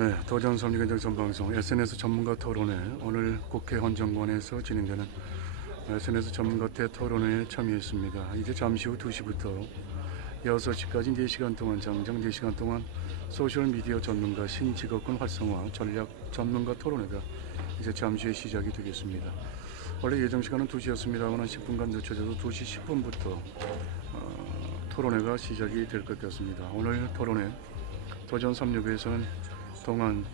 네, 도전 삼육개정 방송 SNS 전문가 토론회 오늘 국회 헌정관에서 진행되는 SNS 전문가 대 토론회에 참여했습니다. 이제 잠시 후 2시부터 6시까지 4시간 동안 장정 4시간 동안 소셜미디어 전문가 신직업군 활성화 전략 전문가 토론회가 이제 잠시 후에 시작이 되겠습니다. 원래 예정 시간은 2시였습니다만 한 10분간 늦춰져서 2시 10분부터 토론회가 시작이 될 것 같습니다. 오늘 토론회 도전 365에서는 동안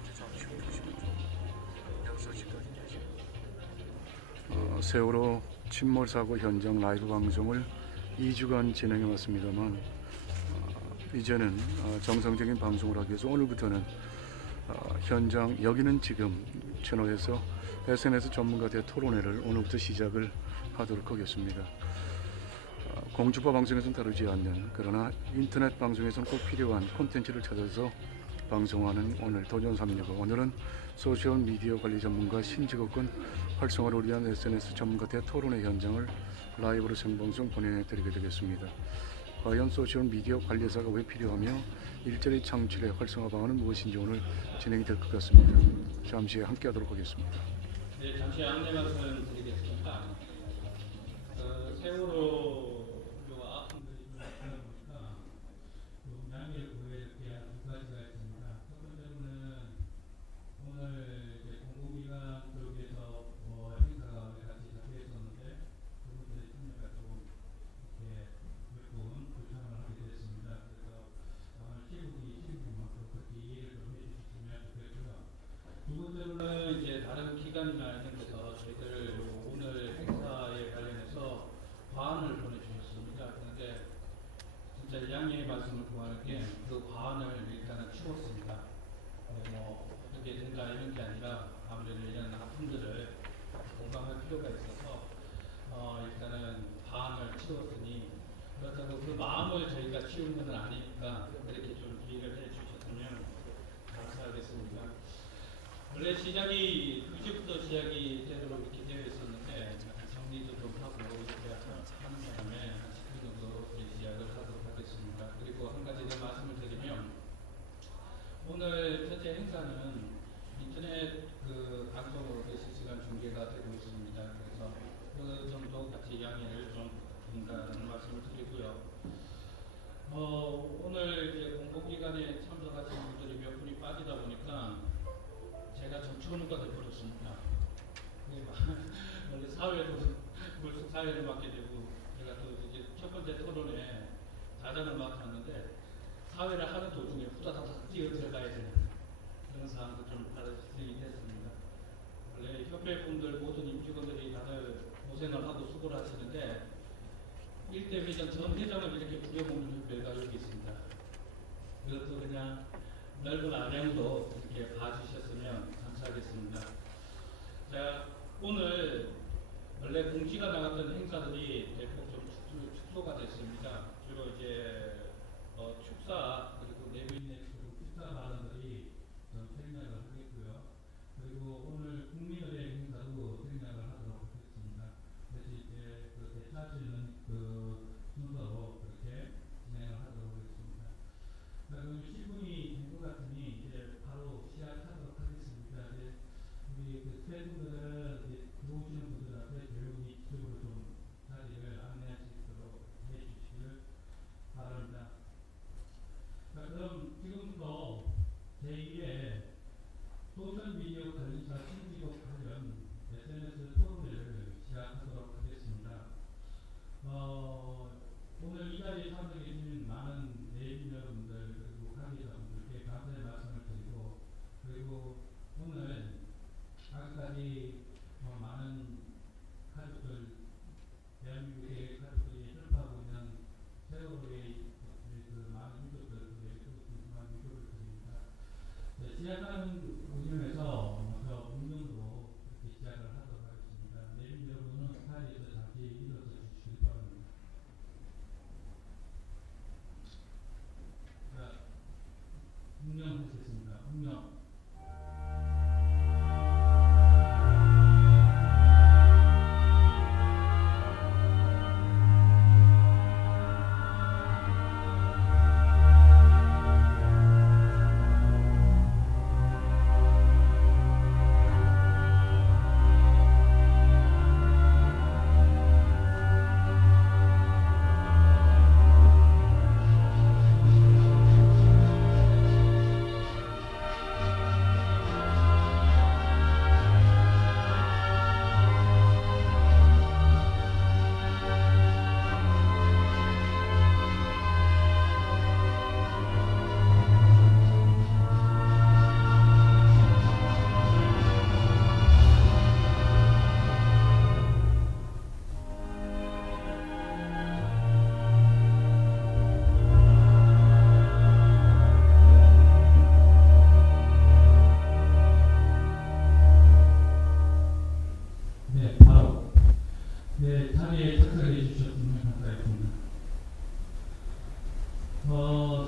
세월호 침몰 사고 현장 라이브 방송을 2주간 진행해 왔습니다만 이제는 정상적인 방송을 하기 위해서 오늘부터는 현장 여기는 지금 채널에서 SNS 전문가들 토론회를 오늘부터 시작을 하도록 하겠습니다. 공주파 방송에서는 다루지 않는 그러나 인터넷 방송에서는 꼭 필요한 콘텐츠를 찾아서 방송하는 오늘 도전 365. 오늘은 소셜미디어 관리 전문가 신직업군 활성화를 위한 SNS 전문가들 토론회 현장을 라이브로 생방송 보내드리게 되겠습니다. 과연 소셜미디어 관리사가 왜 필요하며 일자리 창출의 활성화 방안은 무엇인지 오늘 진행이 될 것 같습니다. 잠시 함께 하도록 하겠습니다. 네, 잠시 안내 말씀 드리겠습니다. 세월호 아픈 분들이 많다 보니까 양해를 구해야 할 두 가지가 있습니다. 첫 번째는 오늘 공공기관 쪽에서 행사가 같이 잡혀 있었는데 그분들의 참여가 조금 이렇게 몇 분 불참을 하게 됐습니다. 그래서 시국만큼 그렇게 이해를 좀 해주셨으면 좋겠고요. 두 번째로는 이제 다른 기관이나 이런 데서 저희들 오늘 행사에 관련해서 과안을 보내주셨습니다. 그런데 진짜 양해의 말씀을 구하는 게 그 과안을 일단은 치웠습니다. 어떻게 된다 이런 게 아니라 아무래도 이런 아픔들을 공감할 필요가 있어서 일단은 과안을 치웠으니 그렇다고 그 마음을 저희가 치운 건 아니니까 그렇게 좀 이해를 해주셨으면 감사하겠습니다. 원래 시작이 2시부터 시작이 되도록 이렇게 되어 있었는데 정리도 좀 하고 이렇게 하는 바람에 10분 정도 시작을 하도록 하겠습니다. 그리고 한 가지 더 말씀을 드리면 오늘 현재 행사는 인터넷 방송으로 실시간 중계가 되고 있습니다. 그래서 그 점도 같이 양해를 좀 드린다는 말씀을 드리고요. 오늘 이제 공공기관에 참석하신 분들이 몇 분이 빠지다 보니까 제가 정치훈련가 되어버렸습니다. 원래 사회도 불쑥 사회를 맡게 되고 제가 또 이제 첫 번째 토론에 자장을 맡았는데 사회를 하는 도중에 후다닥 뛰어 들어가야 되는 그런 상황도 좀 발생이 됐습니다. 원래 협회분들 모든 임직원들이 다들 고생을 하고 수고를 하시는데 1대 회장 전 회장을 이렇게 부려먹는 협회가 여기 있습니다. 그것도 그냥 넓은 아량도 이렇게 봐주셨으면 감사하겠습니다. 자, 오늘 원래 공지가 나갔던 행사들이 대폭 좀 축소가 됐습니다. 주로 이제 축사 그리고 내부인의 축사 발언들이 좀 생략을 하겠고요. 그리고 오늘 국민의례 행사도 생략을 하도록 하겠습니다. 그래서 이제 대차하시는 순서로 그렇게 진행을 하도록 하겠습니다. 그럼 10분이 된 것 같으니 이제 바로 시작하도록 하겠습니다. 이제 우리 세 분들은 이제 들어오시는 분들한테 조용히 이쪽으로 좀 자리를 안내할 수 있도록 해주시길 바랍니다. 그럼 지금부터 네, 자리에 착석해 주셨으면 감사하겠습니다.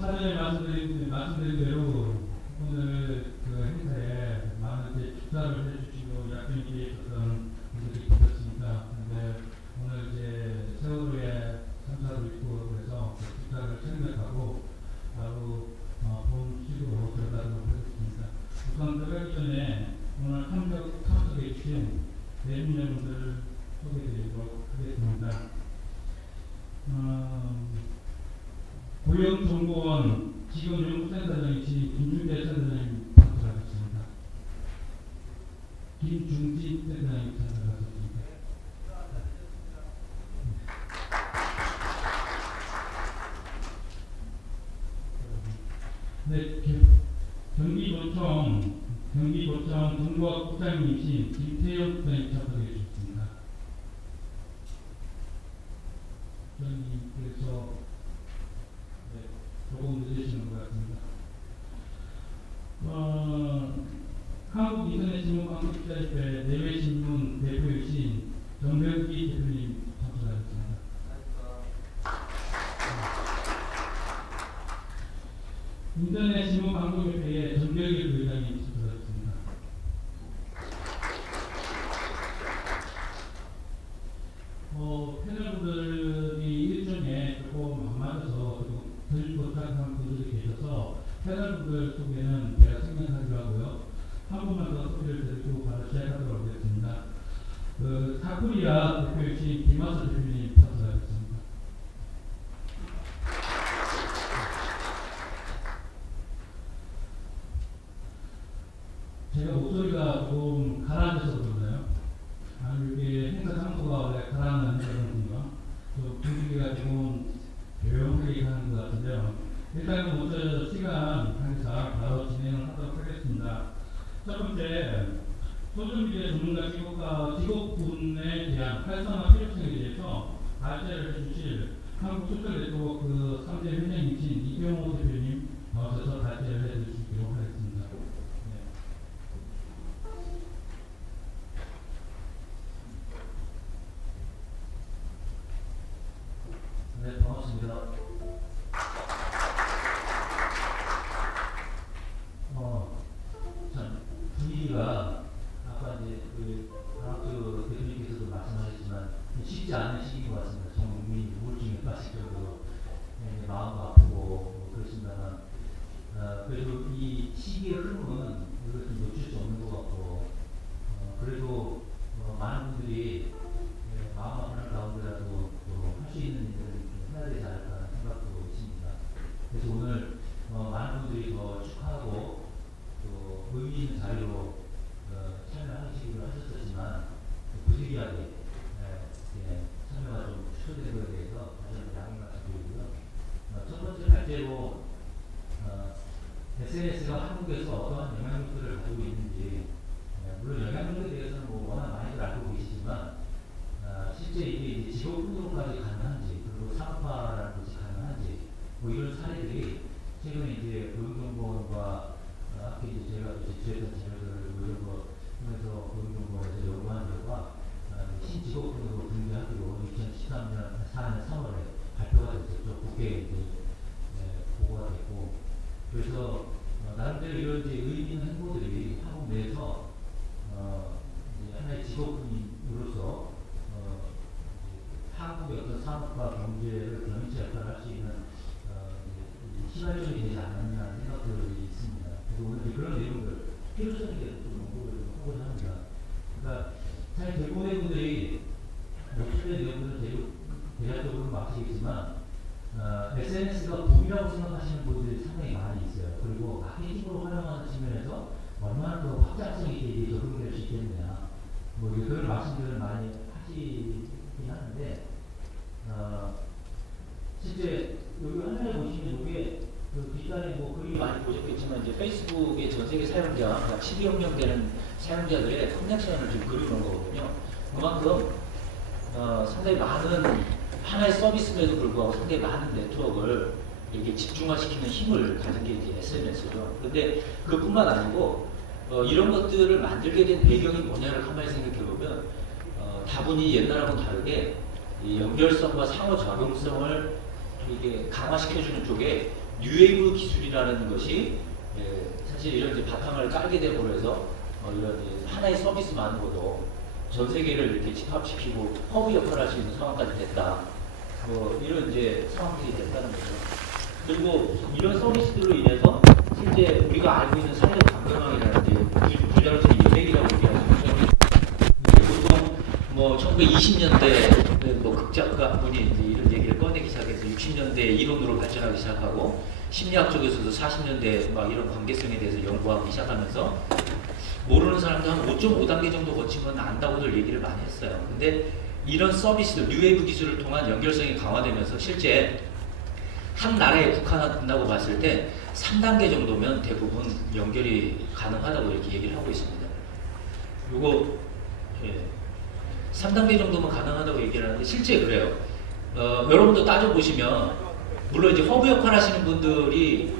사전에 말씀드린 대로 오늘 그 행사에 많은 이제 축사를 해주시고 약속에 있었던 분들이 계셨습니다. 근데 오늘 이제 세월호에 참사도 있고 그래서 그 축사를 생각하고 바로 본 식으로 들어가도록 하겠습니다. 우선 들어가기 전에 오늘 참석해 주신 내빈여러분들 소개드리도록 하겠습니다. 고영정보원 지금연구센터장이신 김중재 센터장님 참석하셨습니다. 김중진 센터장님 참석하셨습니다. 네, 경기도청 정보학 국장님이신 김태영 국장님 참석해 주셨습니다. 국장님께서 조금 늦으시는 것 같습니다. 한국인터넷신문방송기자협회 내외신문 대표이신 정병기 대표님 참석하셨습니다. 인터넷신문방송협회의 정병기 부회장님 참석하셨습니다. 패널분들이 일정에 조금 안 맞아서 덜 도착한 분들이 계셔서 패널분들 소개는 제가 생략하기로 하고요. 한 분만 더 소개를 드리고 바로 시작하도록 하겠습니다. 사쿠리아 대표이신 김하수 대표님 참석하겠습니다. 제가 목소리가 조금 가라앉아서 그러나요? 아니 이게 행사 장소가 원래 가라앉는 그런가? 또 분위기가 조금 조용하게 가는 것 같은데요. 일단 먼저 시간 관계상 바로 진행을 하도록 하겠습니다. 첫 번째, 소셜미디어 전문가 직업군에 대한 활성화 필요성에 대해서 발제를 해주실 한국소셜네트워크 3대 회장이신 이병호 대표님 나오셔서 발제를 해주시기로 하겠습니다. 네, 반갑습니다. 참 분위기가 아까 이제 강학주 대표님께서도 말씀하셨지만 쉽지 않은 시기인 것 같습니다. 전 국민이 우울증에 빠질 정도로 마음도 아프고 그렇습니다만 그래도 이 시기의 흐름은 우리가 좀 놓칠 수 없는 것 같고 그래도 많은 분들이 마음 아픈 가운데라도 또 할 수 있는 일을 해야 되지 않을까 생각도 있습니다. 그래서 오늘 많은 분들이 더 축하하고 또 의미 있는 자리로 참여하시기로 하셨었지만 부득이하게 참여가 좀 취소된 것에 대해서 다시 한번 양해 말씀드리고요. 첫 번째 발제로 SNS가 한국에서 어떠한 영향력들을 가지고 있는지 물론 영향력에 대해서는 워낙 많이들 알고 계시지만 실제 이게 직업군으로까지 가능한지 그리고 산업화라는 것이 가능한지 이런 사례들이 최근에 이제 고용정보원과 아까 이제 제가 제출했던 자료들을 이런 거 통해서 고용정보원에서 연구한 결과 신직업군으로 등재하기로 2013년 4년 3월에 발표가 됐었죠. 국회에 이제 보고가 됐고 그래서 나름대로 이런 이제 의미 있는 행보들이 한국 내에서 하나의 직업군으로서 한국의 어떤 산업과 경제를 견인체 역할을 할 수 있는 시발점이 되지 않았나 생각들이 있습니다. 그래서 오늘 그런 내용들 필요성에 대해서 좀 연구를 하고자 합니다. 그러니까 사실 대부분의 분들이 목소리의 내용들은 대략적으로 막히겠지만 SNS가 붐이라고 생각하시는 분들이 상당히 많이 있어요. 그리고 마케팅으로 활용하는 측면에서 얼마나 더 확장성 있게 적용될 수 있겠느냐 그런 말씀들을 많이 하시긴 하는데 실제 여기 화면에 보시면 이게 그 뒷단에 그림이 많이 보셨겠지만 이제 페이스북의 전 세계 사용자 약 12억 명 되는 사용자들의 커넥션을 지금 그려놓은 거거든요. 그만큼 상당히 많은 하나의 서비스임에도 불구하고 상당히 많은 네트워크를 이렇게 집중화시키는 힘을 가진 게 이제 SNS죠. 근데 그뿐만 아니고 이런 것들을 만들게 된 배경이 뭐냐를 가만히 생각해 보면 다분히 옛날하고는 다르게 이 연결성과 상호작용성을 이게 강화시켜주는 쪽에 뉴웨이브 기술이라는 것이 사실 이런 이제 바탕을 깔게 되고 해서 이런 이제 하나의 서비스만으로도 전 세계를 이렇게 집합시키고 허브 역할을 할 수 있는 상황까지 됐다. 뭐 이런 이제 상황들이 됐다는 거죠. 그리고 이런 서비스들로 인해서 실제 우리가 알고 있는 사회적 강경망이라든지 부자로서 인맥이라고 얘기하죠. 보통 뭐 1920년대 뭐 극작가 한 분이 이제 이런 얘기를 꺼내기 시작해서 60년대 이론으로 발전하기 시작하고 심리학 쪽에서도 40년대 막 이런 관계성에 대해서 연구하기 시작하면서 모르는 사람들 한 5.5단계 정도 거치면 안다고들 얘기를 많이 했어요. 근데 이런 서비스들, 뉴웨이브 기술을 통한 연결성이 강화되면서 실제 한 나라에 국한한다고 봤을 때 3단계 정도면 대부분 연결이 가능하다고 이렇게 얘기를 하고 있습니다. 요거 3단계 정도면 가능하다고 얘기를 하는데 실제 그래요. 여러분도 따져보시면 물론 이제 허브 역할 하시는 분들이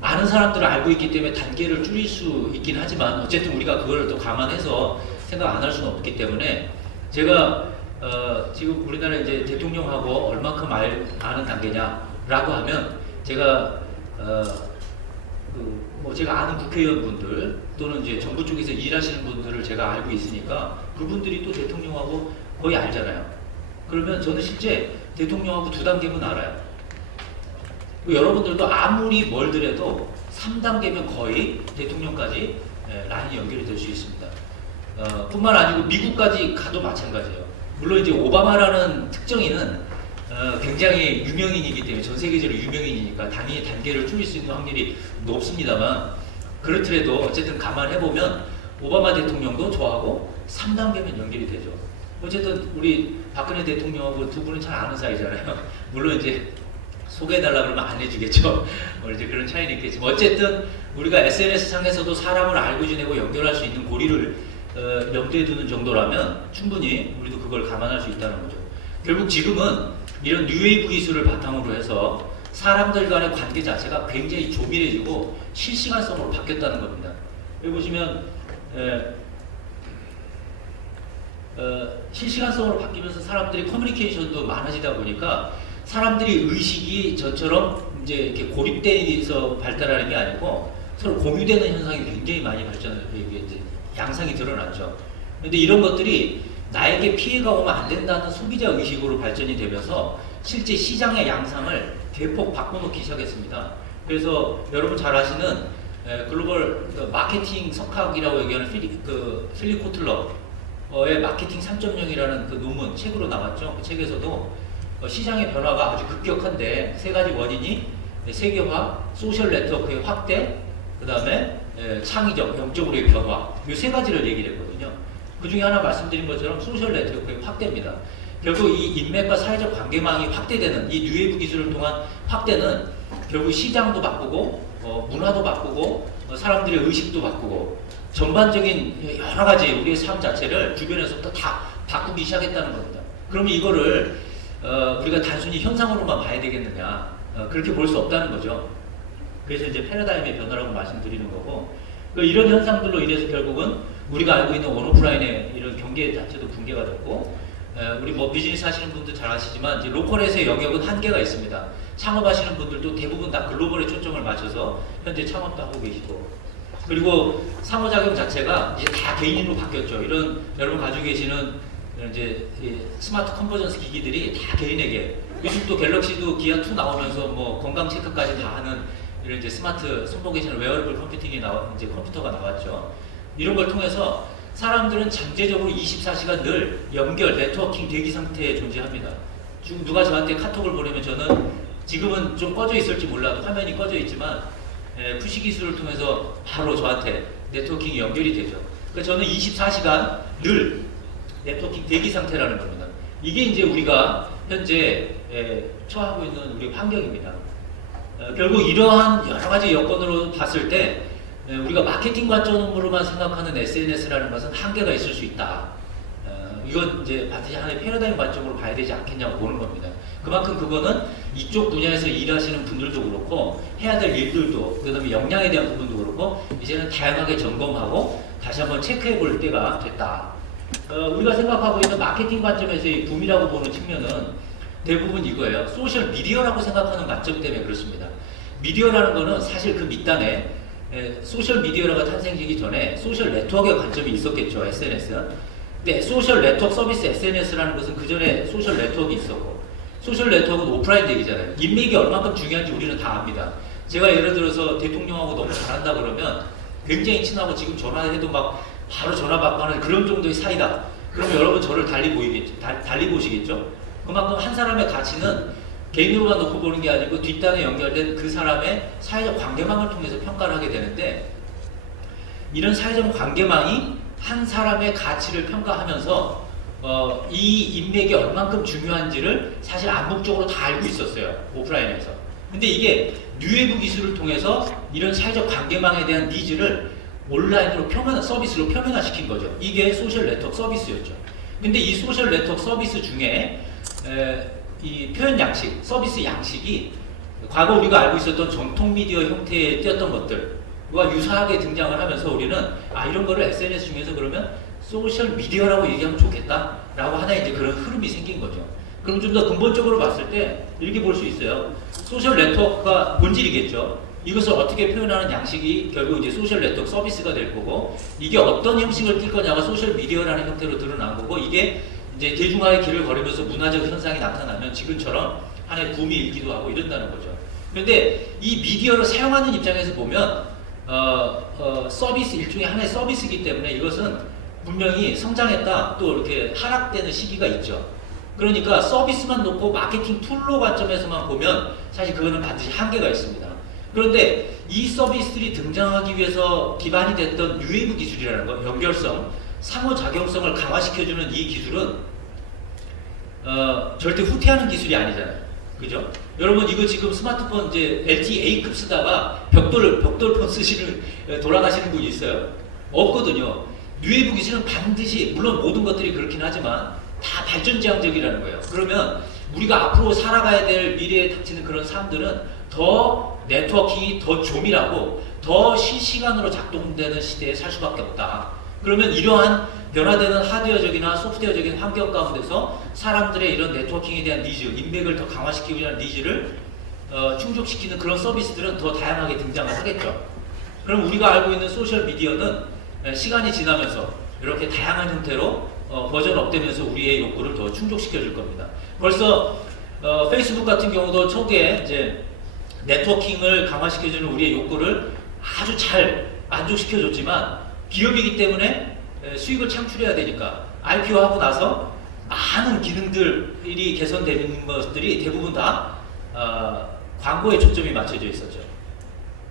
많은 사람들을 알고 있기 때문에 단계를 줄일 수 있긴 하지만 어쨌든 우리가 그걸 또 감안해서 생각 안 할 수는 없기 때문에 제가 지금 우리나라 이제 대통령하고 얼만큼 아는 단계냐라고 하면 제가 뭐 제가 아는 국회의원분들 또는 이제 정부 쪽에서 일하시는 분들을 제가 알고 있으니까 그분들이 또 대통령하고 거의 알잖아요. 그러면 저는 실제 대통령하고 2단계면 알아요. 여러분들도 아무리 멀더라도 3단계면 거의 대통령까지 라인이 연결이 될 수 있습니다. 뿐만 아니고 미국까지 가도 마찬가지예요. 물론 이제 오바마라는 특정인은 굉장히 유명인이기 때문에 전 세계적으로 유명인이니까 당연히 단계를 줄일 수 있는 확률이 높습니다만 그렇더라도 어쨌든 감안해보면 오바마 대통령도 저하고 3단계면 연결이 되죠. 어쨌든 우리 박근혜 대통령하고 두 분은 잘 아는 사이잖아요. 물론 이제 소개해달라 그러면 안 해주겠죠. 이제 그런 차이는 있겠지만 어쨌든 우리가 SNS 상에서도 사람을 알고 지내고 연결할 수 있는 고리를 염두에 두는 정도라면 충분히 우리도 그걸 감안할 수 있다는 거죠. 결국 지금은 이런 뉴웨이브 기술을 바탕으로 해서 사람들 간의 관계 자체가 굉장히 조밀해지고 실시간성으로 바뀌었다는 겁니다. 여기 보시면 실시간성으로 바뀌면서 사람들이 커뮤니케이션도 많아지다 보니까 사람들이 의식이 저처럼 이제 이렇게 고립돼서 발달하는 게 아니고 서로 공유되는 현상이 굉장히 많이 이제 양상이 드러났죠. 근데 이런 것들이 나에게 피해가 오면 안 된다는 소비자 의식으로 발전이 되면서 실제 시장의 양상을 대폭 바꿔놓기 시작했습니다. 그래서 여러분 잘 아시는 글로벌 마케팅 석학이라고 얘기하는 필립 코틀러의 마케팅 3.0이라는 그 논문 책으로 나왔죠. 그 책에서도 시장의 변화가 아주 급격한데 3가지 원인이 세계화, 소셜 네트워크의 확대, 그 다음에 창의적, 영적으로의 변화 이 3가지를 얘기를 했거든요. 그 중에 하나 말씀드린 것처럼 소셜 네트워크의 확대입니다. 결국 이 인맥과 사회적 관계망이 확대되는 이 뉴웨이브 기술을 통한 확대는 결국 시장도 바꾸고 문화도 바꾸고 사람들의 의식도 바꾸고 전반적인 여러 가지 우리의 삶 자체를 주변에서부터 다 바꾸기 시작했다는 겁니다. 그러면 이거를 우리가 단순히 현상으로만 봐야 되겠느냐 그렇게 볼 수 없다는 거죠. 그래서 이제 패러다임의 변화라고 말씀드리는 거고 이런 현상들로 인해서 결국은 우리가 알고 있는 온오프라인의 이런 경계 자체도 붕괴가 됐고 우리 뭐 비즈니스 하시는 분들 잘 아시지만 이제 로컬에서의 영역은 한계가 있습니다. 창업하시는 분들도 대부분 다 글로벌에 초점을 맞춰서 현재 창업도 하고 계시고 그리고 상호작용 자체가 이제 다 개인으로 바뀌었죠. 이런 여러분 가지고 계시는 이제 스마트 컨버전스 기기들이 다 개인에게 요즘 또 갤럭시도 기아2 나오면서 뭐 건강 체크까지 다 하는 이런 이제 스마트 손목에 계시는 웨어러블 컴퓨팅이 이제 컴퓨터가 나왔죠. 이런 걸 통해서 사람들은 잠재적으로 24시간 늘 연결, 네트워킹 대기 상태에 존재합니다. 지금 누가 저한테 카톡을 보내면 저는 지금은 좀 꺼져 있을지 몰라도 화면이 꺼져 있지만 푸시 기술을 통해서 바로 저한테 네트워킹이 연결이 되죠. 그러니까 저는 24시간 늘 네트워킹 대기 상태라는 겁니다. 이게 이제 우리가 현재 처하고 있는 우리 환경입니다. 결국 이러한 여러 가지 여건으로 봤을 때 우리가 마케팅 관점으로만 생각하는 SNS라는 것은 한계가 있을 수 있다. 이건 이제 반드시 하나의 패러다임 관점으로 봐야 되지 않겠냐고 보는 겁니다. 그만큼 그거는 이쪽 분야에서 일하시는 분들도 그렇고 해야 될 일들도 그다음에 역량에 대한 부분도 그렇고 이제는 다양하게 점검하고 다시 한번 체크해 볼 때가 됐다. 우리가 생각하고 있는 마케팅 관점에서의 붐이라고 보는 측면은 대부분 이거예요. 소셜 미디어라고 생각하는 관점 때문에 그렇습니다. 미디어라는 거는 사실 그 밑단에 소셜 미디어가 탄생되기 전에 소셜 네트워크의 관점이 있었겠죠. SNS는. 근데 소셜 네트워크 서비스 SNS라는 것은 그 전에 소셜 네트워크 있었고, 소셜 네트워크는 오프라인 얘기잖아요. 인맥이 얼마큼 중요한지 우리는 다 압니다. 제가 예를 들어서 대통령하고 너무 잘한다 그러면 굉장히 친하고 지금 전화해도 막 바로 전화 받고 하는 그런 정도의 사이다. 그럼 여러분 저를 달리 보시겠죠? 그만큼 한 사람의 가치는 개인으로만 놓고 보는 게 아니고 뒷단에 연결된 그 사람의 사회적 관계망을 통해서 평가를 하게 되는데, 이런 사회적 관계망이 한 사람의 가치를 평가하면서 이 인맥이 얼만큼 중요한지를 사실 암묵적으로 다 알고 있었어요. 오프라인에서. 근데 이게 뉴웨이브 기술을 통해서 이런 사회적 관계망에 대한 니즈를 온라인으로 서비스로 표면화시킨 거죠. 이게 소셜 네트워크 서비스였죠. 근데 이 소셜 네트워크 서비스 중에 이 표현 양식, 서비스 양식이 과거 우리가 알고 있었던 전통 미디어 형태에 띄었던 것들과 유사하게 등장을 하면서 우리는 이런 거를 SNS 중에서 그러면 소셜 미디어라고 얘기하면 좋겠다라고 하나의 이제 그런 흐름이 생긴 거죠. 그럼 좀 더 근본적으로 봤을 때 이렇게 볼 수 있어요. 소셜 네트워크가 본질이겠죠. 이것을 어떻게 표현하는 양식이 결국 이제 소셜 네트워크 서비스가 될 거고, 이게 어떤 형식을 띌 거냐가 소셜 미디어라는 형태로 드러난 거고, 이게 이제 대중화의 길을 걸으면서 문화적 현상이 나타나면 지금처럼 하나의 붐이 일기도 하고 이런다는 거죠. 그런데 이 미디어를 사용하는 입장에서 보면 서비스, 일종의 하나의 서비스이기 때문에 이것은 분명히 성장했다 또 이렇게 하락되는 시기가 있죠. 그러니까 서비스만 놓고 마케팅 툴로 관점에서만 보면 사실 그거는 반드시 한계가 있습니다. 그런데 이 서비스들이 등장하기 위해서 기반이 됐던 뉴웨이브 기술이라는 거, 연결성, 상호작용성을 강화시켜주는 이 기술은 절대 후퇴하는 기술이 아니잖아요. 그죠? 여러분 이거 지금 스마트폰 이제 LTE A급 쓰다가 벽돌폰 쓰시는 돌아가시는 분이 있어요? 없거든요. 뉴웨이브 기술은 반드시, 물론 모든 것들이 그렇긴 하지만 다 발전지향적이라는 거예요. 그러면 우리가 앞으로 살아가야 될 미래에 닥치는 그런 사람들은 더 네트워킹이 더 조밀하고 더 실시간으로 작동되는 시대에 살 수밖에 없다. 그러면 이러한 변화되는 하드웨어적이나 소프트웨어적인 환경 가운데서 사람들의 이런 네트워킹에 대한 니즈, 인맥을 더 강화시키기 위한 니즈를 충족시키는 그런 서비스들은 더 다양하게 등장을 하겠죠. 그럼 우리가 알고 있는 소셜 미디어는 시간이 지나면서 이렇게 다양한 형태로 버전업되면서 우리의 욕구를 더 충족시켜 줄 겁니다. 벌써 페이스북 같은 경우도 초기에 이제 네트워킹을 강화시켜주는 우리의 욕구를 아주 잘 만족시켜 줬지만, 기업이기 때문에 수익을 창출해야 되니까 IPO하고 나서 많은 기능들이 개선되는 것들이 대부분 다 광고에 초점이 맞춰져 있었죠.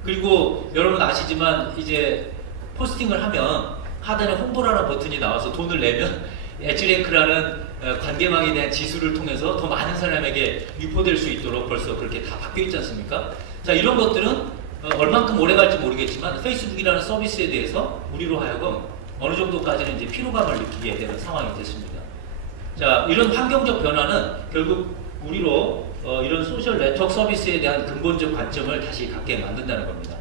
그리고 여러분 아시지만 이제 포스팅을 하면 하단에 홍보라는 버튼이 나와서 돈을 내면 엣지랭크라는 관계망에 대한 지수를 통해서 더 많은 사람에게 유포될 수 있도록 벌써 그렇게 다 바뀌어 있지 않습니까? 자, 이런 것들은 얼만큼 오래 갈지 모르겠지만 페이스북이라는 서비스에 대해서 우리로 하여금 어느 정도까지는 이제 피로감을 느끼게 되는 상황이 됐습니다. 자, 이런 환경적 변화는 결국 우리로 이런 소셜 네트워크 서비스에 대한 근본적 관점을 다시 갖게 만든다는 겁니다.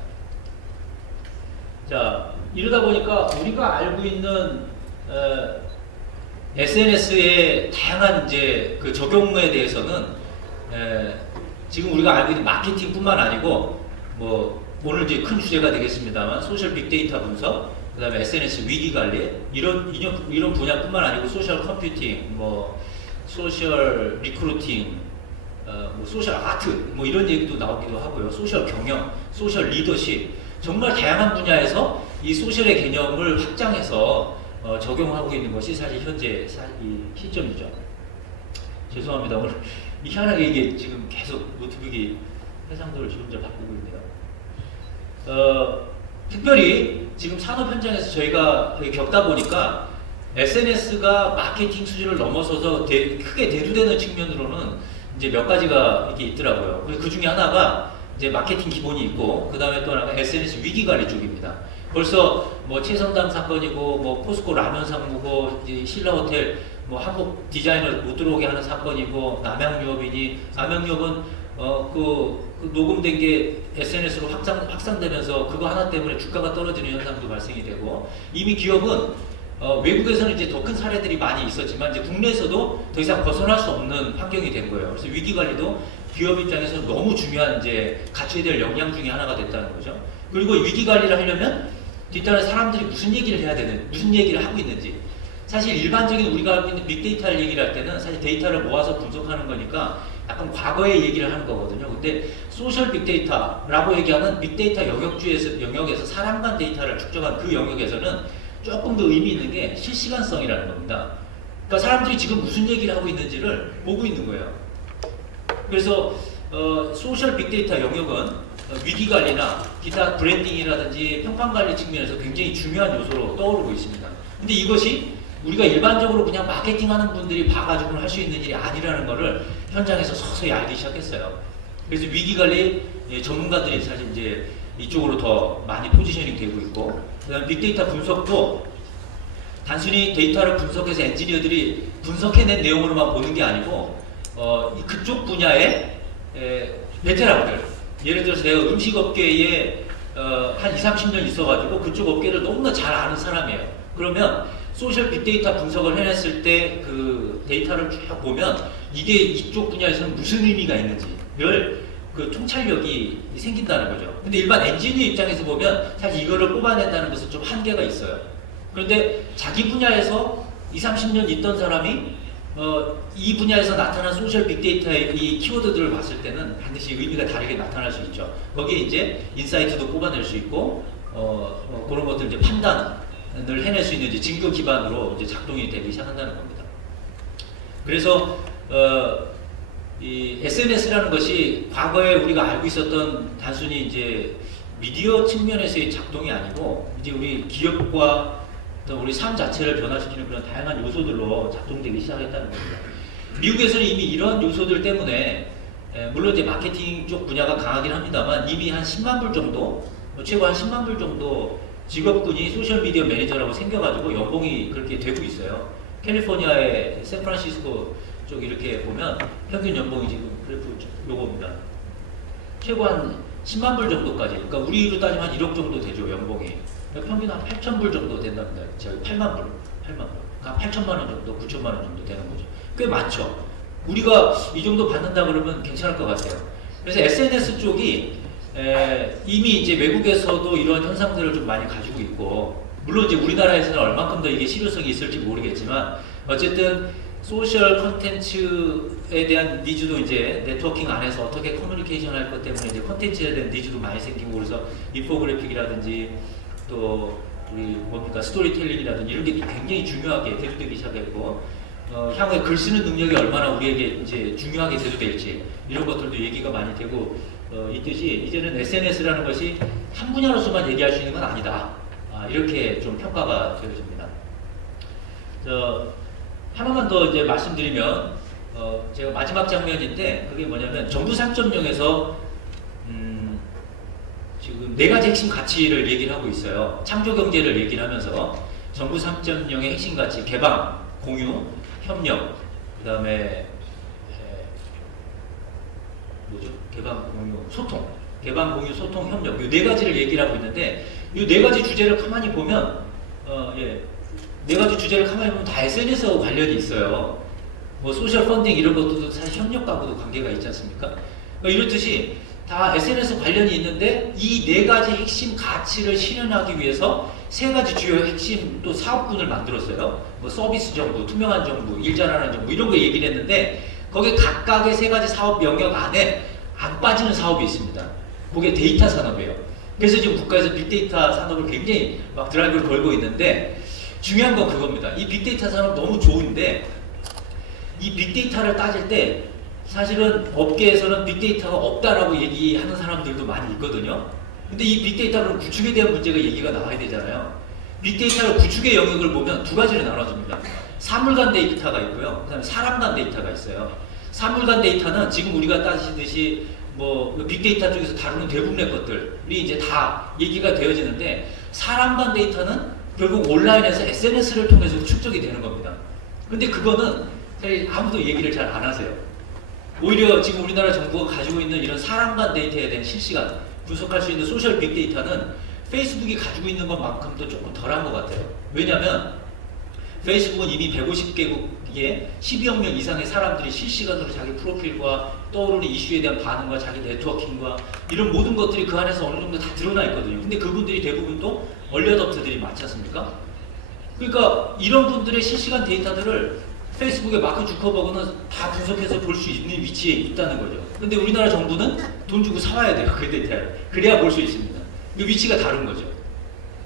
자, 이러다 보니까 우리가 알고 있는 SNS의 다양한 이제 그 적용에 대해서는 지금 우리가 알고 있는 마케팅뿐만 아니고 뭐 오늘 이제 큰 주제가 되겠습니다만 소셜 빅데이터 분석, 그다음에 SNS 위기 관리 이런 분야뿐만 아니고 소셜 컴퓨팅, 뭐 소셜 리크루팅, 뭐 소셜 아트 뭐 이런 얘기도 나오기도 하고요. 소셜 경영, 소셜 리더십, 정말 다양한 분야에서 이 소셜의 개념을 확장해서 적용하고 있는 것이 사실 현재 이 시점이죠. 죄송합니다. 오늘 희한하게 이게 지금 계속 노트북이 해상도를 지 혼자 바꾸고 있네요. 특별히 지금 산업 현장에서 저희가 겪다 보니까 SNS가 마케팅 수준을 넘어서서 크게 대두되는 측면으로는 이제 몇 가지가 이렇게 있더라고요. 그 중에 하나가 이제 마케팅 기본이 있고, 그 다음에 또 하나가 SNS 위기 관리 쪽입니다. 벌써 뭐 최선당 사건이고, 뭐 포스코 라면 상무고, 이제 신라 호텔 뭐 한국 디자이너 못 들어오게 하는 사건이고, 남양유업은 그 녹음된 게 SNS로 확산되면서 그거 하나 때문에 주가가 떨어지는 현상도 발생이 되고, 이미 기업은 외국에서는 이제 더 큰 사례들이 많이 있었지만 이제 국내에서도 더 이상 벗어날 수 없는 환경이 된 거예요. 그래서 위기 관리도 기업 입장에서 너무 중요한 이제 갖춰야 될 역량 중에 하나가 됐다는 거죠. 그리고 위기 관리를 하려면 뒷단에 사람들이 무슨 얘기를 해야 되는, 무슨 얘기를 하고 있는지. 사실 일반적인 우리가 알고 있는 빅데이터를 얘기를 할 때는 사실 데이터를 모아서 분석하는 거니까 약간 과거의 얘기를 하는 거거든요. 근데 소셜 빅데이터라고 얘기하는 빅데이터 영역에서 사람 간 데이터를 축적한 그 영역에서는 조금 더 의미 있는 게 실시간성이라는 겁니다. 그러니까 사람들이 지금 무슨 얘기를 하고 있는지를 보고 있는 거예요. 그래서 소셜 빅데이터 영역은 위기관리나 기타 브랜딩이라든지 평판관리 측면에서 굉장히 중요한 요소로 떠오르고 있습니다. 근데 이것이 우리가 일반적으로 그냥 마케팅하는 분들이 봐가지고 할 수 있는 일이 아니라는 것을 현장에서 서서히 알기 시작했어요. 그래서 위기관리 전문가들이 사실 이제 이쪽으로 더 많이 포지셔닝 되고 있고, 그다음에 빅데이터 분석도 단순히 데이터를 분석해서 엔지니어들이 분석해낸 내용으로만 보는 게 아니고 그쪽 분야의 베테랑들, 예를 들어서 내가 음식업계에 한 20-30년 있어가지고 그쪽 업계를 너무나 잘 아는 사람이에요. 그러면 소셜 빅데이터 분석을 해냈을 때 그 데이터를 쭉 보면 이게 이쪽 분야에서는 무슨 의미가 있는지를 그 통찰력이 생긴다는 거죠. 근데 일반 엔지니어 입장에서 보면 사실 이거를 뽑아낸다는 것은 좀 한계가 있어요. 그런데 자기 분야에서 20-30년 있던 사람이 이 분야에서 나타난 소셜 빅데이터의 이 키워드들을 봤을 때는 반드시 의미가 다르게 나타날 수 있죠. 거기에 이제 인사이트도 뽑아낼 수 있고 그런 것들 이제 판단을 해낼 수 있는 이제 증거 기반으로 이제 작동이 되기 시작한다는 겁니다. 그래서 이 SNS라는 것이 과거에 우리가 알고 있었던 단순히 이제 미디어 측면에서의 작동이 아니고 이제 우리 기업과 또 우리 삶 자체를 변화시키는 그런 다양한 요소들로 작동되기 시작했다는 겁니다. 미국에서는 이미 이런 요소들 때문에 물론 이제 마케팅 쪽 분야가 강하긴 합니다만 이미 한 10만 불 정도, 최고 한 10만 불 정도 직업군이 소셜미디어 매니저라고 생겨가지고 연봉이 그렇게 되고 있어요. 캘리포니아의 샌프란시스코 쪽 이렇게 보면 평균 연봉이 지금 그래프 요겁니다. 최고 한 10만 불 정도까지, 그러니까 우리로 따지면 한 1억 정도 되죠, 연봉이. 평균 한 8천 불 정도 된답니다. 저희 8만 불, 8만 불. 그러니까 8천만 원 정도, 9천만 원 정도 되는 거죠. 꽤 많죠. 우리가 이 정도 받는다 그러면 괜찮을 것 같아요. 그래서 SNS 쪽이 이미 이제 외국에서도 이런 현상들을 좀 많이 가지고 있고, 물론 이제 우리나라에서는 얼만큼 더 이게 실효성이 있을지 모르겠지만, 어쨌든 소셜 컨텐츠에 대한 니즈도 이제 네트워킹 안에서 어떻게 커뮤니케이션 할 것 때문에 이제 컨텐츠에 대한 니즈도 많이 생기고, 그래서 인포그래픽이라든지 또 우리 뭡니까 스토리텔링이라든지 이런 게 굉장히 중요하게 대두되기 시작했고, 향후에 글 쓰는 능력이 얼마나 우리에게 이제 중요하게 대두될지 이런 것들도 얘기가 많이 되고 있듯이, 이제는 SNS라는 것이 한 분야로서만 얘기할 수 있는 건 아니다. 이렇게 좀 평가가 되어집니다. 하나만 더 이제 말씀드리면, 제가 마지막 장면인데 그게 뭐냐면 정부 3.0에서 지금 4가지 핵심 가치를 얘기를 하고 있어요. 창조 경제를 얘기를 하면서 정부 3.0의 핵심 가치, 개방, 공유, 협력, 그 다음에 뭐죠? 개방, 공유, 소통. 개방, 공유, 소통, 협력. 이 4가지를 얘기를 하고 있는데, 이 4가지 주제를 가만히 보면, 4가지 주제를 가만히 보면 다 SNS하고 관련이 있어요. 뭐 소셜 펀딩 이런 것도 사실 협력하고도 관계가 있지 않습니까? 이렇듯이 다 SNS 관련이 있는데 이 4가지 핵심 가치를 실현하기 위해서 3가지 주요 핵심 또 사업군을 만들었어요. 뭐 서비스 정부, 투명한 정부, 일 잘하는 정부 이런 거 얘기를 했는데, 거기에 각각의 3가지 사업 영역 안에 안 빠지는 사업이 있습니다. 그게 데이터 산업이에요. 그래서 지금 국가에서 빅데이터 산업을 굉장히 막 드라이브를 걸고 있는데, 중요한 건 그겁니다. 이 빅데이터 산업 너무 좋은데 이 빅데이터를 따질 때 사실은 업계에서는 빅데이터가 없다라고 얘기하는 사람들도 많이 있거든요. 근데 이 빅데이터는 구축에 대한 문제가 얘기가 나와야 되잖아요. 빅데이터를 구축의 영역을 보면 2가지로 나눠집니다. 사물 간 데이터가 있고요. 그 다음에 사람 간 데이터가 있어요. 사물 간 데이터는 지금 우리가 따지듯이 뭐 빅데이터 쪽에서 다루는 대부분의 것들이 이제 다 얘기가 되어지는데, 사람 간 데이터는 결국 온라인에서 SNS를 통해서 축적이 되는 겁니다. 근데 그거는 사실 아무도 얘기를 잘 안 하세요. 오히려 지금 우리나라 정부가 가지고 있는 이런 사람 간 데이터에 대한 실시간 분석할 수 있는 소셜 빅데이터는 페이스북이 가지고 있는 것만큼도 조금 덜한 것 같아요. 왜냐하면 페이스북은 이미 150개국에 12억 명 이상의 사람들이 실시간으로 자기 프로필과 떠오르는 이슈에 대한 반응과 자기 네트워킹과 이런 모든 것들이 그 안에서 어느 정도 다 드러나 있거든요. 근데 그분들이 대부분 또 얼리어답터들이 많지 않습니까? 그러니까 이런 분들의 실시간 데이터들을 페이스북의 마크 주커버그는 다 분석해서 볼 수 있는 위치에 있다는 거죠. 근데 우리나라 정부는 돈 주고 사와야 돼요. 그 데이터를. 그래야 볼 수 있습니다. 그 위치가 다른 거죠.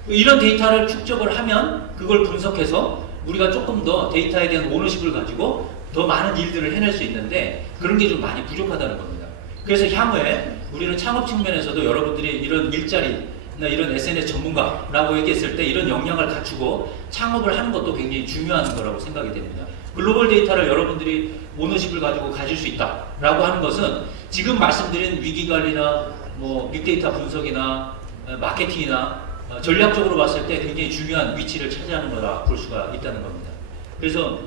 이런 데이터를 축적을 하면 그걸 분석해서 우리가 조금 더 데이터에 대한 오너십을 가지고 더 많은 일들을 해낼 수 있는데 그런 게 좀 많이 부족하다는 겁니다. 그래서 향후에 우리는 창업 측면에서도 여러분들이 이런 일자리나 이런 SNS 전문가라고 얘기했을 때 이런 역량을 갖추고 창업을 하는 것도 굉장히 중요한 거라고 생각이 됩니다. 글로벌 데이터를 여러분들이 오너십을 가지고 가질 수 있다라고 하는 것은 지금 말씀드린 위기관리나 뭐 빅데이터 분석이나 마케팅이나 전략적으로 봤을 때 굉장히 중요한 위치를 차지하는 거라 볼 수가 있다는 겁니다. 그래서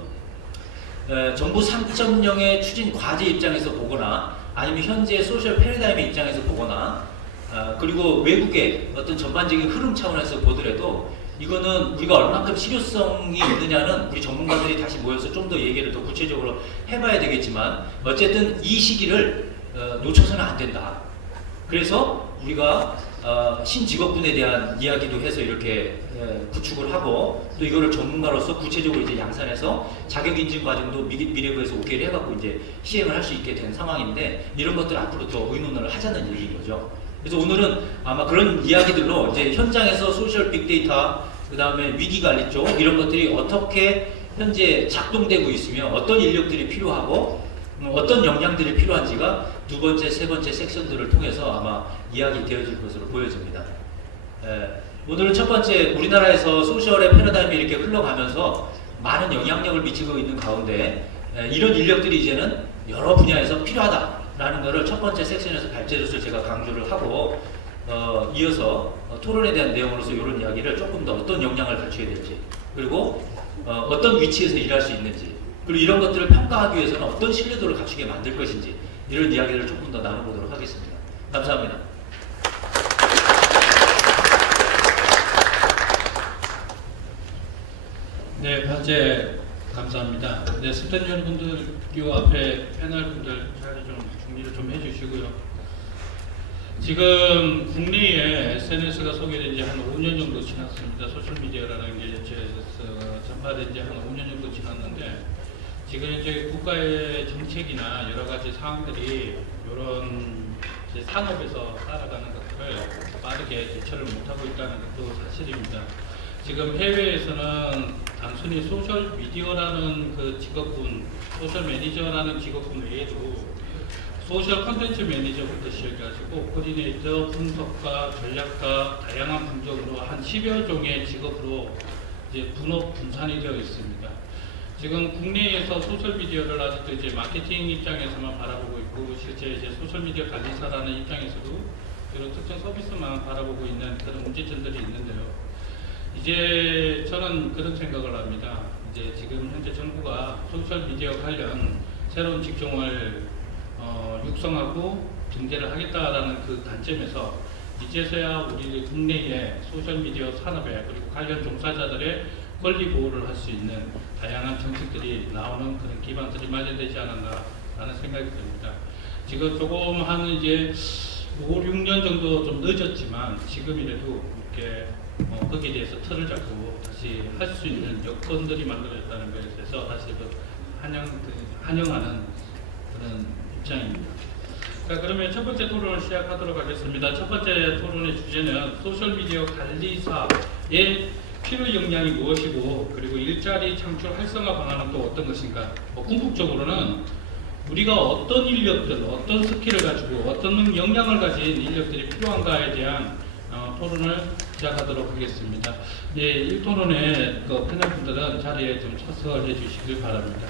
정부 3.0의 추진 과제 입장에서 보거나 아니면 현재 소셜 패러다임의 입장에서 보거나 그리고 외국의 어떤 전반적인 흐름 차원에서 보더라도 이거는 우리가 얼마큼 실효성이 있느냐는 우리 전문가들이 다시 모여서 좀 더 얘기를 더 구체적으로 해봐야 되겠지만 어쨌든 이 시기를 놓쳐서는 안 된다. 그래서 우리가 신직업군에 대한 이야기도 해서 이렇게 구축을 하고 또 이거를 전문가로서 구체적으로 이제 양산해서 자격 인증 과정도 미래부에서 오케이를 해갖고 이제 시행을 할 수 있게 된 상황인데 이런 것들 앞으로 더 의논을 하자는 얘기인 거죠. 그래서 오늘은 아마 그런 이야기들로 이제 현장에서 소셜 빅데이터 그 다음에 위기관리 쪽 이런 것들이 어떻게 현재 작동되고 있으며 어떤 인력들이 필요하고 어떤 역량들이 필요한지가 두 번째, 세 번째 섹션들을 통해서 아마 이야기 되어질 것으로 보여집니다. 오늘은 첫 번째 우리나라에서 소셜의 패러다임이 이렇게 흘러가면서 많은 영향력을 미치고 있는 가운데 이런 인력들이 이제는 여러 분야에서 필요하다라는 것을 첫 번째 섹션에서 발제로서 제가 강조를 하고 이어서 토론에 대한 내용으로서 이런 이야기를 조금 더 어떤 역량을 갖춰야 될지 그리고 어떤 위치에서 일할 수 있는지 그리고 이런 것들을 평가하기 위해서는 어떤 신뢰도를 갖추게 만들 것인지 이런 이야기를 조금 더 나눠보도록 하겠습니다. 감사합니다. 네, 발제 감사합니다. 네, 스탠 여러분들, 요 앞에 패널 분들 잘 좀 정리를 좀 해주시고요. 지금 국내에 SNS가 소개된 지 한 5년 정도 지났습니다. 소셜미디어라는 게 전파된 지 한 5년 정도 지났는데 지금 이제 국가의 정책이나 여러 가지 사항들이 이런 산업에서 따라가는 것들을 빠르게 대처를 못하고 있다는 것도 사실입니다. 지금 해외에서는 단순히 소셜 미디어라는 그 직업군, 소셜 매니저라는 직업군 외에도 소셜 컨텐츠 매니저부터 시작해가지고 코디네이터, 분석가, 전략가, 다양한 분종으로 한 10여 종의 직업으로 이제 분산이 되어 있습니다. 지금 국내에서 소셜미디어를 아직도 이제 마케팅 입장에서만 바라보고 있고 실제 이제 소셜미디어 관리사라는 입장에서도 이런 특정 서비스만 바라보고 있는 그런 문제점들이 있는데요. 이제 저는 그런 생각을 합니다. 이제 지금 현재 정부가 소셜미디어 관련 새로운 직종을 육성하고 등재를 하겠다라는 그 관점에서 이제서야 우리 국내의 소셜미디어 산업에 그리고 관련 종사자들의 권리 보호를 할 수 있는 다양한 정책들이 나오는 그런 기반들이 마련되지 않았나라는 생각이 듭니다. 지금 조금 한 이제 5, 6년 정도 좀 늦었지만 지금이라도 이렇게 거기에 대해서 틀을 잡고 다시 할 수 있는 여건들이 만들어졌다는 것에 대해서 다시 환영하는 그런 입장입니다. 자, 그러면 첫 번째 토론을 시작하도록 하겠습니다. 첫 번째 토론의 주제는 소셜미디어 관리사의 필요 역량이 무엇이고 그리고 일자리 창출 활성화 방안은 또 어떤 것인가. 궁극적으로는 우리가 어떤 인력들, 어떤 스킬을 가지고 어떤 역량을 가진 인력들이 필요한가에 대한 토론을 시작하도록 하겠습니다. 네, 1토론의 그 패널분들은 자리에 좀 참석을 해주시길 바랍니다.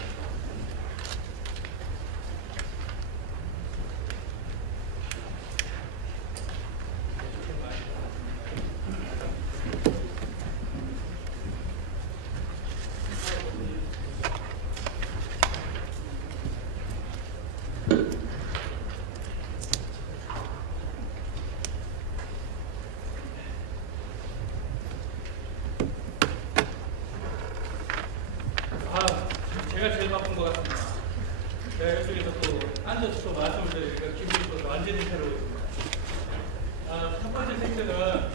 제가 이쪽에서 또 앉아서 또 말씀을 드리니까 기분이 또 완전히 새로워집니다. 첫 번째 섹션은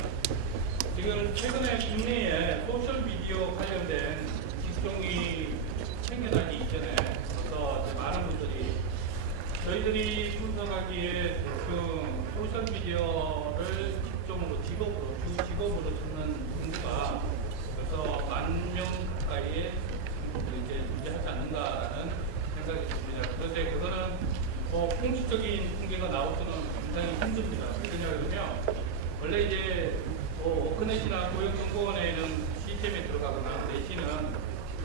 지금 최근에 국내에 소셜미디어 관련된 직종이 생겨나기 이전에 벌써 이제 많은 분들이 저희들이 분석하기에 대충 소셜미디어를 직종으로 주 직업으로 찾는 인구가 벌써 10,000명 가까이에 이제 존재하지 않는가라는 생각이 듭니다. 그런데 그거는 공식적인 통계가 나오기는 굉장히 힘듭니다. 왜냐하면 원래 이제 오크넷이나 고용정보원에는 시스템에 들어가거나 내지는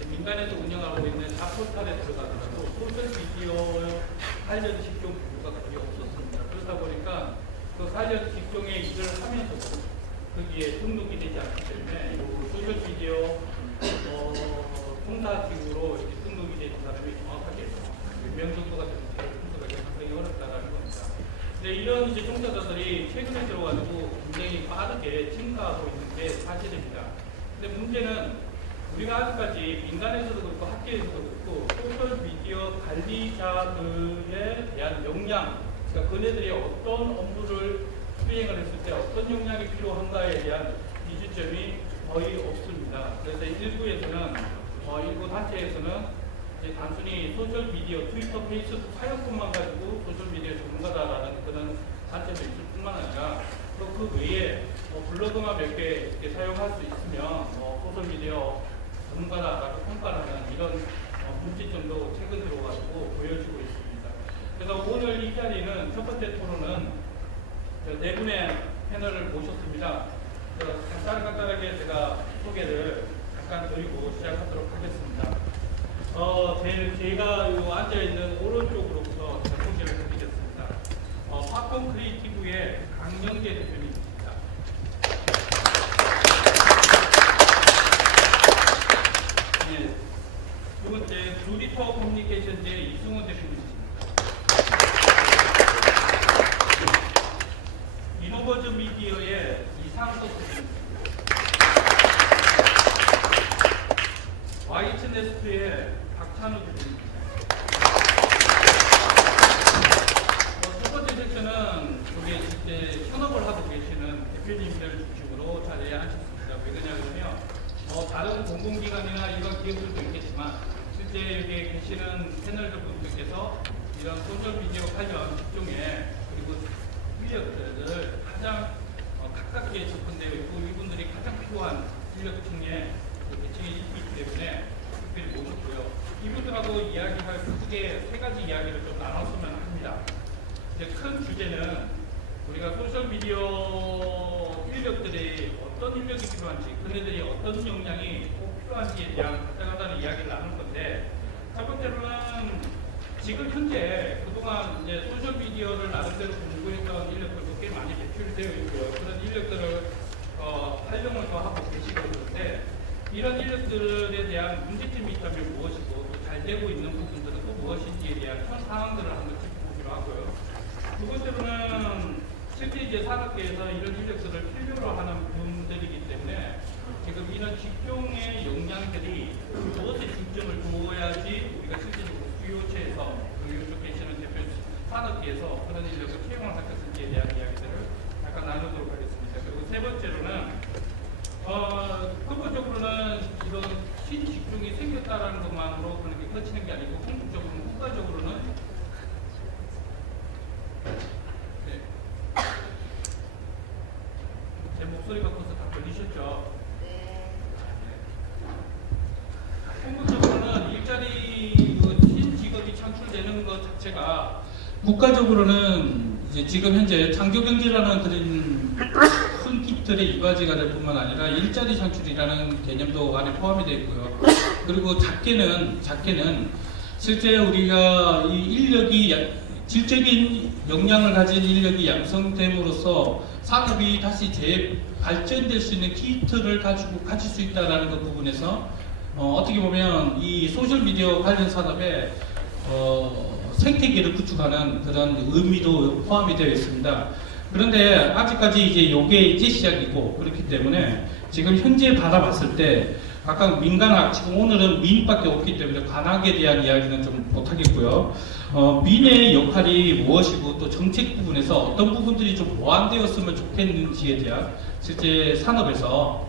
민간에서 운영하고 있는 자포탈에 들어가더라도 소셜미디어 관련 직종 부가 거의 없었습니다. 그러다 보니까 그 관련 직종의 일을 하면서도 거기에 등록이 되지 않기 때문에 소셜미디어 종사직으로 이렇게 등록이 되는 사람이 정확하게 몇 명 정도가 되는지 분석하기 상당히 어렵다라는 겁니다. 근데 이런 이제 종사자들이 최근에 들어가지고 굉장히 빠르게 증가하고 있는 게 사실입니다. 근데 문제는 우리가 아직까지 민간에서도 그렇고 학계에서도 그렇고 소셜미디어 관리자들에 대한 역량, 그러니까 그네들이 어떤 업무를 수행을 했을 때 어떤 역량이 필요한가에 대한 기준점이 거의 없습니다. 그래서 일부에서는 일부 단체에서는 이제 단순히 소셜미디어, 트위터, 페이스북 사용법만 가지고 소셜미디어 전문가다라는 그런 단체도 있을 뿐만 아니라 또 그 외에 블로그만 몇 개 사용할 수 있으면 소셜미디어 전문가다라고 평가하는 이런 문제점도 최근 들어가지고 보여지고 있습니다. 그래서 오늘 이 자리는 첫 번째 토론은 네 분의 패널을 모셨습니다. 간단하게 제가 소개를 잠깐 드리고 시작하도록 하겠습니다. 제가 앉아있는 오른쪽으로부터 제가 소개를 해드리겠습니다. 팝콘 크리에이티브의 강영재 대표님입니다. 네, 두 번째 주디터 커뮤니케이션의 이승훈 대표님입니다. 이노버즈 미디어의 이상석 대표님입니다. 와이츠네스트의 박찬우 대표입니다. 첫 번째 섹션은 여기 이제 현업을 하고 계시는 대표님들 중심으로 자리에 앉혔습니다. 왜 그러냐면요, 다른 공공기관이나 이런 기업들도 있겠지만 실제 여기 계시는 패널들 분들께서 이런 소셜미디어 관련 직종에 그리고 인력들을 가장 가깝게 접근되어 있고 이분들이 가장 필요한 인력층에 계층이 있기 때문에 특별히 모셨고요. 이분들하고 이야기할 크게 세 가지 이야기를 좀 나눴으면 합니다. 이제 큰 주제는 우리가 소셜미디어 인력들이 어떤 인력이 필요한지, 그네들이 어떤 역량이 꼭 필요한지에 대한 간단하다는 이야기를 나눌 건데, 첫 번째로는 지금 현재 그동안 이제 소셜미디어를 나름대로 공부했던 인력들도 꽤 많이 배출되어 있고요. 그런 인력들을 활용을 더 하고 계시고 있는데, 이런 인력들에 대한 문제점이 있다면 무엇이고 또 잘 되고 있는 부분들은 또 무엇인지에 대한 현 상황들을 한번 짚어보기로 하고요. 두 번째로는 실제 이제 산업계에서 이런 인력들을 필요로 하는 분들이기 때문에 지금 이런 직종의 역량들이 무엇에 중점을 두어야지 우리가 실질적으로 수요체에서 이쪽 계시는 대표 산업계에서 그런 인력을 채용을 할 것인지에 대한 이야기들을 약간 나누도록 하겠습니다. 그리고 세 번째로는 근본적으로는 이런 신직종이 생겼다라는 것만으로 그렇게 거치는 게 아니고 궁극적으로는 국가적으로는 제 목소리가 커서 다 들리셨죠? 궁극적으로는 일자리 신직업이 창출되는 것 자체가 국가적으로는 이제 지금 현재 창조경제라는 그런 큰 깃들의 이바지가 될 뿐만 아니라 일자리 창출이라는 개념도 안에 포함이 되어 있고요. 그리고 작게는 실제 우리가 이 인력이 질적인 역량을 가진 인력이 양성됨으로써 산업이 다시 재발전될 수 있는 키트를 가질 수 있다는 그 부분에서 어떻게 보면 이 소셜미디어 관련 산업에 생태계를 구축하는 그런 의미도 포함이 되어 있습니다. 그런데 아직까지 이제 요게 이제 시작이고 그렇기 때문에 지금 현재 바라봤을 때 아까 민간학, 지금 오늘은 민밖에 없기 때문에 관학에 대한 이야기는 좀 못하겠고요. 민의 역할이 무엇이고 또 정책 부분에서 어떤 부분들이 좀 보완되었으면 좋겠는지에 대한 실제 산업에서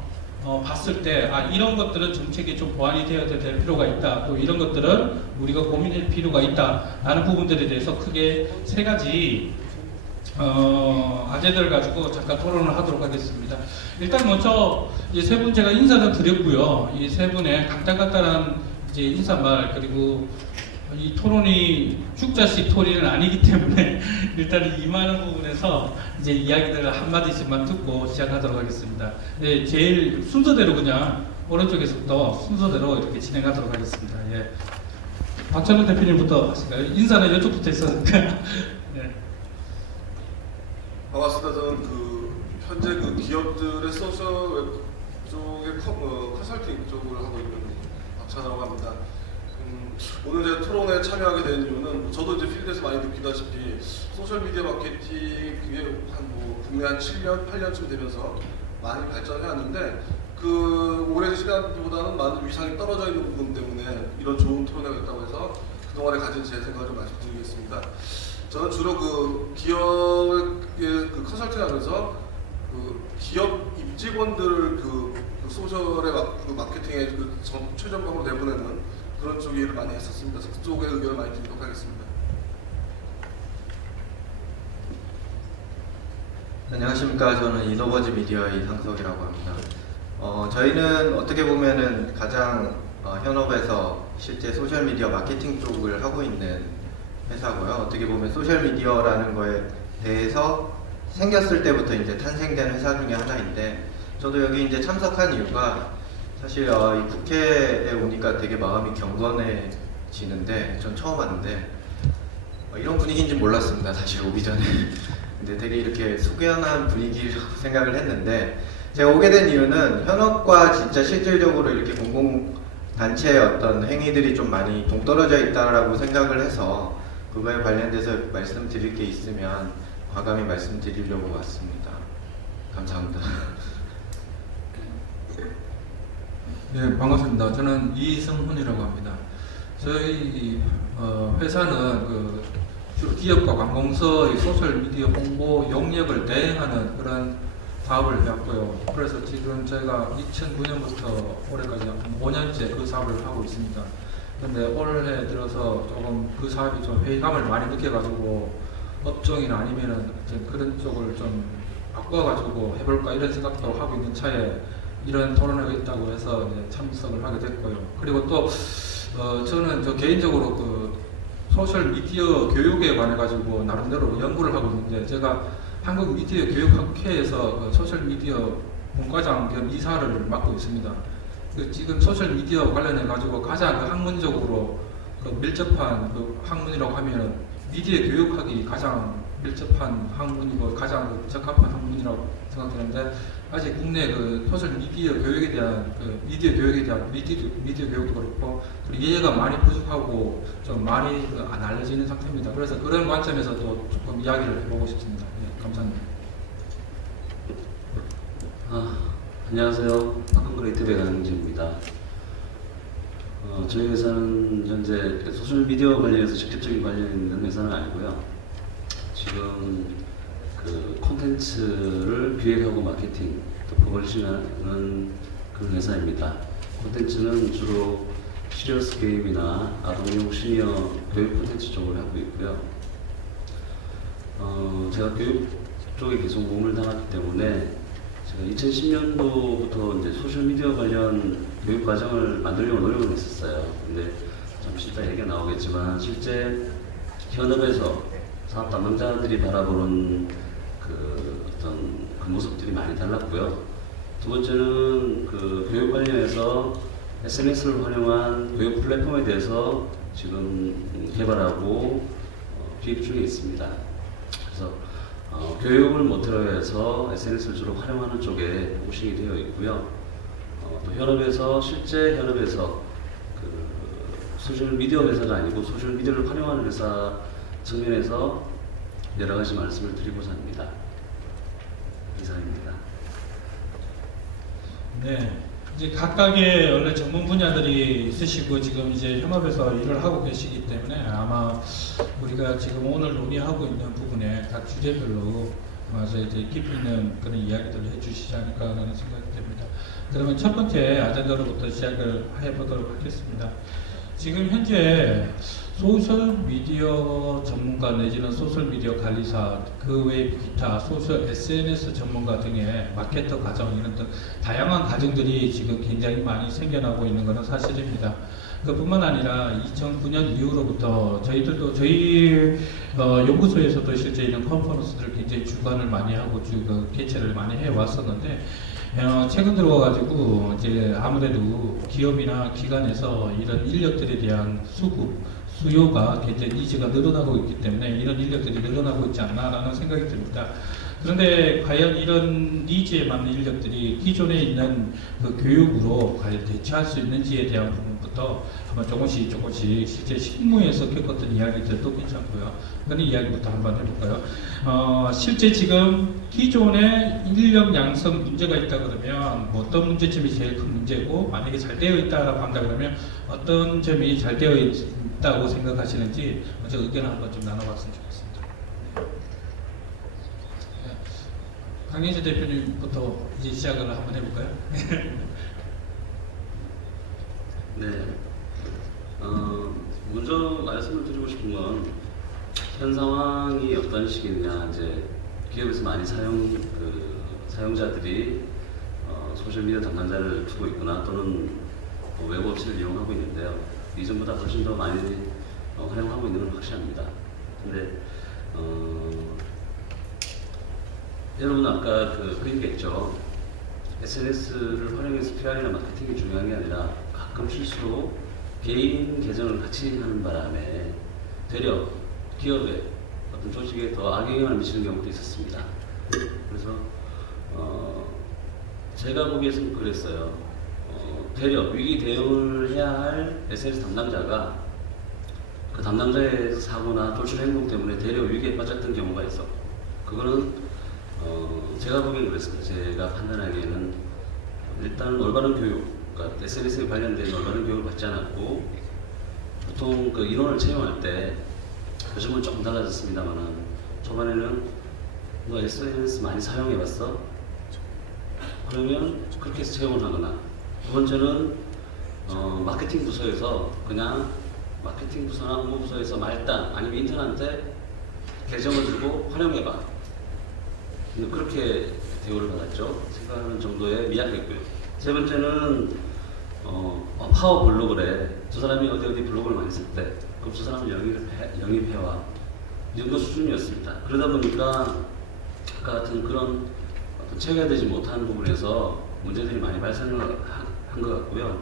봤을 때 이런 것들은 정책이 좀 보완이 되어야 될 필요가 있다. 또 이런 것들은 우리가 고민할 필요가 있다라는 부분들에 대해서 크게 세 가지 아재들 가지고 잠깐 토론을 하도록 하겠습니다. 일단 먼저 이제 세 분 제가 인사를 드렸고요. 이 세 분의 간단간단한 이제 인사말 그리고 이 토론이 죽자식 토론은 아니기 때문에 일단 이 많은 부분에서 이제 이야기들을 한 마디씩만 듣고 시작하도록 하겠습니다. 네, 제일 순서대로 그냥 오른쪽에서부터 순서대로 이렇게 진행하도록 하겠습니다. 예. 박찬호 대표님부터 하실까요? 인사는 이쪽부터 했었으니까. 네. 반갑습니다. 저는 현재 기업들의 소셜 웹 쪽의 컨설팅 쪽을 하고 있는 박찬호라고 합니다. 오늘 제가 토론에 참여하게 된 이유는 저도 이제 필드에서 많이 느끼다시피 소셜 미디어 마케팅 그게 국내 한 7년, 8년쯤 되면서 많이 발전해 왔는데 오랜 시간보다는 많은 위상이 떨어져 있는 부분 때문에 이런 좋은 토론회가 있다고 해서 그동안에 가진 제 생각을 좀 말씀드리겠습니다. 저는 주로 기업의 컨설팅하면서 기업 입직원들을 소셜의 마케팅에 최전방으로 내보내는 그런 쪽 일을 많이 했었습니다. 그래서 그쪽에 의견을 많이 드리도록 하겠습니다. 안녕하십니까. 저는 이노버즈 미디어의 이상석이라고 합니다. 저희는 어떻게 보면은 가장 현업에서 실제 소셜미디어 마케팅 쪽을 하고 있는 회사고요. 어떻게 보면 소셜미디어라는 거에 대해서 생겼을 때부터 이제 탄생된 회사 중에 하나인데, 저도 여기 이제 참석한 이유가 사실 이 국회에 오니까 되게 마음이 경건해지는데, 전 처음 왔는데 이런 분위기인지 몰랐습니다. 사실 오기 전에. 근데 되게 이렇게 숙연한 분위기라고 생각을 했는데, 제가 오게 된 이유는 현업과 진짜 실질적으로 이렇게 공공단체의 어떤 행위들이 좀 많이 동떨어져 있다라고 생각을 해서 그거에 관련돼서 말씀드릴 게 있으면 과감히 말씀드리려고 왔습니다. 감사합니다. 네, 반갑습니다. 저는 이성훈이라고 합니다. 저희 회사는 주로 기업과 관공서의 소셜 미디어 홍보 용역을 대행하는 그런 사업을 해왔고요. 그래서 지금 저희가 2009년부터 올해까지 한 5년째 그 사업을 하고 있습니다. 근데 올해 들어서 조금 그 사업이 좀 회의감을 많이 느껴가지고 업종이나 아니면은 그런 쪽을 좀 바꿔가지고 해볼까 이런 생각도 하고 있는 차에 이런 토론회가 있다고 해서 참석을 하게 됐고요. 그리고 또 저는 개인적으로 소셜 미디어 교육에 관해 가지고 나름대로 연구를 하고 있는데, 제가 한국 미디어 교육학회에서 소셜 미디어 본과장 겸 이사를 맡고 있습니다. 지금 소셜 미디어 관련해 가지고 가장 학문적으로 밀접한 학문이라고 하면은 미디어 교육학이 가장 밀접한 학문이고 가장 적합한 학문이라고 생각되는데, 아직 국내 소셜 미디어 교육에 대한 미디어 교육도 그렇고 그리고 이해가 많이 부족하고 좀 많이 안 알려지는 상태입니다. 그래서 그런 관점에서도 조금 이야기를 해보고 싶습니다. 네, 감사합니다. 안녕하세요. 한국그레이트 배강진입니다. 저희 회사는 현재 소셜미디어 관련해서 직접적인 관련이 있는 회사는 아니고요. 지금 콘텐츠를 기획하고 마케팅, 또 퍼블리싱하는 그런 회사입니다. 콘텐츠는 주로 시리어스 게임이나 아동용 시니어 교육 콘텐츠 쪽을 하고 있고요. 제가 교육 쪽에 계속 몸을 담았기 때문에 제가 2010년도부터 이제 소셜미디어 관련 교육 과정을 만들려고 노력을 했었어요. 근데 잠시 이따 얘기가 나오겠지만 실제 현업에서 사업 담당자들이 바라보는 어떤 모습들이 많이 달랐고요. 두 번째는 교육 관련해서 SNS를 활용한 교육 플랫폼에 대해서 지금 개발하고 기획 중에 있습니다. 그래서 교육을 모태로 해서 SNS를 주로 활용하는 쪽에 포커싱이 되어 있고요. 또 현업에서 실제 현업에서 소셜 미디어 회사가 아니고 소셜 미디어를 활용하는 회사 측면에서 여러 가지 말씀을 드리고자 합니다. 이상입니다. 네, 이제 각각의 원래 전문 분야들이 있으시고 지금 이제 현업에서 일을 하고 계시기 때문에 아마 우리가 지금 오늘 논의하고 있는 부분에 각 주제별로 아마 이제 깊이 있는 그런 이야기들을 해주시지 않을까라는 생각이 듭니다. 그러면 첫 번째 아젠다로부터 시작을 해보도록 하겠습니다. 지금 현재 소셜미디어 전문가 내지는 소셜미디어 관리사, 그 외 기타 소셜 SNS 전문가 등의 마케터 과정 이런 등 다양한 과정들이 지금 굉장히 많이 생겨나고 있는 것은 사실입니다. 그뿐만 아니라 2009년 이후로부터 저희들도 저희 연구소에서도 실제 이런 컨퍼런스들을 굉장히 주관을 많이 하고 개최를 많이 해 왔었는데 최근 들어가지고 이제 아무래도 기업이나 기관에서 이런 인력들에 대한 수요가 굉장히 니즈가 늘어나고 있기 때문에 이런 인력들이 늘어나고 있지 않나라는 생각이 듭니다. 그런데 과연 이런 니즈에 맞는 인력들이 기존에 있는 그 교육으로 과연 대체할 수 있는지에 대한 부분부터 한번 조금씩 실제 실무에서 겪었던 이야기들도 괜찮고요. 그런 이야기부터 한번 해볼까요? 실제 지금 기존에 인력 양성 문제가 있다 그러면 뭐 어떤 문제점이 제일 큰 문제고 만약에 잘 되어 있다라고 한다 그러면 어떤 점이 잘 되어 있다고 생각하시는지 먼저 의견을 한번 좀 나눠봤으면 좋겠습니다. 강현재 대표님부터 이제 시작을 한번 해볼까요? 네. 먼저 말씀을 드리고 싶은 건 현 상황이 어떤 식이냐, 이제 기업에서 많이 사용자들이 소셜미디어 담당자를 두고 있거나 또는 외부 업체를 이용하고 있는데요. 이전보다 훨씬 더 많이 활용하고 있는 건 확실합니다. 근데 여러분 아까 그 얘기했죠. SNS를 활용해서 PR이나 마케팅이 중요한 게 아니라 가끔 실수로 개인 계정을 같이 하는 바람에 되려 기업에 어떤 조직에 더 악영향을 미치는 경우도 있었습니다. 그래서 제가 보기에는 그랬어요. 되려 위기 대응을 해야 할 SNS 담당자가 그 담당자의 사고나 돌출 행동 때문에 되려 위기에 빠졌던 경우가 있어. 그거는 제가 보기에는 그랬습니다. 제가 판단하기에는 일단 올바른 교육, 그러니까 SNS에 관련된 올바른 교육을 받지 않았고, 보통 그 인원을 채용할 때 요즘은 조금 달라졌습니다만은 초반에는 너 SNS 많이 사용해봤어? 그러면 그렇게 해서 채용을 하거나, 두 번째는 마케팅 부서에서 그냥 마케팅 부서나 홍보 부서에서 말단 아니면 인턴한테 계정을 주고 활용해봐. 그렇게 대우를 받았죠. 생각하는 정도의 미약했고요. 세 번째는 파워 블로그래. 저 사람이 어디 블로그를 많이 쓸 때 그럼 저 사람을 영입해와. 이 정도 수준이었습니다. 그러다 보니까 아까 같은 그런 어떤 체계되지 못한 부분에서 문제들이 많이 발생을 한 것 같고요.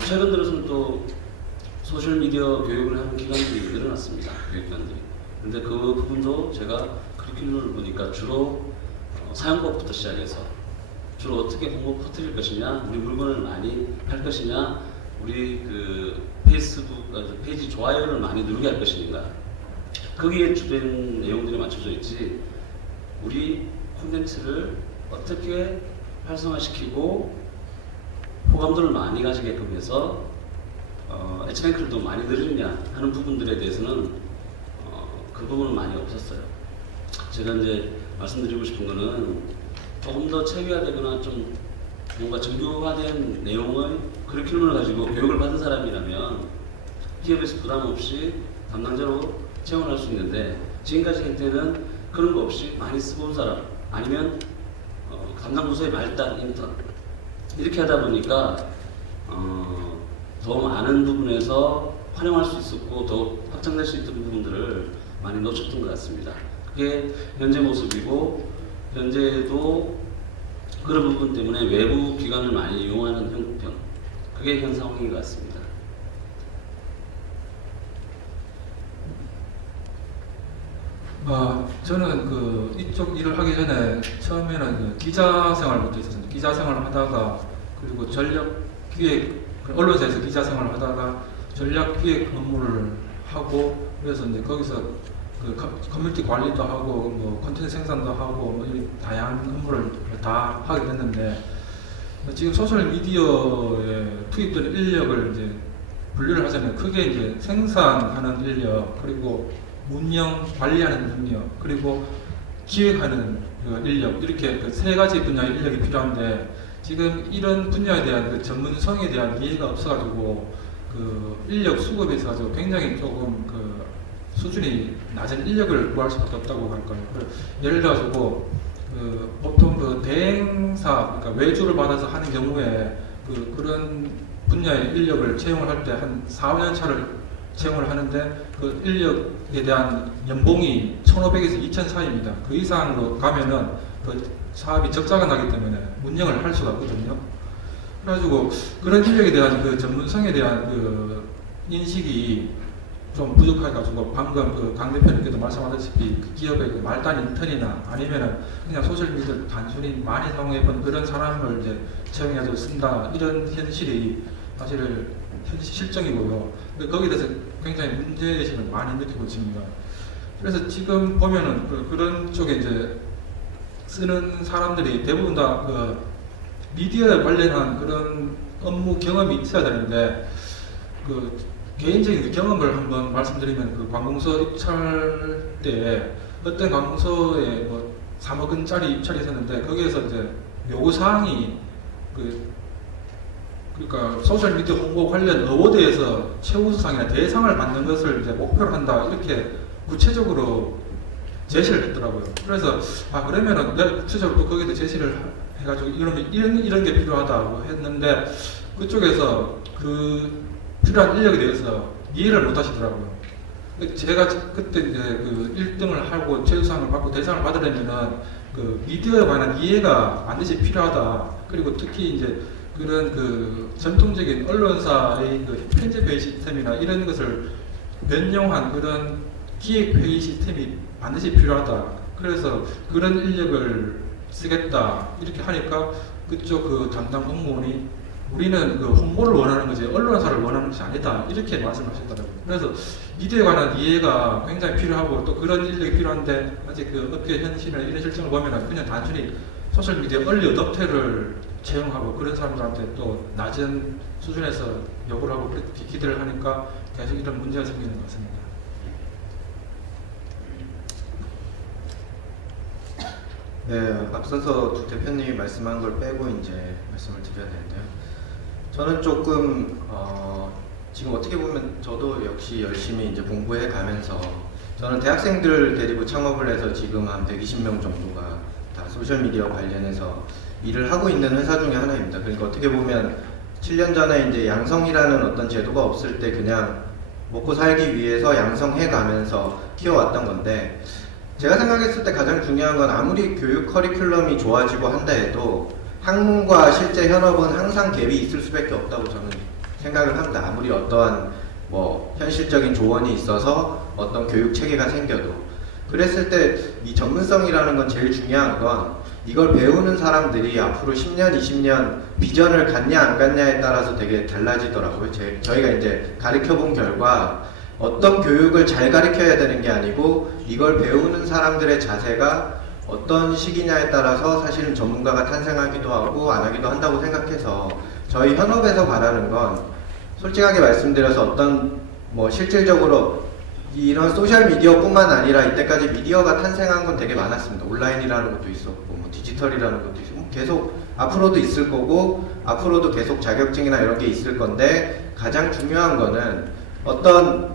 최근 들어서는 또 소셜미디어 교육을 하는 기관들이 늘어났습니다. 교육기관들이. 근데 그 부분도 제가 커리큘럼을 보니까 주로 사용법부터 시작해서 주로 어떻게 홍보 퍼뜨릴 것이냐, 우리 물건을 많이 팔 것이냐, 우리 그 페이스북 페이지 좋아요를 많이 누르게 할 것인가, 거기에 주된 내용들이 맞춰져 있지 우리 콘텐츠를 어떻게 활성화시키고 호감도를 많이 가지게끔 해서 애칭랭크를 많이 늘리냐 하는 부분들에 대해서는 그 부분은 많이 없었어요. 제가 이제 말씀드리고 싶은 거는 조금 더 체계화되거나 좀 뭔가 정교화된 내용의 커리큘럼을 가지고 교육을 받은 사람이라면 기업에서 부담 없이 담당자로 채용할 수 있는데, 지금까지 한때는 그런 거 없이 많이 쓰고 온 사람 아니면 담당 부서의 말단 인턴 이렇게 하다 보니까 더 많은 부분에서 활용할 수 있었고 더 확장될 수 있던 부분들을 많이 놓쳤던 것 같습니다. 그게 현재 모습이고, 현재도 그런 부분 때문에 외부 기관을 많이 이용하는 형편, 그게 현 상황인 것 같습니다. 저는 그 이쪽 일을 하기 전에 처음에는 그 기자 생활부터 있었습니다. 기자 생활을 하다가 그리고 전략 기획, 언론사에서 기자 생활을 하다가 전략 기획 업무를 하고, 그래서 이제 거기서 그 커뮤니티 관리도 하고 뭐 콘텐츠 생산도 하고 뭐 다양한 업무를 다 하게 됐는데, 지금 소셜 미디어에 투입되는 인력을 이제 분류를 하자면 크게 이제 생산하는 인력, 그리고 운영 관리하는 능력, 그리고 기획하는 그 인력, 이렇게 그 세 가지 분야의 인력이 필요한데 지금 이런 분야에 대한 그 전문성에 대한 이해가 없어가지고 그 인력 수급에 있어서 굉장히 조금 그 수준이 낮은 인력을 구할 수밖에 없다고 할까요? 예를 들어가지고 그 보통 그 대행사, 그러니까 외주를 받아서 하는 경우에 그런 분야의 인력을 채용을 할 때 한 4, 5년 차를 채용을 하는데 그 인력에 대한 연봉이 1,500에서 2,000 사이입니다. 그 이상으로 가면은 그 사업이 적자가 나기 때문에 운영을 할 수가 없거든요. 그래가지고 그런 인력에 대한 그 전문성에 대한 그 인식이 좀 부족해가지고 방금 그 강 대표님께도 말씀하셨다시피 그 기업의 그 말단 인턴이나 아니면은 그냥 소셜미디어 단순히 많이 사용해본 그런 사람을 이제 채용해서 쓴다, 이런 현실이 사실 실정이고요. 근데 거기에 대해서 굉장히 문제의식을 많이 느끼고 있습니다. 그래서 지금 보면은 그런 쪽에 이제 쓰는 사람들이 대부분 다 그 미디어에 관련한 그런 업무 경험이 있어야 되는데 그 개인적인 경험을 한번 말씀드리면 그 관공서 입찰 때 어떤 관공서에 뭐 3억 원짜리 입찰이 있었는데 거기에서 이제 요구사항이 그러니까 소셜미디어 홍보 관련 어워드에서 최우수상이나 대상을 받는 것을 이제 목표로 한다, 이렇게 구체적으로 제시를 했더라고요. 그래서 그러면은 내가 구체적으로 또 거기도 제시를 해가지고 이런 게 필요하다고 했는데 그쪽에서 그 필요한 인력에 대해서 이해를 못 하시더라고요. 제가 그때 이제 그 1등을 하고 최우수상을 받고 대상을 받으려면은 그 미디어에 관한 이해가 반드시 필요하다. 그리고 특히 이제 그런 그 전통적인 언론사의 그 편집회의 시스템이나 이런 것을 변형한 그런 기획회의 시스템이 반드시 필요하다. 그래서 그런 인력을 쓰겠다, 이렇게 하니까 그쪽 그 담당 공무원이 우리는 그 홍보를 원하는 거지 언론사를 원하는 것이 아니다, 이렇게 말씀하시더라고요. 그래서 미디어에 관한 이해가 굉장히 필요하고 또 그런 인력이 필요한데 아직 그 업계 현실이나 이런 실정을 보면 그냥 단순히 소셜미디어 얼리 어댑터를 채용하고 그런 사람들한테 또 낮은 수준에서 요구를 하고 그렇게 기대를 하니까 계속 이런 문제가 생기는 것 같습니다. 네, 앞서서 두 대표님이 말씀한 걸 빼고 이제 말씀을 드려야 되는데요. 저는 조금 지금 어떻게 보면 저도 역시 열심히 이제 공부해 가면서 저는 대학생들 데리고 창업을 해서 지금 한 120명 정도가 다 소셜미디어 관련해서 일을 하고 있는 회사 중에 하나입니다. 그러니까 어떻게 보면 7년 전에 이제 양성이라는 어떤 제도가 없을 때 그냥 먹고 살기 위해서 양성해 가면서 키워왔던 건데, 제가 생각했을 때 가장 중요한 건 아무리 교육 커리큘럼이 좋아지고 한다 해도 학문과 실제 현업은 항상 갭이 있을 수밖에 없다고 저는 생각을 합니다. 아무리 어떠한 뭐 현실적인 조언이 있어서 어떤 교육 체계가 생겨도. 그랬을 때 이 전문성이라는 건 제일 중요한 건 이걸 배우는 사람들이 앞으로 10년, 20년 비전을 갖냐 안 갖냐에 따라서 되게 달라지더라고요. 저희가 이제 가르쳐본 결과 어떤 교육을 잘 가르쳐야 되는 게 아니고 이걸 배우는 사람들의 자세가 어떤 시기냐에 따라서 사실은 전문가가 탄생하기도 하고 안 하기도 한다고 생각해서 저희 현업에서 바라는 건 솔직하게 말씀드려서 어떤 뭐 실질적으로 이런 소셜미디어뿐만 아니라 이때까지 미디어가 탄생한 건 되게 많았습니다. 온라인이라는 것도 있었고 뭐 디지털이라는 것도 있었고 계속 앞으로도 있을 거고 앞으로도 계속 자격증이나 이런 게 있을 건데 가장 중요한 거는 어떤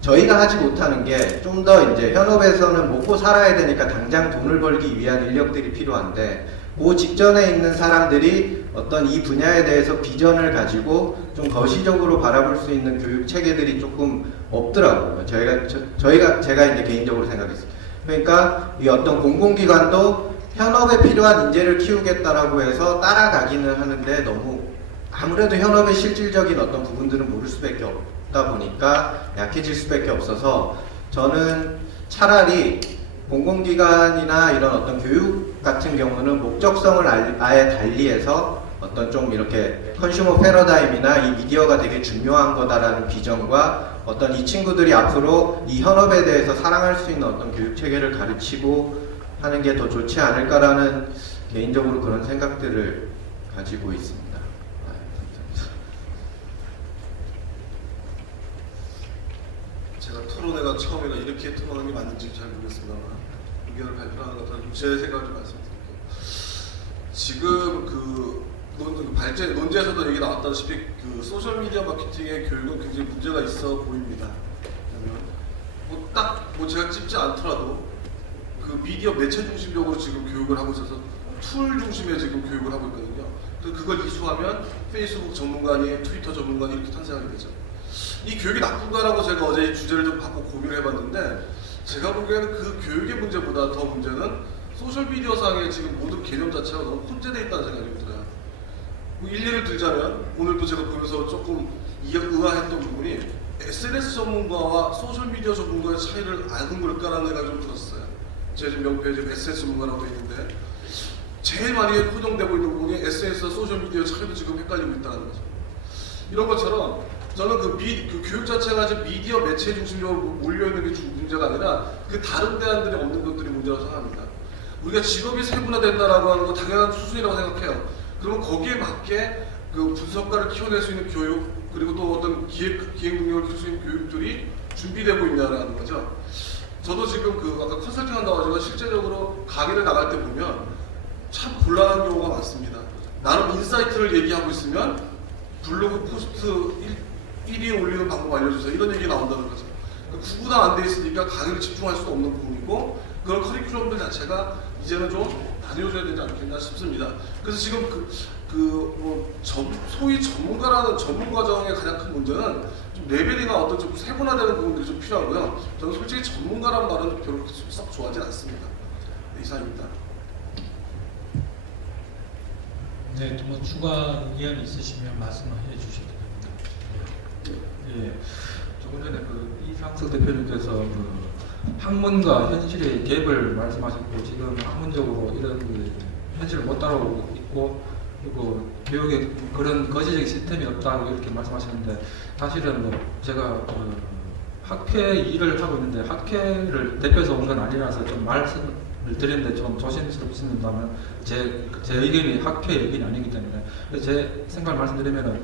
저희가 하지 못하는 게 좀 더 이제 현업에서는 먹고 살아야 되니까 당장 돈을 벌기 위한 인력들이 필요한데 그 직전에 있는 사람들이 어떤 이 분야에 대해서 비전을 가지고 좀 거시적으로 바라볼 수 있는 교육 체계들이 조금 없더라고요. 제가 이제 개인적으로 생각했어요. 그러니까 이 어떤 공공기관도 현업에 필요한 인재를 키우겠다라고 해서 따라가기는 하는데 너무 아무래도 현업의 실질적인 어떤 부분들은 모를 수밖에 없다 보니까 약해질 수밖에 없어서 저는 차라리 공공기관이나 이런 어떤 교육 같은 경우는 목적성을 아예 달리해서 어떤 좀 이렇게 컨슈머 패러다임이나 이 미디어가 되게 중요한 거다라는 비전과 어떤 이 친구들이 앞으로 이 현업에 대해서 사랑할 수 있는 어떤 교육 체계를 가르치고 하는 게 더 좋지 않을까라는 개인적으로 그런 생각들을 가지고 있습니다. 감사합니다. 제가 토론회가 처음이라 이렇게 토론하는 게 맞는지 잘 모르겠습니다만 의견을 발표하는 것은 제 생각을 좀 말씀드릴게요. 지금 논제에서도 얘기 나왔다시피 그 소셜 미디어 마케팅의 교육은 굉장히 문제가 있어 보입니다. 왜냐면 제가 찝지 않더라도 그 미디어 매체 중심적으로 지금 교육을 하고 있어서 툴 중심의 지금 교육을 하고 있거든요. 그래서 그걸 이수하면 페이스북 전문가니 트위터 전문가니 이렇게 탄생하게 되죠. 이 교육이 나쁜가라고 제가 어제 이 주제를 좀 받고 고민을 해봤는데 제가 보기에는 그 교육의 문제보다 더 문제는 소셜미디어 상의 지금 모든 개념 자체가 너무 혼재되어 있다는 생각이 들어요. 뭐 일례를 들자면 오늘도 제가 보면서 조금 의아했던 부분이 SNS 전문가와 소셜미디어 전문가의 차이를 아는 걸까라는 생각이 좀 들었어요. 제 지금 명패에 지금 SNS 전문가라고 되어 있는데 제일 많이 호정되고 있는 부분이 SNS와 소셜미디어 차이도 지금 헷갈리고 있다는 거죠. 이런 것처럼 저는 그 교육 자체가 지금 미디어 매체 중심적으로 몰려있는 게 문제가 아니라 그 다른 대안들이 없는 것들이 문제라고 생각합니다. 우리가 직업이 세분화된다라고 하는 건 당연한 수순이라고 생각해요. 그러면 거기에 맞게 그 분석가를 키워낼 수 있는 교육 그리고 또 어떤 기획 능력을 키울 수 있는 교육들이 준비되고 있냐라는 거죠. 저도 지금 아까 컨설팅 한다고 하지만 실제적으로 강의를 나갈 때 보면 참 곤란한 경우가 많습니다. 나름 인사이트를 얘기하고 있으면 블로그 포스트 1위에 올리는 방법 알려주세요. 이런 얘기 나온다는 거죠. 구분화 안 돼 있으니까 강의를 집중할 수 없는 부분이고 그런 커리큘럼들 자체가 이제는 좀 다녀줘야 되지 않겠나 싶습니다. 그래서 지금 소위 전문가라는 전문 과정의 가장 큰 문제는 좀 레벨이나 어떤 좀 세분화되는 부분들이 좀 필요하고요. 저는 솔직히 전문가라는 말은 별로 썩 좋아하지 않습니다. 네, 이상입니다. 네, 뭐 추가 의견 있으시면 말씀해 주셔도 됩니다. 예, 조금 전에 이상석 대표님께서 학문과 현실의 갭을 말씀하셨고 지금 학문적으로 이런 현실을 못 따라오고 있고 그리고 교육에 그런 거시적인 시스템이 없다고 이렇게 말씀하셨는데 사실은 제가 학회 일을 하고 있는데 학회를 대표해서 온 건 아니라서 좀 말씀을 드리는데 좀 조심스럽습니다만 제 의견이 학회 의견이 아니기 때문에 제 생각을 말씀드리면은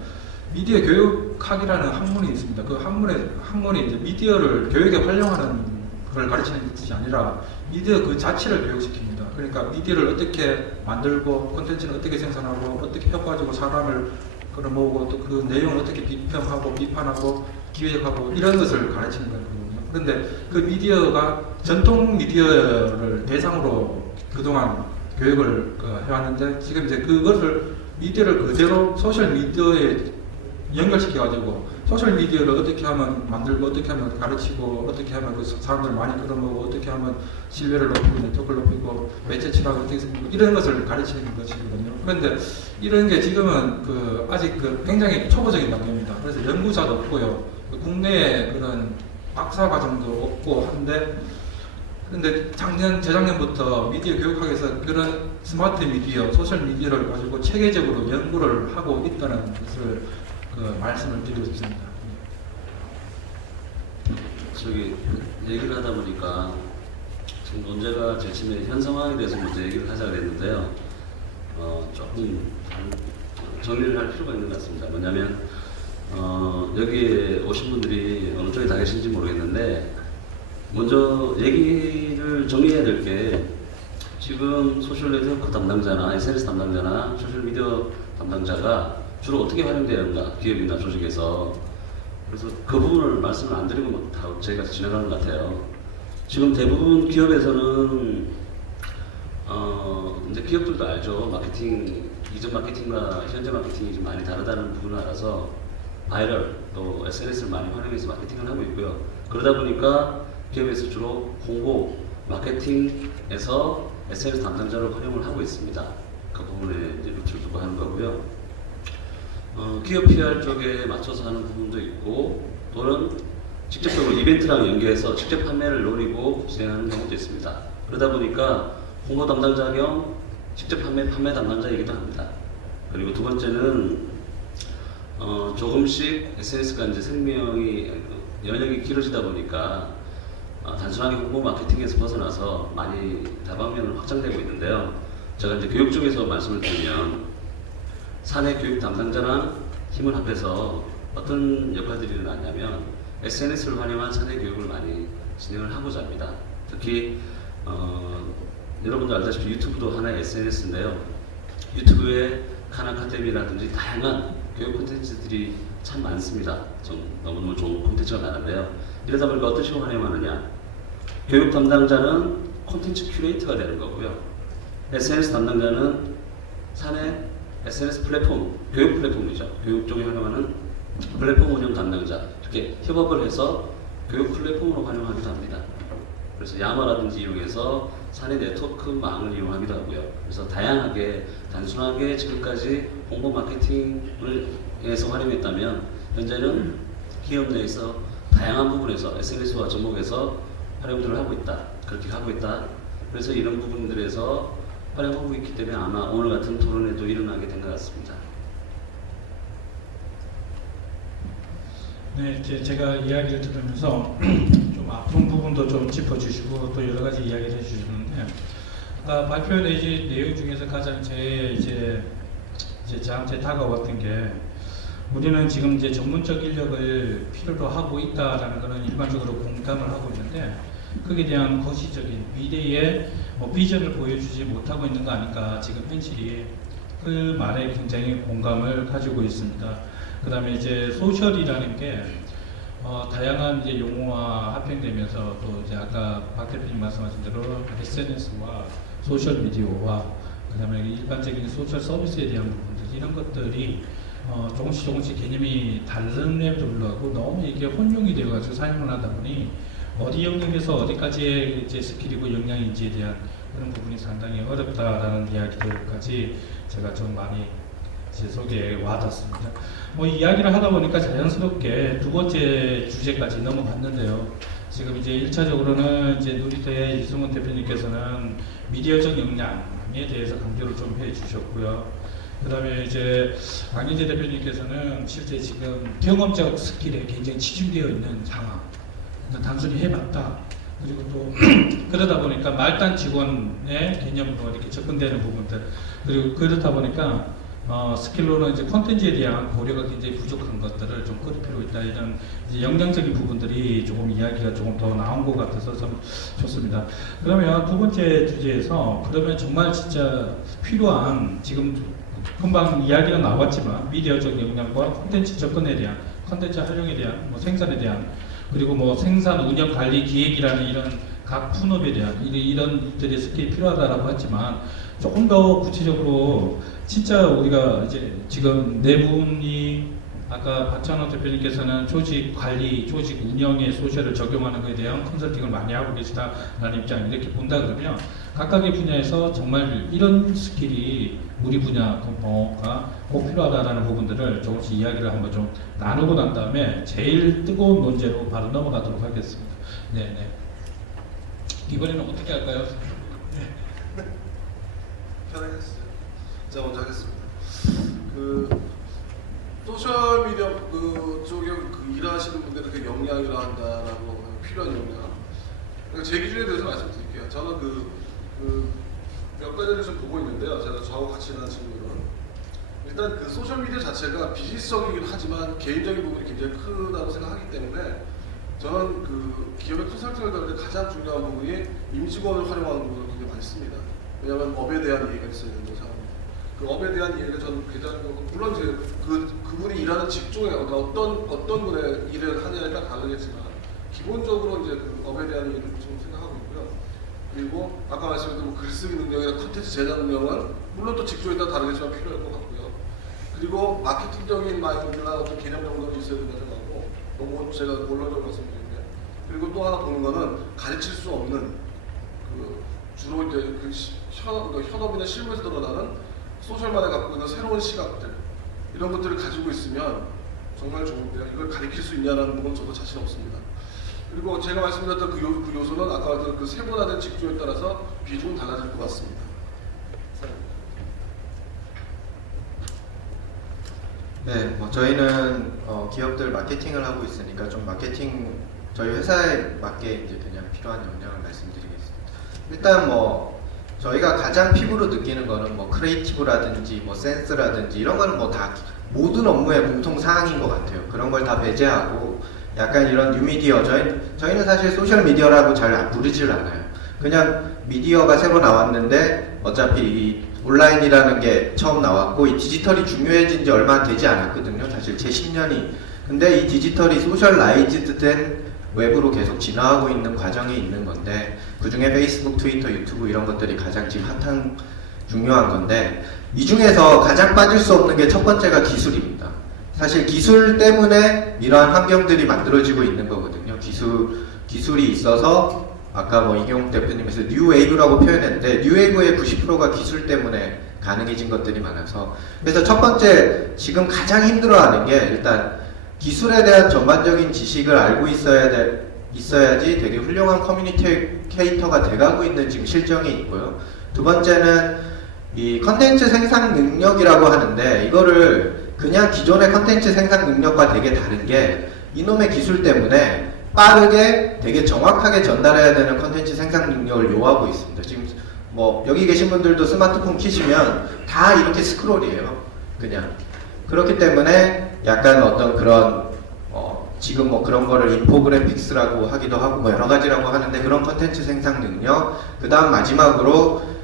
미디어 교육학이라는 학문이 있습니다. 그 학문이 이제 미디어를 교육에 활용하는 걸 가르치는 것이 아니라 미디어 그 자체를 교육시킵니다. 그러니까 미디어를 어떻게 만들고 콘텐츠는 어떻게 생산하고 어떻게 효과적으로 사람을 끌어모으고 또 그 내용을 어떻게 비평하고 비판하고 기획하고 이런 것을 가르치는 거거든요. 그런데 그 미디어가 전통 미디어를 대상으로 그동안 교육을 해왔는데 지금 이제 그것을 미디어를 그대로 소셜 미디어에 연결시켜가지고 소셜 미디어를 어떻게 하면 만들고 어떻게 하면 가르치고 어떻게 하면 그 사람들 많이 끌어모으고 어떻게 하면 신뢰를 높이고 네트워크를 높이고 매체 친화가 어떻게 생기고 이런 것을 가르치는 것이거든요. 그런데 이런 게 지금은 아직 굉장히 초보적인 단계입니다. 그래서 연구자도 없고요. 국내에 그런 박사 과정도 없고 한데 그런데 재작년부터 미디어 교육학에서 그런 스마트 미디어, 소셜 미디어를 가지고 체계적으로 연구를 하고 있다는 것을 말씀을 드리고 싶습니다. 얘기를 하다 보니까 지금 논제가 제침의 현상화에 대해서 먼저 얘기를 하자 그랬는데요. 조금 정리를 할 필요가 있는 것 같습니다. 뭐냐면 여기에 오신 분들이 어느 쪽에 다 계신지 모르겠는데 먼저 얘기를 정리해야 될 게 지금 소셜 네트워크 담당자나 SNS 담당자나 소셜 미디어 담당자가 주로 어떻게 활용되는가 기업이나 조직에서 그래서 그 부분을 말씀을 안 드리고 다 저희가 지나가는 것 같아요. 지금 대부분 기업에서는 이제 기업들도 알죠. 마케팅 이전 마케팅과 현재 마케팅이 좀 많이 다르다는 부분을 알아서 바이럴 또 SNS를 많이 활용해서 마케팅을 하고 있고요. 그러다 보니까 기업에서 주로 홍보 마케팅에서 SNS 담당자를 활용을 하고 있습니다. 그 부분에 이제 루트를 두고 하는 거고요. 기업 PR 쪽에 맞춰서 하는 부분도 있고 또는 직접적으로 이벤트랑 연계해서 직접 판매를 노리고 진행하는 경우도 있습니다. 그러다 보니까 홍보 담당자 겸 직접 판매 담당자이기도 합니다. 그리고 두 번째는 조금씩 SNS가 이제 생명이 연역이 길어지다 보니까 단순하게 홍보 마케팅에서 벗어나서 많이 다방면을 확장되고 있는데요. 제가 이제 교육 쪽에서 말씀을 드리면 사내 교육 담당자랑 힘을 합해서 어떤 역할들이 일어났냐면 SNS를 활용한 사내 교육을 많이 진행을 하고자 합니다. 특히 여러분도 알다시피 유튜브도 하나의 SNS인데요. 유튜브에 칸 아카데미라든지 다양한 교육 콘텐츠들이 참 많습니다. 좀 너무너무 좋은 콘텐츠가 많은데요. 이러다 보니까 어떤 식으로 활용하느냐. 교육 담당자는 콘텐츠 큐레이터가 되는 거고요. SNS 담당자는 사내 SNS 플랫폼, 교육 플랫폼이죠. 교육 쪽에 활용하는 플랫폼 운영 담당자. 이렇게 협업을 해서 교육 플랫폼으로 활용하기도 합니다. 그래서 야마라든지 이용해서 사내 네트워크망을 이용하기도 하고요. 그래서 다양하게 단순하게 지금까지 홍보 마케팅을 해서 활용했다면 현재는 기업 내에서 다양한 부분에서 SNS와 접목해서 활용들을 하고 있다. 그렇게 하고 있다. 그래서 이런 부분들에서 활용하고 있기 때문에 아마 오늘 같은 토론회도 일어나게 된 것 같습니다. 네, 이제 제가 이야기를 들으면서 좀 아픈 부분도 좀 짚어주시고 또 여러 가지 이야기를 해주시는데 발표 내용 중에서 가장 저한테 다가왔던 게 우리는 지금 이제 전문적 인력을 필요로 하고 있다라는 것은 일반적으로 공감을 하고 있는데 거기에 대한 거시적인 미래의 비전을 보여주지 못하고 있는 거 아닐까 지금 현실이 그 말에 굉장히 공감을 가지고 있습니다. 그 다음에 이제 소셜이라는 게 다양한 이제 용어와 합병되면서 또 이제 아까 박 대표님 말씀하신 대로 SNS와 소셜 미디어와 그 다음에 일반적인 소셜 서비스에 대한 부분들 이런 것들이 조금씩 개념이 다른데도 불구하고 너무 이게 혼용이 되어가지고 사용을 하다 보니 어디 영역에서 어디까지의 이제 스킬이고 역량인지에 대한 그런 부분이 상당히 어렵다라는 이야기들까지 제가 좀 많이 제 속에 와닿습니다. 이야기를 하다 보니까 자연스럽게 두 번째 주제까지 넘어갔는데요. 지금 이제 1차적으로는 이제 누리대 이승훈 대표님께서는 미디어적 역량에 대해서 강조를 좀 해주셨고요. 그 다음에 이제 강인재 대표님께서는 실제 지금 경험적 스킬에 굉장히 치중되어 있는 상황. 그러니까 단순히 해봤다. 그리고 또 그러다 보니까 말단 직원의 개념으로 이렇게 접근되는 부분들. 그리고 그렇다 보니까 스킬로는 이제 콘텐츠에 대한 고려가 굉장히 부족한 것들을 좀 끌 필요 있다. 이런 이제 역량적인 부분들이 조금 이야기가 조금 더 나온 것 같아서 좀 좋습니다. 그러면 두 번째 주제에서 그러면 정말 진짜 필요한 지금 금방 이야기가 나왔지만 미디어적 역량과 콘텐츠 접근에 대한 콘텐츠 활용에 대한 생산에 대한 그리고 생산 운영 관리 기획이라는 이런 각 분업에 대한 이런 들의 스킬이 필요하다라고 했지만 조금 더 구체적으로 진짜 우리가 이제 지금 네 분이 아까 박찬호 대표님께서는 조직 관리, 조직 운영의 소셜을 적용하는 것에 대한 컨설팅을 많이 하고 계시다라는 입장 이렇게 본다 그러면 각각의 분야에서 정말 이런 스킬이 우리 분야가 꼭 필요하다라는 부분들을 조금씩 이야기를 한번 좀 나누고 난 다음에 제일 뜨거운 논제로 바로 넘어가도록 하겠습니다. 네네. 이번에는 어떻게 할까요? 편하게 하시죠. 제가 먼저 하겠습니다. 소셜 미디어 쪽에 일하시는 분들은 그 역량이라 한다라고 필요한 역량. 그러니까 제 기준에 대해서 말씀드릴게요. 저는 몇 가지를 좀 보고 있는데요. 제가 저하고 같이 일하는 친구들은 일단 그 소셜 미디어 자체가 비즈니스적이긴 하지만 개인적인 부분이 굉장히 크다고 생각하기 때문에 저는 기업의 컨설팅을 할 때 가장 중요한 부분이 임직원을 활용하는 부분을 굉장히 많이 씁니다. 왜냐하면 업에 대한 이해가 있어야 되는 거죠. 그 업에 대한 이해가 저는 굉장히 물론 이제 그분이 일하는 직종에 어떤 분의 일을 하느냐에 따라 다르겠지만 기본적으로 이제 그 업에 대한 이해를 좀 생각하고 있고요. 그리고 아까 말씀드린 글쓰기 능력이나 콘텐츠 제작 능력은 물론 또 직종에 따라 다르겠지만 필요할 것 같고요. 그리고 마케팅적인 마인드나 어떤 개념 정도는 있어야 된다고 생각하고 너무 제가 원론적으로 말씀드리는데 그리고 또 하나 보는 거는 가르칠 수 없는 주로 이제 현업이나 실무에서 드러나는 소셜만에 갖고 있는 새로운 시각들 이런 것들을 가지고 있으면 정말 좋은데요. 이걸 가르칠 수 있냐는 건 저도 자신 없습니다. 그리고 제가 말씀드렸던 그 요소는 아까 말했던 그 세분화된 직종에 따라서 비중은 달라질 것 같습니다. 네, 저희는 기업들 마케팅을 하고 있으니까 좀 저희 회사에 맞게 이제 그냥 필요한 역량을 말씀드리겠습니다. 일단 저희가 가장 피부로 느끼는 거는 뭐 크리에이티브라든지 뭐 센스라든지 이런 거는 뭐 다 모든 업무의 공통 사항인 것 같아요. 그런 걸 다 배제하고 약간 이런 뉴미디어, 저희는 사실 소셜 미디어라고 잘 부르질 않아요. 그냥 미디어가 새로 나왔는데 어차피 이 온라인이라는 게 처음 나왔고 이 디지털이 중요해진 지 얼마 되지 않았거든요. 사실 제 10년이. 근데 이 디지털이 소셜라이즈드 된 웹으로 계속 진화하고 있는 과정에 있는 건데 그 중에 페이스북, 트위터, 유튜브 이런 것들이 가장 지금 핫한 중요한 건데 이 중에서 가장 빠질 수 없는 게 첫 번째가 기술입니다. 사실 기술 때문에 이러한 환경들이 만들어지고 있는 거거든요. 기술이 있어서 아까 뭐 이경욱 대표님께서 뉴웨이브라고 표현했는데 뉴웨이브의 90%가 기술 때문에 가능해진 것들이 많아서 그래서 첫 번째 지금 가장 힘들어하는 게 일단 기술에 대한 전반적인 지식을 알고 있어야지 되게 훌륭한 커뮤니케이터가 돼가고 있는 지금 실정이 있고요. 두 번째는 이 컨텐츠 생산 능력이라고 하는데 이거를 그냥 기존의 컨텐츠 생산 능력과 되게 다른 게 이놈의 기술 때문에 빠르게 되게 정확하게 전달해야 되는 컨텐츠 생산 능력을 요하고 있습니다. 지금 뭐 여기 계신 분들도 스마트폰 키시면 다 이렇게 스크롤이에요. 그냥 그렇기 때문에 약간 어떤 그런 지금 뭐 그런 거를 인포그래픽스라고 하기도 하고 뭐 여러 가지라고 하는데 그런 컨텐츠 생산 능력, 그 다음 마지막으로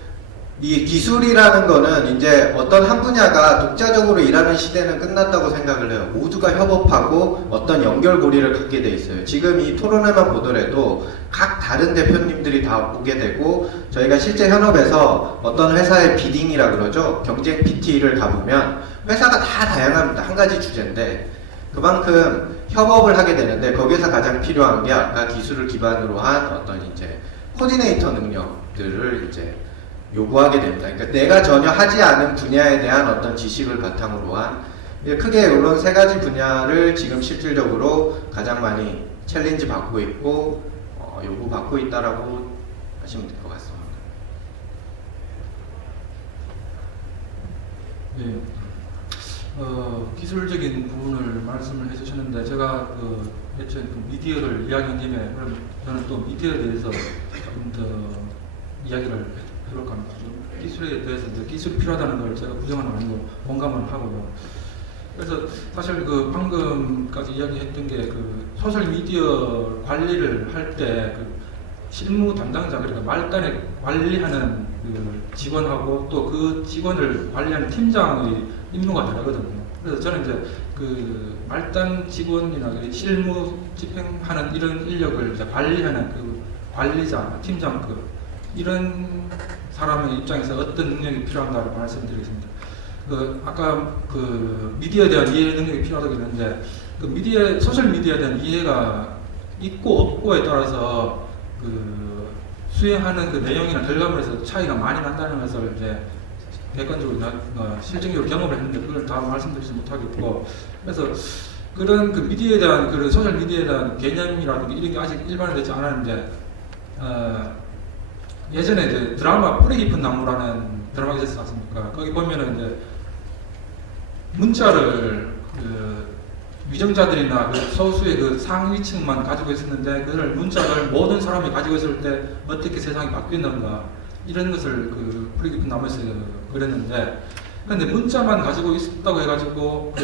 이 기술이라는 거는 이제 어떤 한 분야가 독자적으로 일하는 시대는 끝났다고 생각을 해요. 모두가 협업하고 어떤 연결고리를 갖게 돼 있어요. 지금 이 토론회만 보더라도 각 다른 대표님들이 다 오게 되고 저희가 실제 현업에서 어떤 회사의 비딩이라 그러죠. 경쟁 PT를 가보면 회사가 다 다양합니다. 한 가지 주제인데 그만큼 협업을 하게 되는데 거기에서 가장 필요한 게 아까 기술을 기반으로 한 어떤 이제 코디네이터 능력들을 이제 요구하게 됩니다. 그러니까 내가 전혀 하지 않은 분야에 대한 어떤 지식을 바탕으로 한 크게 이런 세 가지 분야를 지금 실질적으로 가장 많이 챌린지 받고 있고 요구받고 있다라고 하시면 될 것 같습니다. 네. 기술적인 부분을 말씀을 해주셨는데 제가 애초에 미디어를 이야기한 김에 저는 또 미디어에 대해서 조금 더 이야기를 해볼까 합니다. 기술에 대해서 이제 기술이 필요하다는 걸 제가 부정은 아니고 공감을 하고요. 그래서 사실 방금까지 이야기했던 게 소셜 미디어 관리를 할 때 실무 담당자 그러니까 말단에 관리하는 직원하고 또 그 직원을 관리하는 팀장의 임무가 다르거든요. 그래서 저는 이제 말단 직원이나 실무 집행하는 이런 인력을 이제 관리하는 관리자, 팀장 이런 사람의 입장에서 어떤 능력이 필요한가를 말씀드리겠습니다. 아까 미디어에 대한 이해 능력이 필요하다고 했는데 소셜 미디어에 대한 이해가 있고 없고에 따라서 수행하는 내용이나 결과물에서 차이가 많이 난다는 것을 이제 객관적으로 실증적으로 경험을 했는데 그걸 다 말씀드리지 못하겠고 그래서 그런 미디어에 대한 소셜 미디어에 대한 개념이라든지 이런 게 아직 일반화되지 않았는데 예전에 이제 드라마 뿌리 깊은 나무라는 드라마가 있었지 않습니까? 거기 보면은 이제 문자를 위정자들이나 소수의 상위층만 가지고 있었는데 그걸 문자를 모든 사람이 가지고 있을 때 어떻게 세상이 바뀌었는가 이런 것을 뿌리 깊은 나무에서 그랬는데 그런데 문자만 가지고 있었다고 해가지고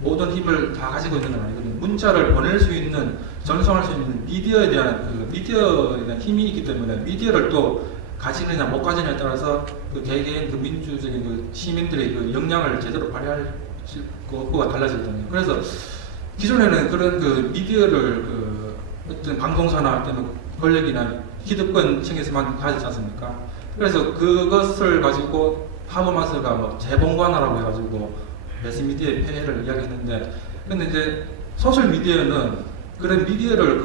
모든 힘을 다 가지고 있는 건 아니거든요. 문자를 보낼 수 있는 전송할 수 있는 미디어에 대한 힘이 있기 때문에 미디어를 또 가지느냐 못 가지느냐에 따라서 개개인 민주적인 시민들의 역량을 제대로 발휘할 거가 달라지거든요. 그래서 기존에는 그런 미디어를 어떤 방송사나 또는 권력이나 기득권층에서만 가지지 않습니까? 그래서 그것을 가지고 하버마스가 재봉관화라고 해가지고 매스미디어의 폐해를 이야기했는데 근데 이제 소셜미디어는 그런 미디어를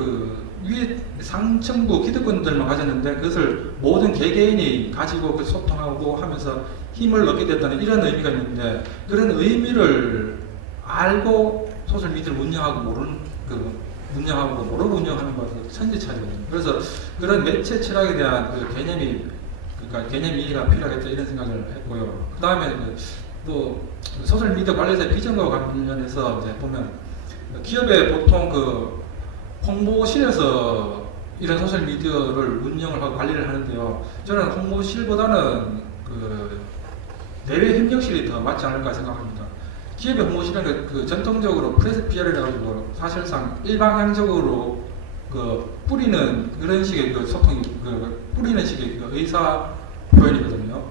위에 상층부 기득권들만 가졌는데 그것을 모든 개개인이 가지고 소통하고 하면서 힘을 얻게 됐다는 이런 의미가 있는데 그런 의미를 알고 소셜미디어를 운영하고 모르고 운영하는 것은 천지차이거든요. 그래서 그런 매체 철학에 대한 개념 이해가 필요하겠다 이런 생각을 했고요. 그 다음에 또 소셜미디어 관련해서 비전과 관련해서 이제 보면 기업에 보통 홍보실에서 이런 소셜 미디어를 운영을 하고 관리를 하는데요. 저는 홍보실보다는 그 대외 협력실이 더 맞지 않을까 생각합니다. 기업의 홍보실은 그 전통적으로 프레스 PR을 해가지고 사실상 일방향적으로 그 뿌리는 그런 식의 그 소통이 뿌리는 식의 그 의사 표현이거든요.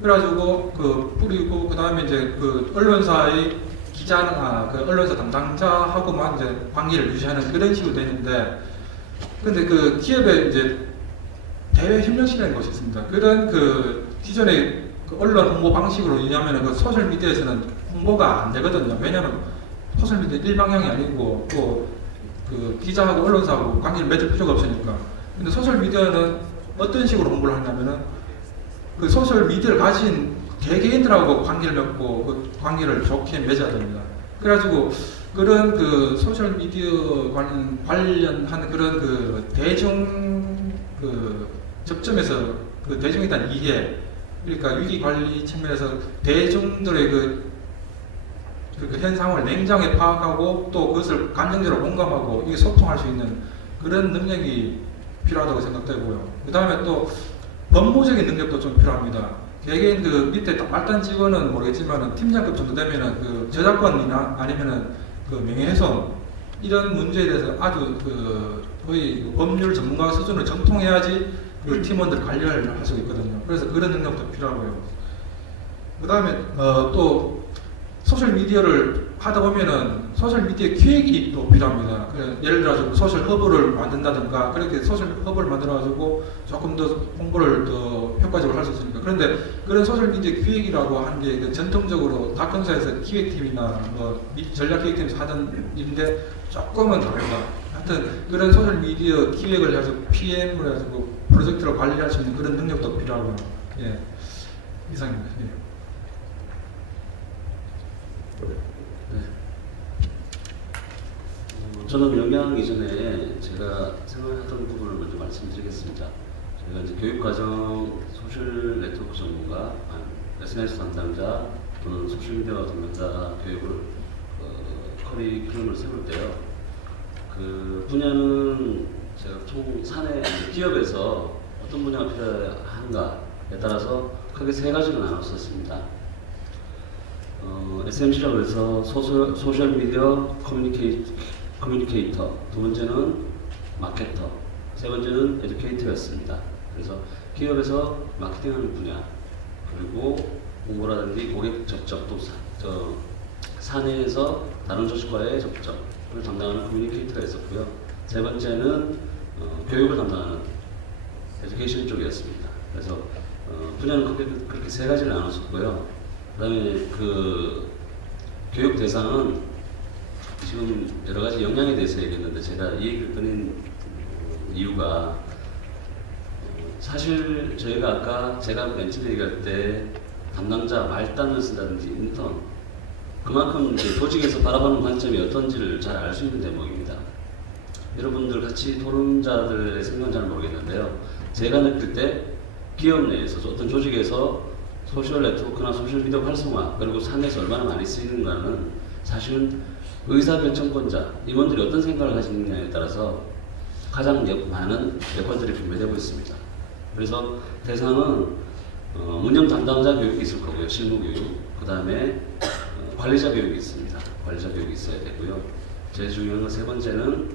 그래가지고 그 뿌리고 그 다음에 이제 그 언론사의 그 언론사 담당자하고만 이제 관계를 유지하는 그런 식으로 되는데, 근데 그 기업에 이제 대외 협력실이라는 것이 있습니다. 그런 그 기존의 그 언론 홍보 방식으로 왜냐하면 그 소셜 미디어에서는 홍보가 안 되거든요. 왜냐하면 소셜 미디어 일방향이 아니고 또 그 기자하고 언론사하고 관계를 맺을 필요가 없으니까. 근데 소셜 미디어는 어떤 식으로 홍보를 하냐면은 그 소셜 미디어를 가진 개개인들하고 관계를 맺고 그 관계를 좋게 맺어야 됩니다. 그래가지고 그런 그 소셜 미디어 관련한 그런 그 대중 그 접점에서 그 대중에 대한 이해, 그러니까 위기 관리 측면에서 대중들의 그 현상을 냉정히 파악하고 또 그것을 감정적으로 공감하고 이게 소통할 수 있는 그런 능력이 필요하다고 생각되고요. 그 다음에 또 법무적인 능력도 좀 필요합니다. 개개인 그 밑에 말단 직원은 모르겠지만 팀장급 정도 되면은 그 저작권이나 아니면은 그 명예훼손 이런 문제에 대해서 아주 그 거의 그 법률 전문가 수준을 정통해야지 그 팀원들 관리를 할 수 있거든요. 그래서 그런 능력도 필요하고요. 그 다음에 또 소셜 미디어를 하다 보면은 소셜 미디어 기획이 필요합니다. 예를 들어서 소셜 허브를 만든다든가 그렇게 소셜 허브를 만들어가지고 조금 더 홍보를 더 효과적으로 할 수 있으니까. 그런데 그런 소셜 미디어 기획이라고 하는 게 전통적으로 닷컴사에서 기획팀이나 뭐 전략 기획팀에서 하던 일인데 조금은 다릅니다. 하여튼 그런 소셜 미디어 기획을 해서 PM을 해가지고 프로젝트를 관리할 수 있는 그런 능력도 필요하고요. 예, 이상입니다. 예. 저는 영양 이전에 제가 생각했던 부분을 먼저 말씀드리겠습니다. 제가 이제 교육과정 소셜 네트워크 전문가, SNS 담당자 또는 소셜미디어 담당자 교육을 커리큘럼을 세울 때요. 그 분야는 제가 총 사내 기업에서 어떤 분야가 필요한가에 따라서 크게 세 가지로 나눴었습니다. SMC라고 해서 소셜미디어 커뮤니케이터, 두 번째는 마케터, 세 번째는 에듀케이터였습니다. 그래서 기업에서 마케팅하는 분야, 그리고 홍보라든지 고객 접촉, 또 사내에서 다른 조직과의 접촉을 담당하는 커뮤니케이터가 있었고요. 세 번째는 교육을 담당하는 에듀케이션 쪽이었습니다. 그래서 분야는 그렇게 세 가지를 나눴었고요. 그 다음에 그 교육 대상은 지금 여러 가지 역량에 대해서 얘기했는데 제가 이 얘기를 꺼낸 이유가 사실 저희가 아까 제가 맨 처음에 얘기할 때 담당자 말단을 쓴다든지 인턴 그만큼 이제 조직에서 바라보는 관점이 어떤지를 잘 알 수 있는 대목입니다. 여러분들 같이 토론자들의 생각은 잘 모르겠는데요. 제가 느낄 때 기업 내에서 어떤 조직에서 소셜 네트워크나 소셜 미디어 활성화 그리고 사내에서 얼마나 많이 쓰이는가는 사실은 의사결정권자, 임원들이 어떤 생각을 가지느냐에 따라서 가장 많은 여건들이 분배되고 있습니다. 그래서 대상은 운영 담당자 교육이 있을 거고요. 실무 교육. 그 다음에 관리자 교육이 있습니다. 관리자 교육이 있어야 되고요. 제일 중요한 건 세 번째는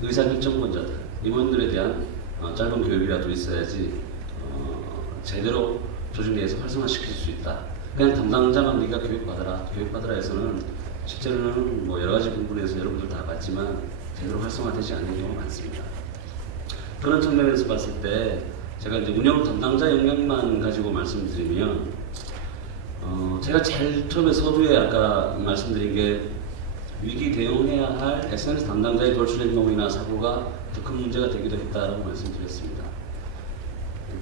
의사결정권자들, 임원들에 대한 짧은 교육이라도 있어야지 제대로 조직 내에서 활성화시킬 수 있다. 그냥 담당자만 네가 교육받으라 해서는 실제로는 뭐 여러 가지 부분에서 여러분들 다 봤지만 제대로 활성화되지 않는 경우가 많습니다. 그런 측면에서 봤을 때 제가 이제 운영 담당자 역량만 가지고 말씀드리면 제가 제일 처음에 서두에 아까 말씀드린 게 위기 대응해야 할 SNS 담당자의 돌출 행동이나 사고가 더 큰 문제가 되기도 했다라고 말씀드렸습니다.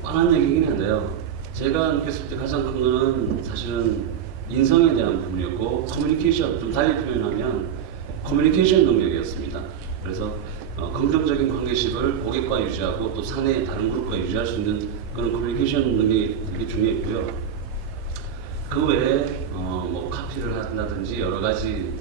뻔한 얘기긴 한데요. 제가 느꼈을 때 가장 큰 거는 사실은 인성에 대한 부분이었고 커뮤니케이션, 좀 달리 표현하면 커뮤니케이션 능력이었습니다. 그래서 긍정적인 관계식을 고객과 유지하고 또 사내의 다른 그룹과 유지할 수 있는 그런 커뮤니케이션 능력이 되게 중요했고요. 그 외에 뭐 카피를 한다든지 여러 가지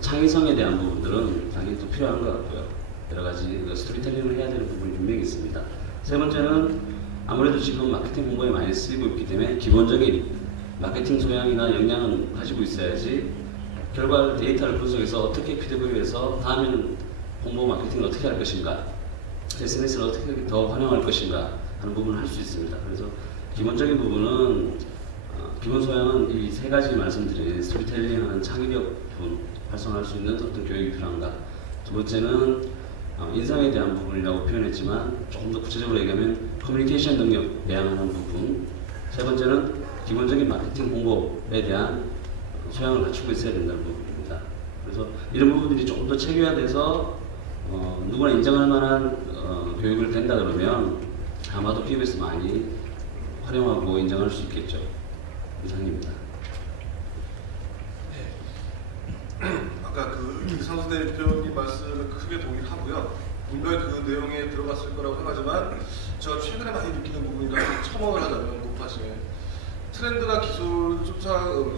창의성에 대한 부분들은 당연히 또 필요한 것 같고요. 여러 가지 스토리텔링을 해야 되는 부분이 분명히 있습니다. 세 번째는 아무래도 지금 마케팅 공부에 많이 쓰이고 있기 때문에 기본적인 마케팅 소양이나 역량은 가지고 있어야지 결과 데이터를 분석해서 어떻게 피드백해서 다음에는 홍보 마케팅을 어떻게 할 것인가, SNS를 어떻게 더 활용할 것인가 하는 부분을 할 수 있습니다. 그래서 기본적인 부분은 기본 소양은 이 세 가지 말씀드린 스토리텔링하는 창의력 부분 활성화할 수 있는 어떤 교육이 필요한가. 두 번째는 인상에 대한 부분이라고 표현했지만 조금 더 구체적으로 얘기하면 커뮤니케이션 능력 배양하는 부분. 세 번째는 기본적인 마케팅 홍보에 대한 소양을 갖추고 있어야 된다는 부분입니다. 그래서 이런 부분들이 조금 더 체계화돼서 누구나 인정할 만한 교육을 된다 그러면 아마도 PBS 많이 활용하고 인정할 수 있겠죠. 이상입니다. 아까 이상수 대표님 말씀을 크게 동의하고요. 분명히 그 내용에 들어갔을 거라고 생각하지만 제가 최근에 많이 느끼는 부분이라 첨언을 하자면 높아지면 트렌드나 기술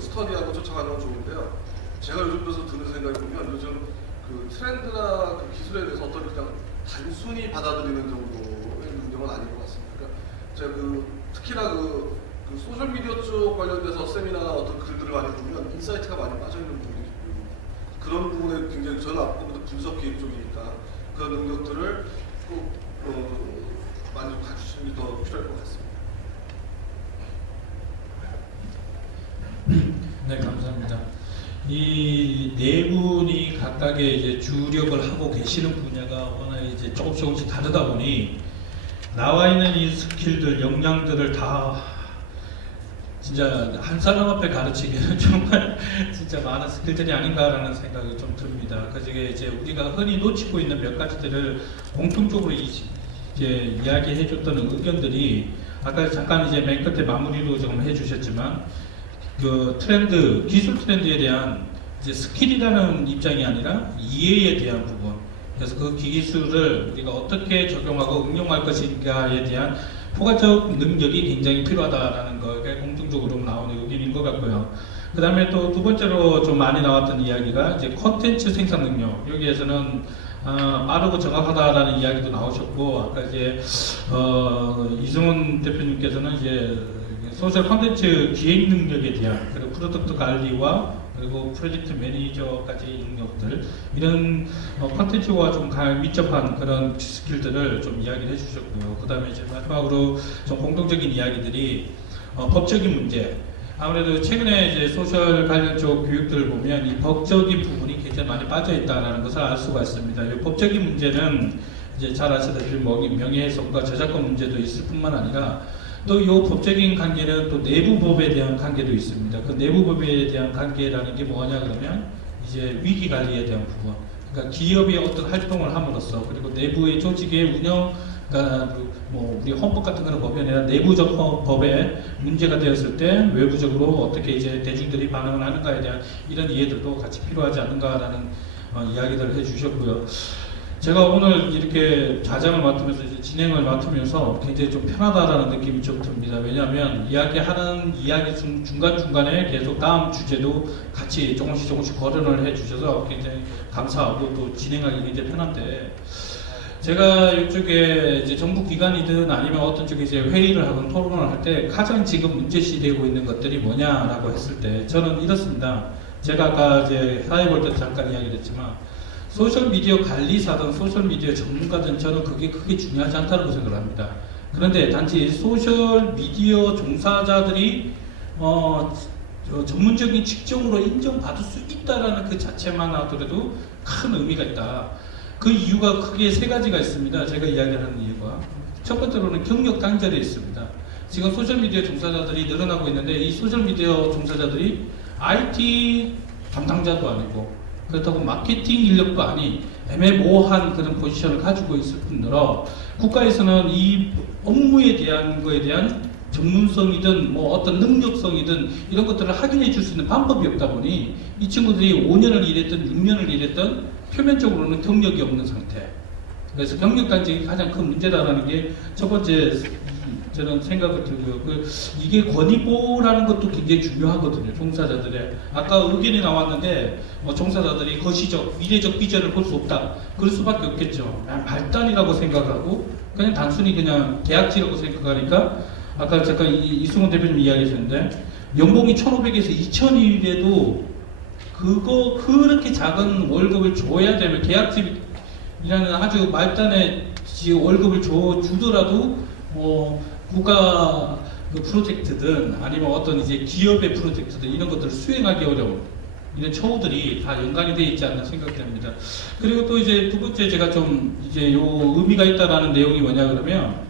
스터디하고 쫓아가는 건 좋은데요. 제가 요즘 들어서 드는 생각이 보면 요즘 그 트렌드나 그 기술에 대해서 어떤 그냥 단순히 받아들이는 정도의 능력은 아닌 것 같습니다. 그러니까 제가 특히나 그 소셜미디어 쪽 관련돼서 세미나나 어떤 글들을 많이 보면 인사이트가 많이 빠져있는 부분이 있고 그런 부분에 굉장히 저는 앞으로부터 분석 기획 쪽이니까 그런 능력들을 꼭 많이 갖추시는 게 더 필요할 것 같습니다. 네, 감사합니다. 이 네 분이 각각의 이제 주력을 하고 계시는 분야가 워낙 이제 조금씩 다르다 보니 나와 있는 이 스킬들, 역량들을 다 진짜 한 사람 앞에 가르치기는 정말 진짜 많은 스킬들이 아닌가라는 생각이 좀 듭니다. 그중에 이제 우리가 흔히 놓치고 있는 몇 가지들을 공통적으로 이제 이야기해줬던 의견들이 아까 잠깐 이제 맨 끝에 마무리도 좀 해주셨지만 그 트렌드, 기술 트렌드에 대한 이제 스킬이라는 입장이 아니라 이해에 대한 부분. 그래서 그 기술을 우리가 어떻게 적용하고 응용할 것인가에 대한 포괄적 능력이 굉장히 필요하다라는 거가 공통적으로 나오는 의견인 것 같고요. 그 다음에 또 두 번째로 좀 많이 나왔던 이야기가 이제 콘텐츠 생산 능력. 여기에서는 빠르고 정확하다라는 이야기도 나오셨고, 아까 이제 이승훈 대표님께서는 이제 소셜 콘텐츠 기획 능력에 대한 그리고 프로덕트 관리와 그리고 프로젝트 매니저까지 능력들 이런 콘텐츠와 좀 밀접한 그런 스킬들을 좀 이야기를 해주셨고요. 그 다음에 이제 마지막으로 좀 공통적인 이야기들이 법적인 문제. 아무래도 최근에 이제 소셜 관련 쪽 교육들을 보면 이 법적인 부분이 굉장히 많이 빠져 있다는 것을 알 수가 있습니다. 이 법적인 문제는 이제 잘 아시다시피 명예훼손과 저작권 문제도 있을 뿐만 아니라 또 이 법적인 관계는 또 내부 법에 대한 관계도 있습니다. 그 내부 법에 대한 관계라는 게 뭐냐 그러면 이제 위기 관리에 대한 부분. 그러니까 기업이 어떤 활동을 함으로써 그리고 내부의 조직의 운영, 그러니까 뭐 우리 헌법 같은 그런 법이 아니라 내부적 법에 문제가 되었을 때 외부적으로 어떻게 이제 대중들이 반응을 하는가에 대한 이런 이해들도 같이 필요하지 않는가라는 이야기들을 해주셨고요. 제가 오늘 이렇게 좌장을 맡으면서 이제 진행을 맡으면서 굉장히 좀 편하다라는 느낌이 좀 듭니다. 왜냐하면 이야기하는 이야기 중간중간에 계속 다음 주제도 같이 조금씩 거론을 해주셔서 굉장히 감사하고 또 진행하기 굉장히 편한데 제가 이쪽에 이제 정부 기관이든 아니면 어떤 쪽에 이제 회의를 하건 토론을 할 때 가장 지금 문제시되고 있는 것들이 뭐냐라고 했을 때 저는 이렇습니다. 제가 아까 이제 사회 볼 때 잠깐 이야기를 했지만 소셜미디어 관리사든 소셜미디어 전문가든 저는 그게 크게 중요하지 않다고 생각을 합니다. 그런데 단지 소셜미디어 종사자들이 전문적인 직종으로 인정받을 수 있다는 그 자체만 하더라도 큰 의미가 있다. 그 이유가 크게 세 가지가 있습니다. 제가 이야기하는 이유가. 첫 번째로는 경력 단절이 있습니다. 지금 소셜미디어 종사자들이 늘어나고 있는데 이 소셜미디어 종사자들이 IT 담당자도 아니고 그렇다고 마케팅 인력도 아닌 애매모호한 그런 포지션을 가지고 있을 뿐더러 국가에서는 이 업무에 대한 거에 대한 전문성이든 뭐 어떤 능력성이든 이런 것들을 확인해 줄 수 있는 방법이 없다 보니 이 친구들이 5년을 일했든 6년을 일했든 표면적으로는 경력이 없는 상태. 그래서 경력 단절이 가장 큰 문제다라는 게 첫 번째 저는 생각을 들고요. 이게 권위보호라는 것도 굉장히 중요하거든요. 종사자들의 아까 의견이 나왔는데 종사자들이 거시적 미래적 비전을 볼 수 없다. 그럴 수밖에 없겠죠. 말단이라고 생각하고 그냥 단순히 그냥 계약직이라고 생각하니까 아까 잠깐 이승훈 대표님 이야기하셨는데 연봉이 1,500에서 2,000이래도 그렇게 작은 월급을 줘야 되면 계약직이라는 아주 말단의 월급을 주더라도 국가 그 프로젝트든 아니면 어떤 이제 기업의 프로젝트든 이런 것들을 수행하기 어려운 이런 처우들이 다 연관이 되어 있지 않나 생각됩니다. 그리고 또 이제 두 번째 제가 좀 이제 요 의미가 있다라는 내용이 뭐냐 그러면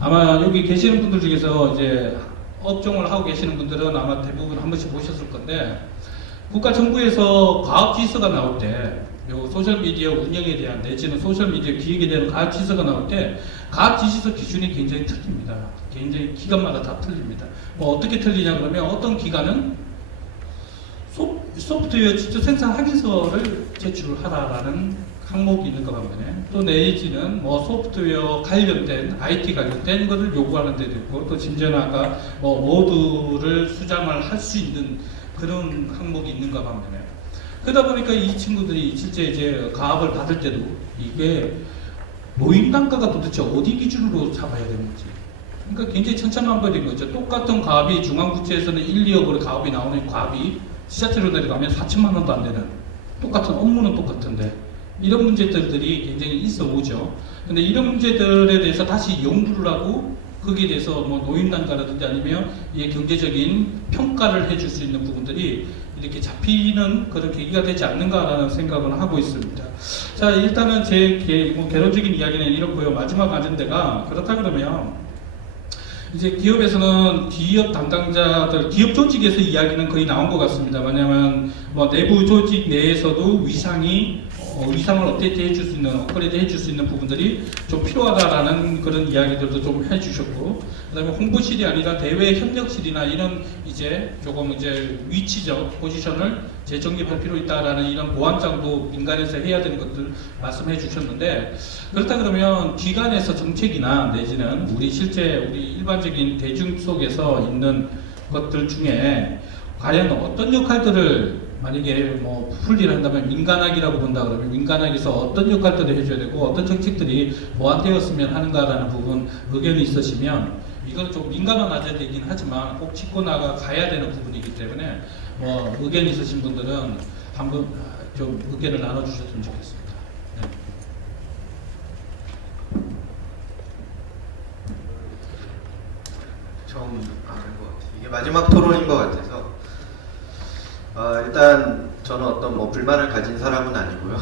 아마 여기 계시는 분들 중에서 이제 업종을 하고 계시는 분들은 아마 대부분 한 번씩 보셨을 건데 국가 정부에서 과학 지수가 나올 때 요 소셜미디어 운영에 대한 내지는 소셜미디어 기획에 대한 과학 지수가 나올 때 과학 지수 기준이 굉장히 틀립니다. 굉장히 기관마다 다 틀립니다. 어떻게 틀리냐 그러면 어떤 기관은 소프트웨어 직접 생산 확인서를 제출하라라는 항목이 있는 것 반면에 또 내지는 소프트웨어 관련된 IT 관련된 것을 요구하는 데도 있고 또 심지어는 아까 워드를 수정을 할 수 있는 그런 항목이 있는가 반면에 그러다 보니까 이 친구들이 실제 이제 가압을 받을 때도 이게 모임 단가가 도대체 어디 기준으로 잡아야 되는지 그러니까 굉장히 천차만별인 거죠. 똑같은 가압이 중앙부처에서는 1, 2억으로 가압이 나오는 가압이 지자체로 내려가면 4천만 원도 안 되는 똑같은 업무는 똑같은데 이런 문제들이 굉장히 있어 오죠. 근데 이런 문제들에 대해서 다시 연구를 하고 거기에 대해서 노임 단가라든지 아니면 이 경제적인 평가를 해줄 수 있는 부분들이 이렇게 잡히는 그런 계기가 되지 않는가라는 생각을 하고 있습니다. 자, 일단은 제 개론적인 이야기는 이렇고요. 마지막 아젠다가 그렇다 그러면 이제 기업에서는 기업 담당자들, 기업 조직에서 이야기는 거의 나온 것 같습니다. 왜냐하면 내부 조직 내에서도 위상을 업데이트 해줄 수 있는, 업그레이드 해줄 수 있는 부분들이 좀 필요하다라는 그런 이야기들도 좀 해주셨고, 그다음에 홍보실이 아니라 대외 협력실이나 이런 이제 조금 이제 위치적 포지션을 재정립할 필요 있다라는 이런 보완장도 민간에서 해야 되는 것들 말씀해 주셨는데, 그렇다 그러면 기관에서 정책이나 내지는 우리 실제 우리 일반적인 대중 속에서 있는 것들 중에 과연 어떤 역할들을 만약에 풀리를 한다면 민간학이라고 본다 그러면 민간학에서 어떤 역할들을 해줘야 되고 어떤 정책들이 보완되었으면 하는가라는 부분 의견이 있으시면 이건 좀 민감한 아젠다이긴 하지만 꼭 짚고 나가야 되는 부분이기 때문에 의견 있으신 분들은 한번 좀 의견을 나눠주셨으면 좋겠습니다. 네. 처음 아는 것 같아요. 이게 마지막 토론인 것 같아서 일단 저는 어떤 불만을 가진 사람은 아니고요.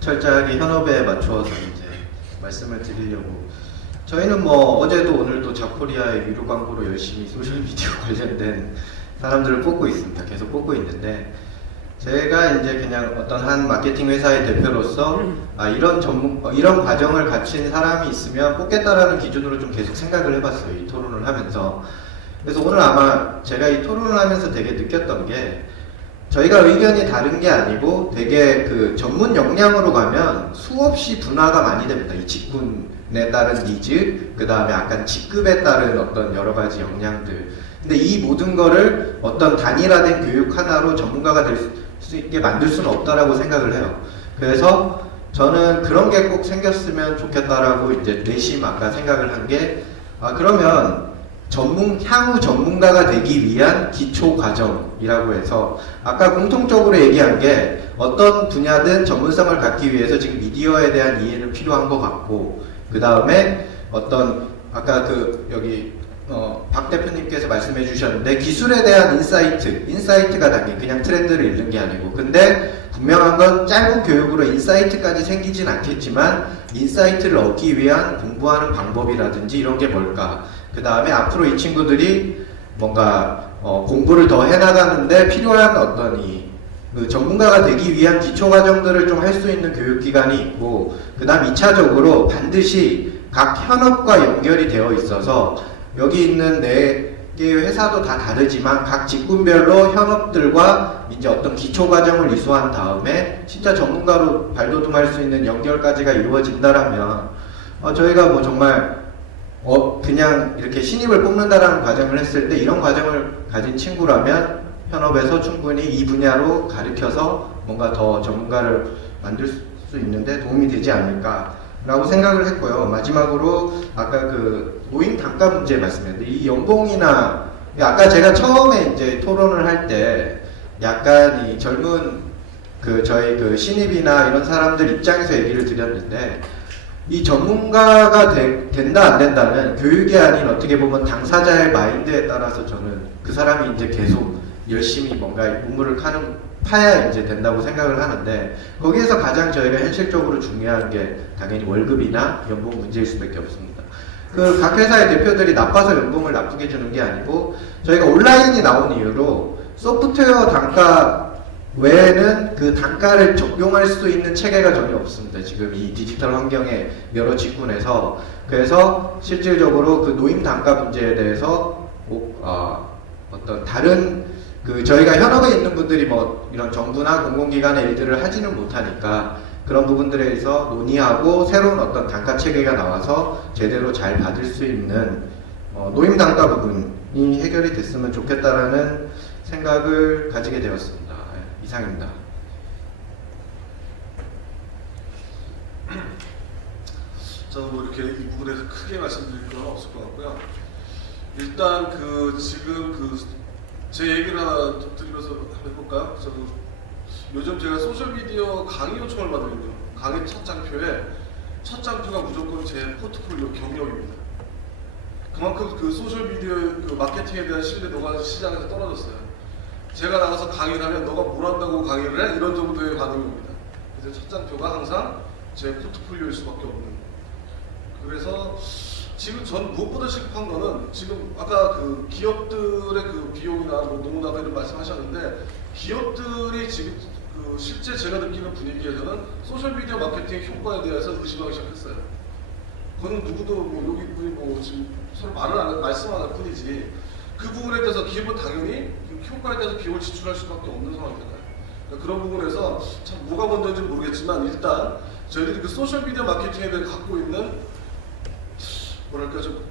철저하게 현업에 맞추어서 이제 말씀을 드리려고. 저희는 어제도 오늘도 자코리아의 유료 광고로 열심히 소셜미디어 관련된 사람들을 뽑고 있습니다. 계속 뽑고 있는데 제가 이제 그냥 어떤 한 마케팅 회사의 대표로서 이런 과정을 갖춘 사람이 있으면 뽑겠다라는 기준으로 좀 계속 생각을 해봤어요. 이 토론을 하면서. 그래서 오늘 아마 제가 이 토론을 하면서 되게 느꼈던 게 저희가 의견이 다른 게 아니고 되게 그 전문 역량으로 가면 수없이 분화가 많이 됩니다. 이 직군에 따른 니즈, 그 다음에 약간 직급에 따른 어떤 여러 가지 역량들. 근데 이 모든 거를 어떤 단일화된 교육 하나로 전문가가 될 수 있게 만들 수는 없다라고 생각을 해요. 그래서 저는 그런 게 꼭 생겼으면 좋겠다라고 이제 내심 아까 생각을 한 게 그러면 향후 전문가가 되기 위한 기초 과정이라고 해서 아까 공통적으로 얘기한 게 어떤 분야든 전문성을 갖기 위해서 지금 미디어에 대한 이해는 필요한 것 같고 그 다음에 어떤 아까 여기 박 대표님께서 말씀해 주셨는데 기술에 대한 인사이트가 당연히 그냥 트렌드를 읽는 게 아니고 근데 분명한 건 짧은 교육으로 인사이트까지 생기진 않겠지만 인사이트를 얻기 위한 공부하는 방법이라든지 이런 게 뭘까 그 다음에 앞으로 이 친구들이 뭔가 공부를 더 해나가는데 필요한 어떤 그 전문가가 되기 위한 기초 과정들을 좀 할 수 있는 교육기관이 있고 그 다음 2차적으로 반드시 각 현업과 연결이 되어 있어서 여기 있는 4개의 회사도 다 다르지만 각 직군별로 현업들과 이제 어떤 기초 과정을 이수한 다음에 진짜 전문가로 발돋움할 수 있는 연결까지가 이루어진다라면 저희가 정말 그냥 이렇게 신입을 뽑는다라는 과정을 했을 때 이런 과정을 가진 친구라면 현업에서 충분히 이 분야로 가르쳐서 뭔가 더 전문가를 만들 수 있는데 도움이 되지 않을까라고 생각을 했고요. 마지막으로 아까 그 노임 단가 문제 말씀했는데 이 연봉이나 아까 제가 처음에 이제 토론을 할 때 약간 이 젊은 저희 신입이나 이런 사람들 입장에서 얘기를 드렸는데 이 전문가가 된다 안 된다는 교육이 아닌 어떻게 보면 당사자의 마인드에 따라서 저는 그 사람이 이제 계속 열심히 뭔가 업무를 파야 이제 된다고 생각을 하는데 거기에서 가장 저희가 현실적으로 중요한 게 당연히 월급이나 연봉 문제일 수밖에 없습니다. 각 회사의 대표들이 나빠서 연봉을 나쁘게 주는 게 아니고 저희가 온라인이 나온 이후로 소프트웨어 단가 외에는 그 단가를 적용할 수 있는 체계가 전혀 없습니다. 지금 이 디지털 환경의 여러 직군에서. 그래서 실질적으로 그 노임 단가 문제에 대해서 어떤 다른 저희가 현업에 있는 분들이 뭐 이런 정부나 공공기관의 일들을 하지는 못하니까 그런 부분들에 대해서 논의하고 새로운 어떤 단가 체계가 나와서 제대로 잘 받을 수 있는 노임 단가 부분이 해결이 됐으면 좋겠다라는 생각을 가지게 되었습니다. 이상입니다. 저는 뭐 이렇게 이 부분에서 크게 말씀드릴 건 없을 것 같고요. 일단 지금 제 얘기를 하나 드리면서 해볼까요? 요즘 제가 소셜미디어 강의 요청을 받거든요. 강의 첫 장표가 무조건 제 포트폴리오 경력입니다. 그만큼 소셜미디어 마케팅에 대한 신뢰도가 시장에서 떨어졌어요. 제가 나가서 강의를 하면 너가 뭘 한다고 강의를 해? 이런 정도의 반응입니다. 그래서 첫 장표가 항상 제 포트폴리오일 수밖에 없는 거예요. 그래서 지금 전 무엇보다 실패한 거는 지금 아까 기업들의 비용이나 노무나도 이런 말씀하셨는데 기업들이 지금 실제 제가 느끼는 분위기에서는 소셜미디어 마케팅 효과에 대해서 의심하기 시작했어요. 그건 누구도 여기 분이 지금 서로 말씀 안 할 뿐이지 그 부분에 대해서 기업은 당연히 효과에 대해서 비용을 지출할 수밖에 없는 상황이잖아요. 그러니까 그런 부분에서 참 뭐가 먼저인지 모르겠지만 일단 저희들이 소셜미디어 마케팅에 대해 갖고 있는 뭐랄까 좀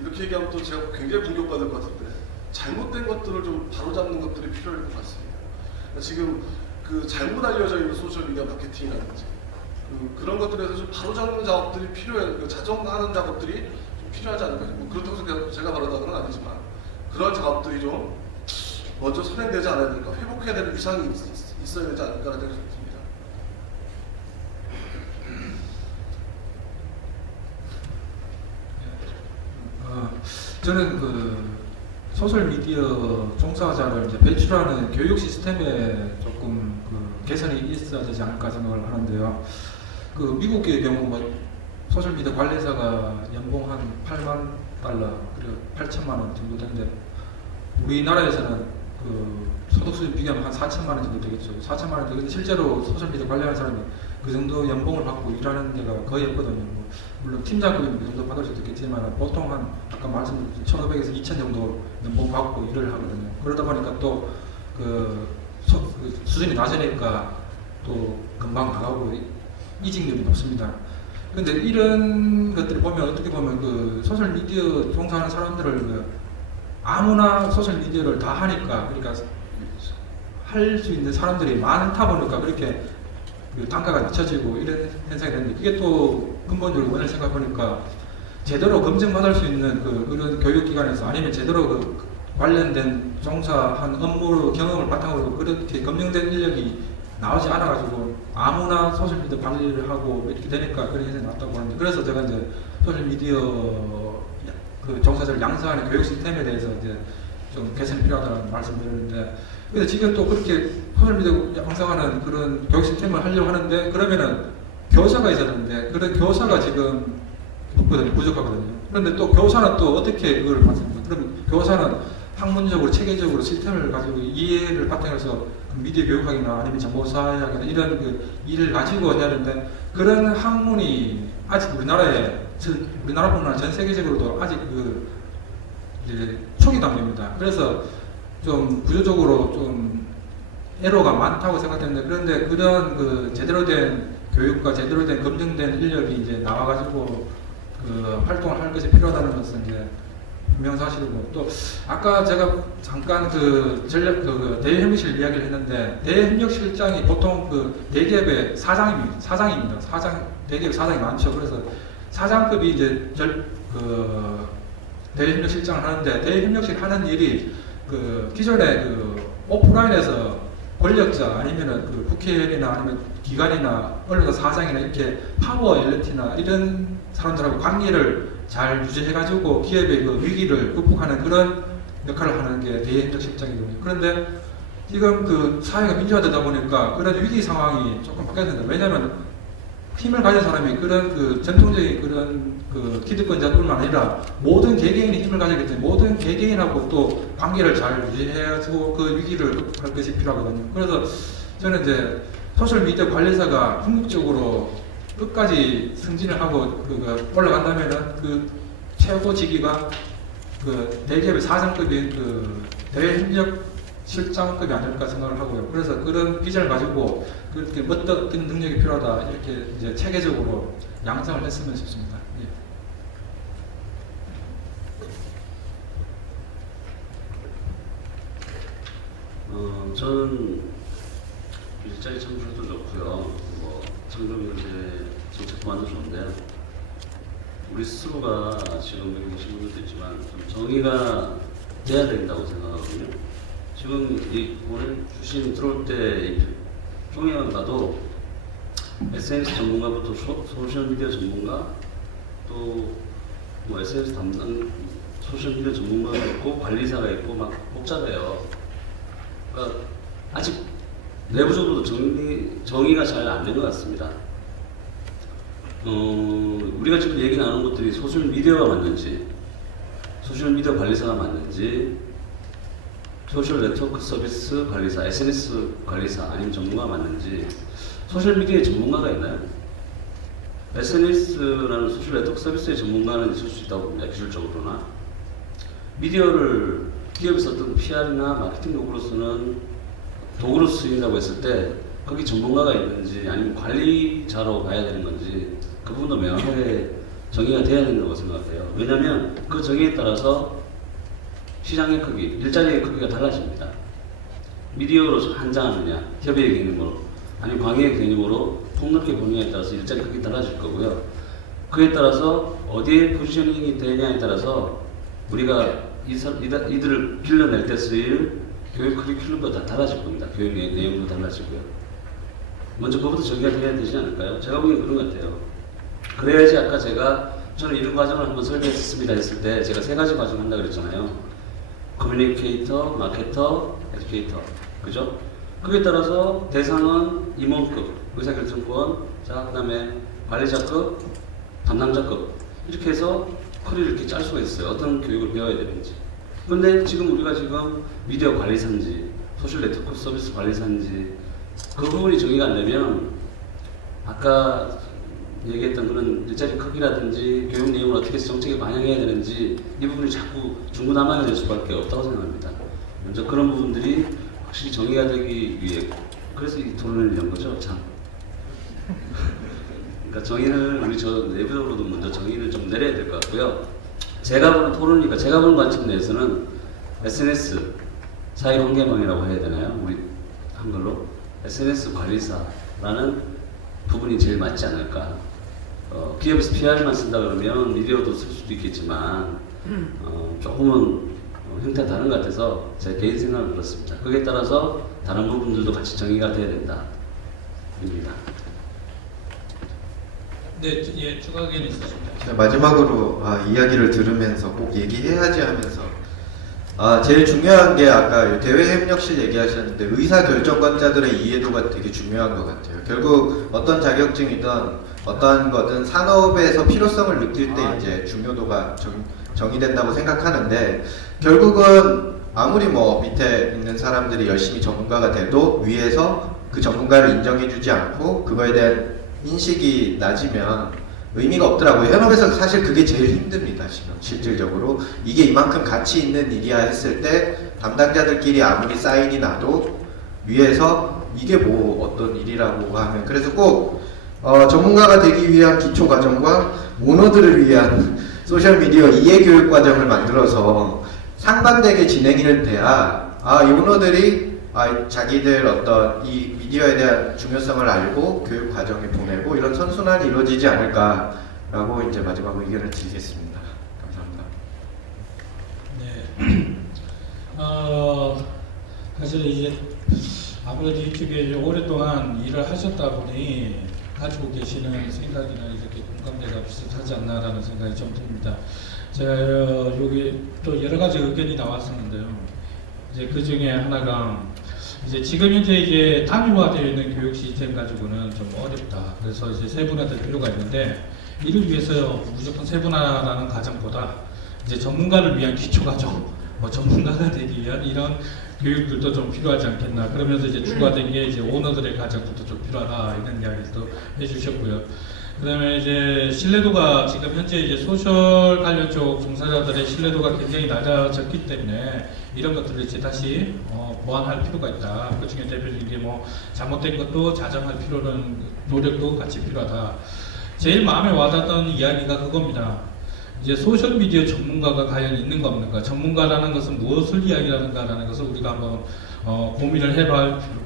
이렇게 얘기하면 또 제가 굉장히 공격받을 것 같은데 잘못된 것들을 좀 바로잡는 것들이 필요할 것 같습니다. 그러니까 지금 잘못 알려져 있는 소셜미디어 마케팅이라든지 그런 것들에서 좀 바로잡는 작업들이 필요해요. 자정하는 작업들이 좀 필요하지 않을까. 그렇다고 제가 바라다는 건 아니지만 그런 작업들이 좀 먼저 선행되지 않아야 될까. 회복해야 되는 위상이 있어야 되지 않을까라는 생각이 듭니다. 저는 소셜미디어 종사자를 이제 배출하는 교육 시스템에 조금 개선이 있어야 되지 않을까 생각을 하는데요. 미국의 경우 소셜미디어 관리사가 연봉 한 8만 달러, 그리고 8천만 원 정도 되는데 우리나라에서는 소득 수준 비교하면 한 4천만 원 정도 되겠죠. 4천만 원 되는데 실제로 소셜미디어 관리하는 사람이 그 정도 연봉을 받고 일하는 데가 거의 없거든요. 물론 팀장급이면 그 정도 받을 수도 있겠지만 보통 아까 말씀드린 1,500에서 2,000 정도 연봉 받고 일을 하거든요. 그러다 보니까 또 수준이 낮으니까 또 금방 나가고 이직률이 높습니다. 그런데 이런 것들을 보면 어떻게 보면 소셜미디어 종사하는 사람들을 아무나 소셜미디어를 다 하니까 그러니까 할 수 있는 사람들이 많다 보니까 그렇게 단가가 낮춰지고 이런 현상이 되는데 그게 또 근본적으로 원인을 생각해보니까 제대로 검증받을 수 있는 그런 교육기관에서 아니면 제대로 관련된 종사한 업무 경험을 바탕으로 그렇게 검증된 인력이 나오지 않아가지고 아무나 소셜미디어 관리를 하고 이렇게 되니까 그런 현상이 나왔다고 하는데 그래서 제가 이제 소셜미디어 종사자를 양성하는 교육 시스템에 대해서 이제 좀 개선이 필요하다는 말씀을 드렸는데 근데 지금 또 그렇게 소셜미디어 양성하는 그런 교육 시스템을 하려고 하는데 그러면은 교사가 있어야 되는데 그런 교사가 지금 없거든요. 부족하거든요. 그런데 또 교사는 또 어떻게 그걸 받습니까? 그럼 교사는 학문적으로 체계적으로 시스템을 가지고 이해를 바탕해서 미디어 교육학이나 아니면 정보사학이나 이런 일을 가지고 해야 되는데 그런 학문이 아직 우리나라뿐만 아니라 전 세계적으로도 아직 이제 초기 단계입니다. 그래서 좀 구조적으로 좀 애로가 많다고 생각했는데 그런데 그런 제대로 된 교육과 제대로 된 검증된 인력이 이제 나와가지고 그 활동을 할 것이 필요하다는 것은 이제 분명 사실이고, 또 아까 제가 잠깐 그 전략 그 대외협력실 이야기를 했는데, 대외협력실장이 보통 그 대기업의 사장입니다. 대기업 사장이 많죠. 그래서 사장급이 이제 그 대외협력실장을 하는데, 대외협력실 하는 일이 그 기존에 그 오프라인에서 권력자 아니면은 그 국회의원이나 아니면 기관이나 언론사 사장이나 이렇게 파워 엘리트나 이런 사람들하고 관계를 잘 유지해가지고 기업의 그 위기를 극복하는 그런 역할을 하는 게 대외협력실장이거든요. 그런데 지금 그 사회가 민주화되다 보니까 그런 위기 상황이 조금 바뀌었는데, 왜냐하면 힘을 가진 사람이 그런 그 전통적인 그런 그 기득권자뿐만 아니라 모든 개개인이 힘을 가지기 때문에 모든 개개인하고 또 관계를 잘 유지해가지고 그 위기를 극복할 것이 필요하거든요. 그래서 저는 이제 소셜미디어 관리사가 궁극적으로 끝까지 승진을 하고 올라간다면은 그 최고 직위가 그 대기업의 사장급인 그 대외협력실장급이 아닐까 생각을 하고요. 그래서 그런 비전을 가지고 그렇게 어떤 능력이 필요하다 이렇게 이제 체계적으로 양성을 했으면 싶습니다. 예. 저는 일자리 창출도 좋고요. 뭐 청소년제 정책만도 좋은데요. 우리 스스로가 지금 여기 계신 분들도 있지만 좀 정의가 돼야 된다고 생각하거든요. 지금 오늘 주신 들어올 때 종이만 봐도 SNS 전문가부터 소셜미디어 전문가, 또 뭐 SNS 담당 소셜미디어 전문가가 있고 관리사가 있고 막 복잡해요. 그러니까 아직 내부적으로도 정의가 잘 안 된 것 같습니다. 우리가 지금 얘기 나누는 것들이 소셜미디어가 맞는지, 소셜미디어 관리사가 맞는지, 소셜 네트워크 서비스 관리사, SNS 관리사 아니면 전문가가 맞는지, 소셜미디어의 전문가가 있나요? SNS라는 소셜 네트워크 서비스의 전문가는 있을 수 있다고 봅니다. 기술적으로나. 미디어를 기업에서 어떤 PR이나 마케팅 도구로 쓰인다고 했을 때 거기 전문가가 있는지 아니면 관리자로 봐야 되는 건지 그 부분도 명확하게 정의가 돼야 된다고 생각해요. 왜냐하면 그 정의에 따라서 시장의 크기, 일자리의 크기가 달라집니다. 미디어로 한장하느냐, 협의의 개념으로, 아니면 광의의 개념으로 폭넓게 보느냐에 따라서 일자리 크기 달라질 거고요. 그에 따라서 어디에 포지셔닝이 되냐에 따라서 우리가 이들을 길러낼 때 쓰일 교육 커리큘럼도 다 달라질 겁니다. 교육 내용도 달라지고요. 먼저 그것부터 정의가 돼야 되지 않을까요? 제가 보기엔 그런 것 같아요. 그래야지 아까 저는 이런 과정을 한번 설계했습니다 했을 때 제가 3가지 과정 한다고 그랬잖아요. 커뮤니케이터, 마케터, 에듀케이터. 그죠? 그에 따라서 대상은 임원급, 의사결정권, 자, 그 다음에 관리자급, 담당자급. 이렇게 해서 커리를 이렇게 짤 수가 있어요. 어떤 교육을 배워야 되는지. 그런데 지금 우리가 지금 미디어 관리사인지, 소셜 네트워크 서비스 관리사인지, 그 부분이 정의가 안 되면, 아까 얘기했던 그런 일자리 크기라든지, 교육 내용을 어떻게 해서 정책에 반영해야 되는지, 이 부분이 자꾸 중구난방이 될 수밖에 없다고 생각합니다. 먼저 그런 부분들이 확실히 정의가 되기 위해, 그래서 이 토론을 연 거죠, 참. 그러니까 정의를 우리 내부적으로도 먼저 정의를 좀 내려야 될 것 같고요. 제가 보는 토론이니까 제가 보는 관점 내에서는 SNS 사회관계망이라고 해야 되나요? 우리 한글로 SNS 관리사라는 부분이 제일 맞지 않을까. 기업에서 PR만 쓴다 그러면 미디어도 쓸 수도 있겠지만 조금은 형태가 다른 것 같아서 제 개인 생각은 그렇습니다. 거기에 따라서 다른 부분들도 같이 정의가 돼야 된다. 입니다. 네, 예, 추가 의견이 있으십니다. 제가 마지막으로 이야기를 들으면서 꼭 얘기해야지 하면서 제일 중요한 게 아까 대외협력실 얘기하셨는데 의사결정권자들의 이해도가 되게 중요한 것 같아요. 결국 어떤 자격증이든 어떠한 거든 산업에서 필요성을 느낄 때 이제 중요도가 정의된다고 생각하는데 결국은 아무리 뭐 밑에 있는 사람들이 열심히 전문가가 돼도 위에서 그 전문가를 인정해주지 않고 그거에 대한 인식이 낮으면 의미가 없더라고요. 현업에서 사실 그게 제일 힘듭니다. 지금 실질적으로 이게 이만큼 가치 있는 일이야 했을 때 담당자들끼리 아무리 사인이 나도 위에서 이게 뭐 어떤 일이라고 하면 그래서 꼭 전문가가 되기 위한 기초 과정과 오너들을 위한 소셜미디어 이해교육 과정을 만들어서 상반되게 진행이 돼야 이 오너들이 자기들 어떤 이 미디어에 대한 중요성을 알고 교육 과정에 보내고 이런 선순환이 이루어지지 않을까라고 이제 마지막으로 의견을 드리겠습니다. 감사합니다. 네. 사실 이제 아무래도 이쪽에 이제 오랫동안 일을 하셨다 보니 가지고 계시는 생각이나 이렇게 공감대가 비슷하지 않나라는 생각이 좀 듭니다. 제가 여기 또 여러 가지 의견이 나왔었는데요. 이제 그 중에 하나가 이제 지금 현재 이제 단위화되어 있는 교육 시스템 가지고는 좀 어렵다. 그래서 이제 세분화될 필요가 있는데 이를 위해서 무조건 세분화라는 과정보다 이제 전문가를 위한 기초 과정, 전문가가 되기 위한 이런 교육들도 좀 필요하지 않겠나. 그러면서 이제 추가된 게 이제 오너들의 과정도 좀 필요하다 이런 이야기도 해주셨고요. 그다음에 이제 신뢰도가 지금 현재 이제 소셜 관련 쪽 종사자들의 신뢰도가 굉장히 낮아졌기 때문에 이런 것들을 이제 다시 보완할 필요가 있다. 그 중에 대표적인 게 뭐 잘못된 것도 자정할 필요는 노력도 같이 필요하다. 제일 마음에 와닿던 이야기가 그겁니다. 이제 소셜미디어 전문가가 과연 있는 겁니까? 전문가라는 것은 무엇을 이야기하는가라는 것을 우리가 한번 고민을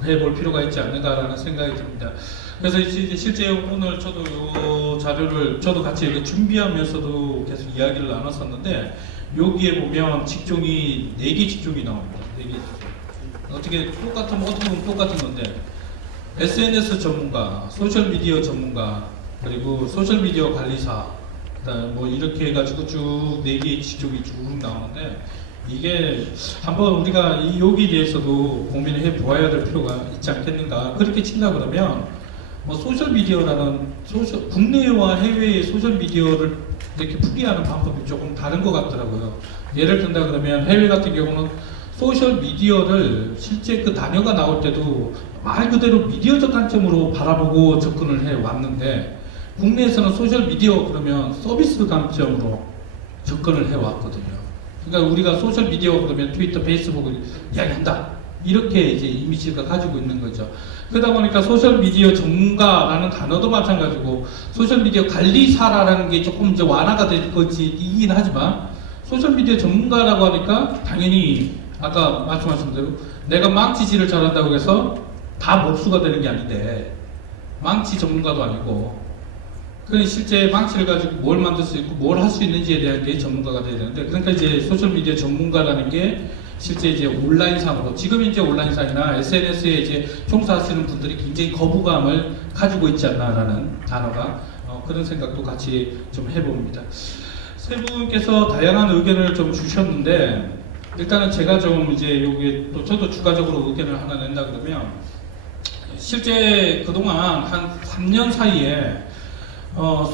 해볼 필요가 있지 않는가라는 생각이 듭니다. 그래서 이제 실제 오늘 저도 이 자료를 저도 같이 이렇게 준비하면서도 계속 이야기를 나눴었는데 여기에 보면 직종이 4개 직종이 나옵니다. 4개 어떻게 어떻게 보면 똑같은 건데 SNS 전문가, 소셜미디어 전문가, 그리고 소셜미디어 관리사, 뭐 이렇게 해가지고 쭉 4개의 직종이 쭉 나오는데 이게 한번 우리가 여기에 대해서도 고민을 해보아야 될 필요가 있지 않겠는가. 그렇게 친다 그러면 뭐 소셜미디어라는 국내와 해외의 소셜미디어를 이렇게 풀이하는 방법이 조금 다른 것 같더라고요. 예를 든다 그러면 해외 같은 경우는 소셜미디어를 실제 그 단어가 나올 때도 말 그대로 미디어적 관점으로 바라보고 접근을 해왔는데 국내에서는 소셜미디어 그러면 서비스 관점으로 접근을 해왔거든요. 그러니까 우리가 소셜미디어 그러면 트위터, 페이스북을 이야기한다. 이렇게 이제 이미지가 가지고 있는 거죠. 그러다 보니까 소셜미디어 전문가라는 단어도 마찬가지고 소셜미디어 관리사라는 게 조금 이제 완화가 될 것이긴 하지만 소셜미디어 전문가라고 하니까 당연히 아까 말씀하신 대로 내가 망치질을 잘한다고 해서 다 몰수가 되는 게 아닌데 망치 전문가도 아니고 그건 실제 망치를 가지고 뭘 만들 수 있고 뭘 할 수 있는지에 대한 게 전문가가 돼야 되는데 그러니까 이제 소셜미디어 전문가라는 게 실제 이제 온라인상으로 지금 이제 온라인상이나 SNS에 이제 종사하시는 분들이 굉장히 거부감을 가지고 있지 않나라는 단어가 그런 생각도 같이 좀 해봅니다. 세 분께서 다양한 의견을 좀 주셨는데 일단은 제가 좀 이제 여기 또 저도 주가적으로 의견을 하나 낸다 그러면 실제 그동안 한 3년 사이에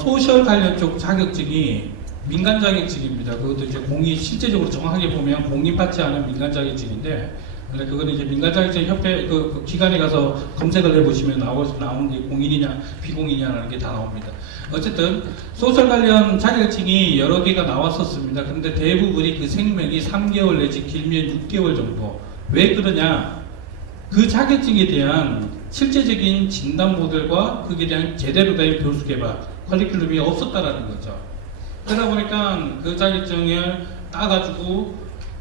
소셜 관련 쪽 자격증이 민간 자격증입니다. 그것도 이제 실제적으로 정확하게 보면 공인받지 않은 민간 자격증인데, 근데 그거는 이제 민간 자격증 협회 그 기관에 가서 검색을 해보시면 나오는 게 공인이냐 비공인이냐라는 게 다 나옵니다. 어쨌든 소셜 관련 자격증이 여러 개가 나왔었습니다. 그런데 대부분이 그 생명이 3개월 내지 길면 6개월 정도. 왜 그러냐? 그 자격증에 대한 실제적인 진단 모델과 그에 대한 제대로 된 교수 개발, 커리큘럼이 없었다라는 거죠. 그러다 보니까 그 자격증을 따가지고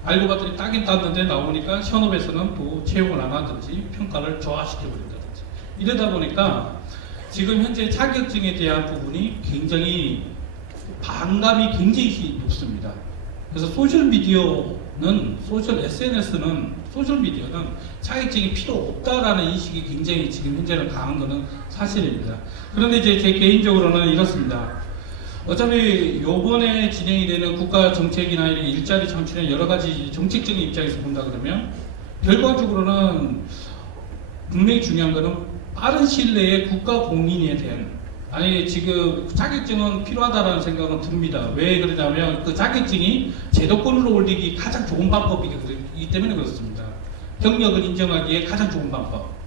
알고 봤더니 따긴 땄는데 나오니까 현업에서는 또 채용을 안 하든지 평가를 저하시켜버린다든지 이러다 보니까 지금 현재 자격증에 대한 부분이 굉장히 반감이 굉장히 높습니다. 그래서 소셜미디어는 자격증이 필요 없다라는 인식이 굉장히 지금 현재는 강한 것은 사실입니다. 그런데 이제 제 개인적으로는 이렇습니다. 어차피 요번에 진행이 되는 국가 정책이나 일자리 창출의 여러 가지 정책적인 입장에서 본다 그러면 결과적으로는 분명히 중요한 것은 빠른 시일 내에 국가 공인에 대한 지금 자격증은 필요하다라는 생각은 듭니다. 왜 그러냐면 그 자격증이 제도권으로 올리기 가장 좋은 방법이기 때문에 그렇습니다. 경력을 인정하기에 가장 좋은 방법.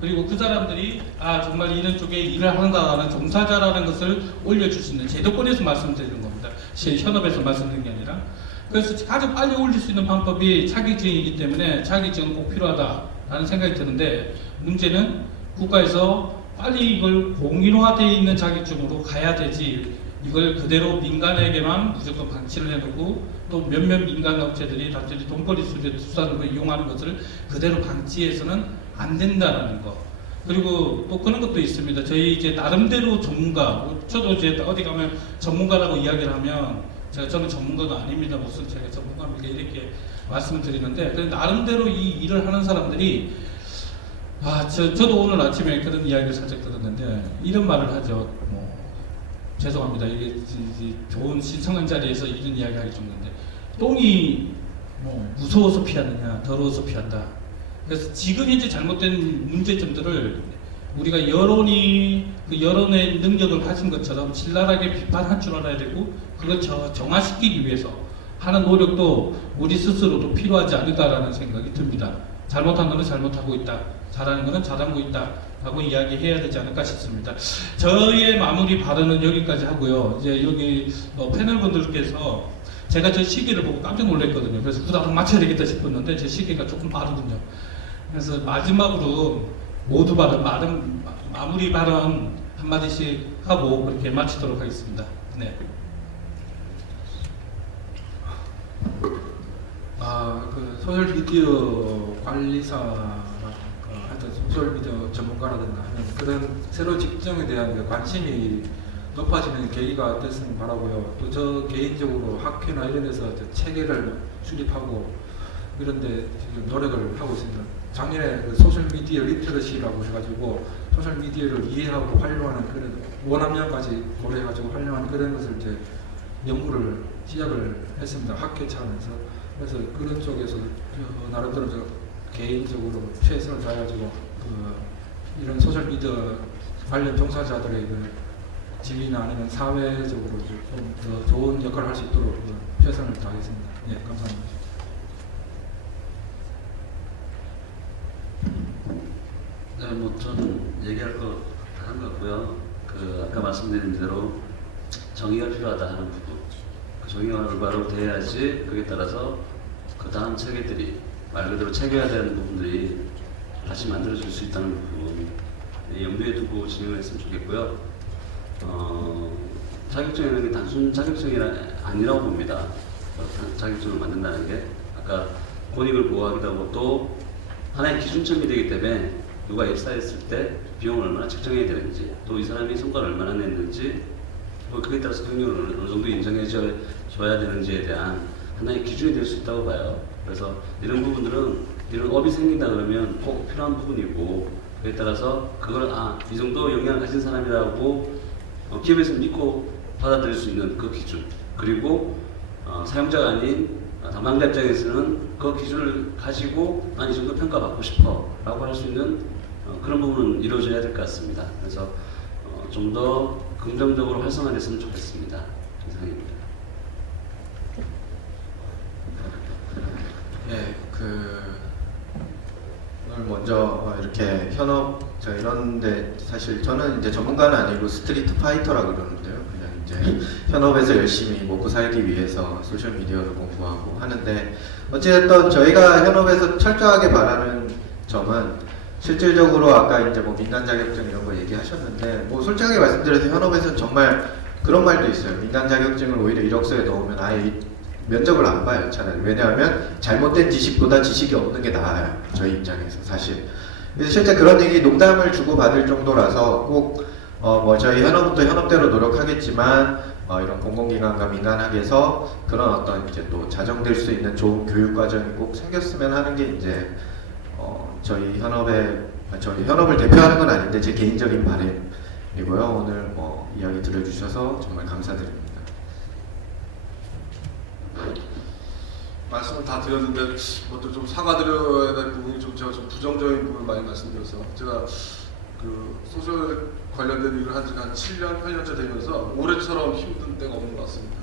그리고 그 사람들이 정말 이런 쪽에 일을 하는가라는 종사자라는 것을 올려줄 수 있는 제도권에서 말씀드리는 겁니다. 현업에서 말씀드리는 게 아니라. 그래서 가장 빨리 올릴 수 있는 방법이 자격증이기 때문에 자격증은 꼭 필요하다라는 생각이 드는데 문제는 국가에서 빨리 이걸 공인화되어 있는 자격증으로 가야 되지 이걸 그대로 민간에게만 무조건 방치를 해놓고 또 몇몇 민간 업체들이 단순히 돈벌이 수단으로 이용하는 것을 그대로 방치해서는 안 된다는 거. 그리고 또 그런 것도 있습니다. 저희 이제 나름대로 전문가, 저도 이제 어디 가면 전문가라고 이야기를 하면 저는 전문가가 아닙니다. 무슨 제가 전문가입니까? 이렇게 말씀을 드리는데 나름대로 이 일을 하는 사람들이 저도 오늘 아침에 그런 이야기를 살짝 들었는데 이런 말을 하죠. 죄송합니다. 이게 좋은 신성한 자리에서 이런 이야기하기 좋은데 똥이 무서워서 피하느냐 더러워서 피한다. 그래서 지금 현재 잘못된 문제점들을 우리가 여론이 그 여론의 능력을 가진 것처럼 신랄하게 비판할 줄 알아야 되고 그걸 정화시키기 위해서 하는 노력도 우리 스스로도 필요하지 않을까라는 생각이 듭니다. 잘못한 거는 잘못하고 있다. 잘하는 거는 잘하고 있다. 라고 이야기해야 되지 않을까 싶습니다. 저의 마무리 발언은 여기까지 하고요. 이제 여기 패널분들께서 제가 저 시계를 보고 깜짝 놀랐거든요. 그래서 후다닥 맞춰야 되겠다 싶었는데 제 시계가 조금 빠르군요. 그래서 마지막으로 모두 마무리 발언 한마디씩 하고 그렇게 마치도록 하겠습니다. 네. 그 소셜미디어 관리사, 하여튼 소셜미디어 전문가라든가 하는 그런 새로 직종에 대한 그 관심이 높아지는 계기가 됐으면 바라고요. 또 저 개인적으로 학회나 이런 데서 체계를 수립하고 이런데 지금 노력을 하고 있습니다. 작년에 그 소셜미디어 리터러시라고 해가지고 소셜미디어를 이해하고 활용하는 그런 원학년까지 고려해가지고 활용하는 그런 것을 이제 연구를 시작을 했습니다. 학회 차원에서. 그래서 그런 쪽에서 나름대로 저 개인적으로 최선을 다해가지고 이런 소셜미디어 관련 종사자들의 그 지위나 아니면 사회적으로 좀 더 좋은 역할을 할 수 있도록 최선을 다하겠습니다. 네, 감사합니다. 네, 저는 얘기할 거 다 한 것 같고요. 아까 말씀드린 대로 정의가 필요하다 하는 부분. 그 정의가 올바로 돼야지 그에 따라서 그 다음 체계들이 말 그대로 체계화 되는 부분들이 다시 만들어질 수 있다는 부분 염두에 두고 진행을 했으면 좋겠고요. 자격증이라는 게 단순 자격증이 아니라고 봅니다. 자격증을 만든다는 게 아까 권익을 보호하기도 하고 또 하나의 기준점이 되기 때문에 누가 입사했을 때 비용을 얼마나 책정해야 되는지 또 이 사람이 성과를 얼마나 냈는지 그에 따라서 경력을 어느 정도 인정해 줘야 되는지에 대한 하나의 기준이 될 수 있다고 봐요. 그래서 이런 부분들은 이런 업이 생긴다 그러면 꼭 필요한 부분이고 그에 따라서 그걸 이 정도 역량을 가진 사람이라고 기업에서 믿고 받아들일 수 있는 그 기준 그리고 사용자가 아닌 담당자 입장에서는 그 기준을 가지고 난 이 정도 평가받고 싶어 라고 할 수 있는 그런 부분은 이루어져야 될 것 같습니다. 그래서 좀 더 긍정적으로 활성화됐으면 좋겠습니다. 이상입니다. 네, 오늘 먼저 이렇게 현업 이런데 사실 저는 이제 전문가는 아니고 스트리트 파이터라고 그러는데요. 그냥 이제 현업에서 열심히 먹고 살기 위해서 소셜 미디어를 공부하고 하는데 어쨌든 저희가 현업에서 철저하게 말하는 점은 실질적으로 아까 이제 민간 자격증 이런 거 얘기하셨는데 솔직하게 말씀드려서 현업에서는 정말 그런 말도 있어요. 민간 자격증을 오히려 이력서에 넣으면 아예 면접을 안 봐요, 차라리. 왜냐하면 잘못된 지식보다 지식이 없는 게 나아요, 저희 입장에서 사실. 그래서 실제 그런 얘기 농담을 주고받을 정도라서 꼭 저희 현업부터 현업대로 노력하겠지만 이런 공공기관과 민간학에서 그런 어떤 이제 또 자정될 수 있는 좋은 교육 과정이 꼭 생겼으면 하는 게 이제 저희 현업을 대표하는 건 아닌데 제 개인적인 바람이고요. 오늘 이야기 들어주셔서 정말 감사드립니다. 말씀을 다 드렸는데 먼저 좀 사과드려야 될 부분이 제가 좀 부정적인 부분을 많이 말씀드려서 제가 그 소셜 관련된 일을 한 지가 한 7년, 8년째 되면서 올해처럼 힘든 때가 없는 것 같습니다.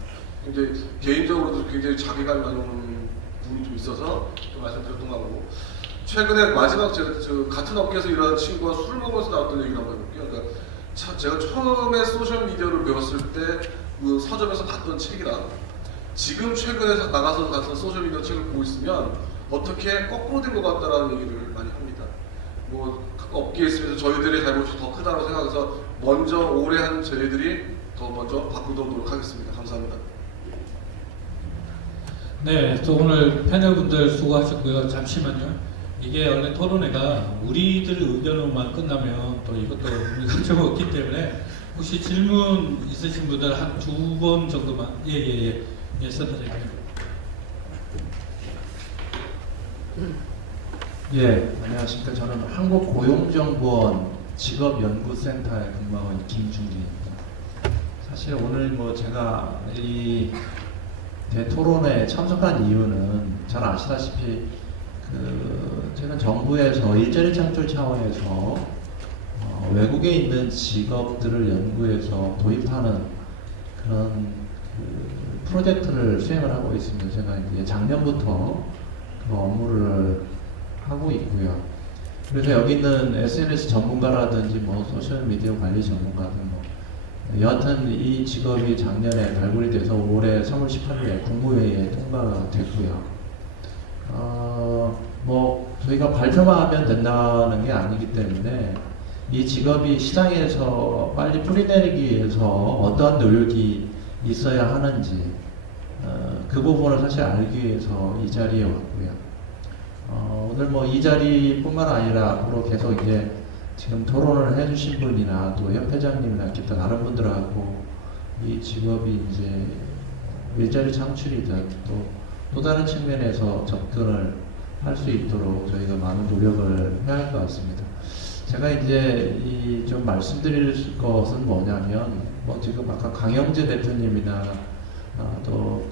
굉장히 개인적으로도 굉장히 자괴감이 많이 오는 부분이 좀 있어서 좀 말씀드렸던 거고 최근에 마지막 제가 같은 업계에서 일하는 친구가 술 먹으면서 나왔던 얘기를 한번 해볼게요. 그러니까 제가 처음에 소셜 미디어를 배웠을 때 그 서점에서 봤던 책이랑 지금 최근에 나가서 같은 소셜미디어 책을 보고 있으면 어떻게 거꾸로 된 것 같다라는 얘기를 많이 합니다. 각 업계에 있으면서 저희들의 잘못이 더 크다고 생각해서 먼저 오래 한 저희들이 더 먼저 바꾸도록 하겠습니다. 감사합니다. 네, 또 오늘 패널분들 수고하셨고요. 잠시만요. 이게 원래 토론회가 우리들 의견으로만 끝나면 또 이것도 의미가 좀 없기 때문에 혹시 질문 있으신 분들 한 2번 정도만 예, 센터장님. 예, 안녕하십니까. 저는 한국고용정보원 직업연구센터에 근무하고 있는 김중진입니다. 사실 오늘 뭐 제가 이 대토론에 참석한 이유는 잘 아시다시피 저는 정부에서 일자리 창출 차원에서 외국에 있는 직업들을 연구해서 도입하는 그런 프로젝트를 수행을 하고 있습니다. 제가 이제 작년부터 그 업무를 하고 있고요. 그래서 여기 있는 SNS 전문가라든지 뭐 소셜 미디어 관리 전문가들 뭐 여하튼 이 직업이 작년에 발굴이 돼서 올해 3월 18일에 국무회의에 통과가 됐고요. 뭐 저희가 발표만 하면 된다는 게 아니기 때문에 이 직업이 시장에서 빨리 뿌리내리기 위해서 어떠한 노력이 있어야 하는지 그 부분을 사실 알기 위해서 이 자리에 왔고요. 오늘 뭐 이 자리뿐만 아니라 앞으로 계속 이제 지금 토론을 해주신 분이나 또 협회장님이나 기타 다른 분들하고 이 직업이 이제 일자리 창출이든 또 다른 측면에서 접근을 할 수 있도록 저희가 많은 노력을 해야 할 것 같습니다. 제가 이제 좀 말씀드릴 것은 뭐냐면 뭐 지금 아까 강영재 대표님이나 또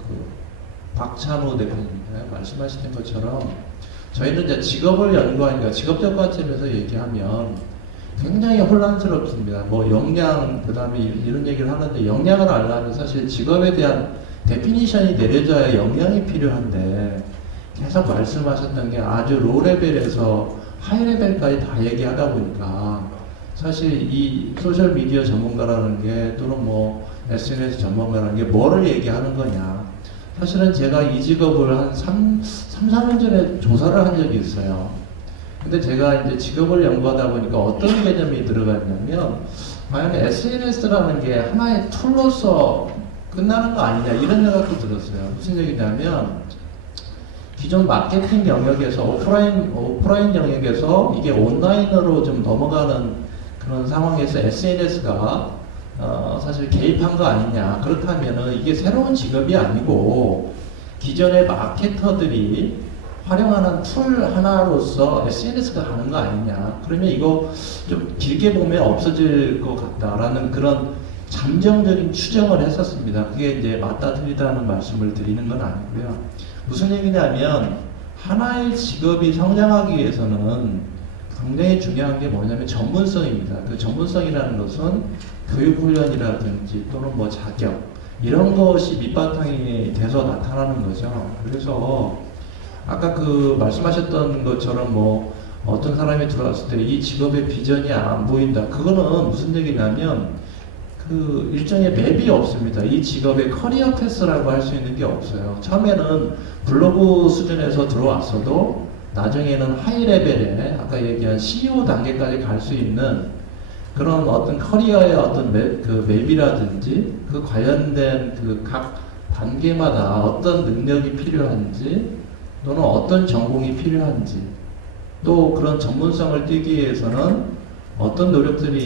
박찬호 대표님 말씀하시는 것처럼 저희는 이제 직업을 연구하니까 직업적 관점에서 얘기하면 굉장히 혼란스럽습니다. 뭐 역량 그다음에 이런 얘기를 하는데 역량을 알려면 사실 직업에 대한 데피니션이 내려져야 역량이 필요한데 계속 말씀하셨던 게 아주 로 레벨에서 하이 레벨까지 다 얘기하다 보니까 사실 이 소셜 미디어 전문가라는 게 또는 뭐 SNS 전문가라는 게 뭐를 얘기하는 거냐. 사실은 제가 이 직업을 한 4년 전에 조사를 한 적이 있어요. 근데 제가 이제 직업을 연구하다 보니까 어떤 개념이 들어갔냐면 과연 SNS라는 게 하나의 툴로서 끝나는 거 아니냐 이런 생각도 들었어요. 무슨 얘기냐면 기존 마케팅 영역에서 오프라인 영역에서 이게 온라인으로 좀 넘어가는 그런 상황에서 SNS가 사실 개입한 거 아니냐. 그렇다면은 이게 새로운 직업이 아니고 기존의 마케터들이 활용하는 툴 하나로서 SNS가 가는 거 아니냐. 그러면 이거 좀 길게 보면 없어질 것 같다라는 그런 잠정적인 추정을 했었습니다. 그게 이제 맞다 틀리다는 말씀을 드리는 건 아니고요. 무슨 얘기냐면 하나의 직업이 성장하기 위해서는 굉장히 중요한 게 뭐냐면 전문성입니다. 그 전문성이라는 것은 교육훈련이라든지 또는 뭐 자격 이런 것이 밑바탕이 돼서 나타나는 거죠. 그래서 아까 말씀하셨던 것처럼 뭐 어떤 사람이 들어왔을 때 이 직업의 비전이 안 보인다. 그거는 무슨 얘기냐면 일종의 맵이 없습니다. 이 직업의 커리어 패스라고 할 수 있는 게 없어요. 처음에는 블로그 수준에서 들어왔어도 나중에는 하이 레벨에 아까 얘기한 CEO 단계까지 갈 수 있는 그런 어떤 커리어의 어떤 맵이라든지 그 관련된 각 단계마다 어떤 능력이 필요한지 또는 어떤 전공이 필요한지 또 그런 전문성을 띄기 위해서는 어떤 노력들이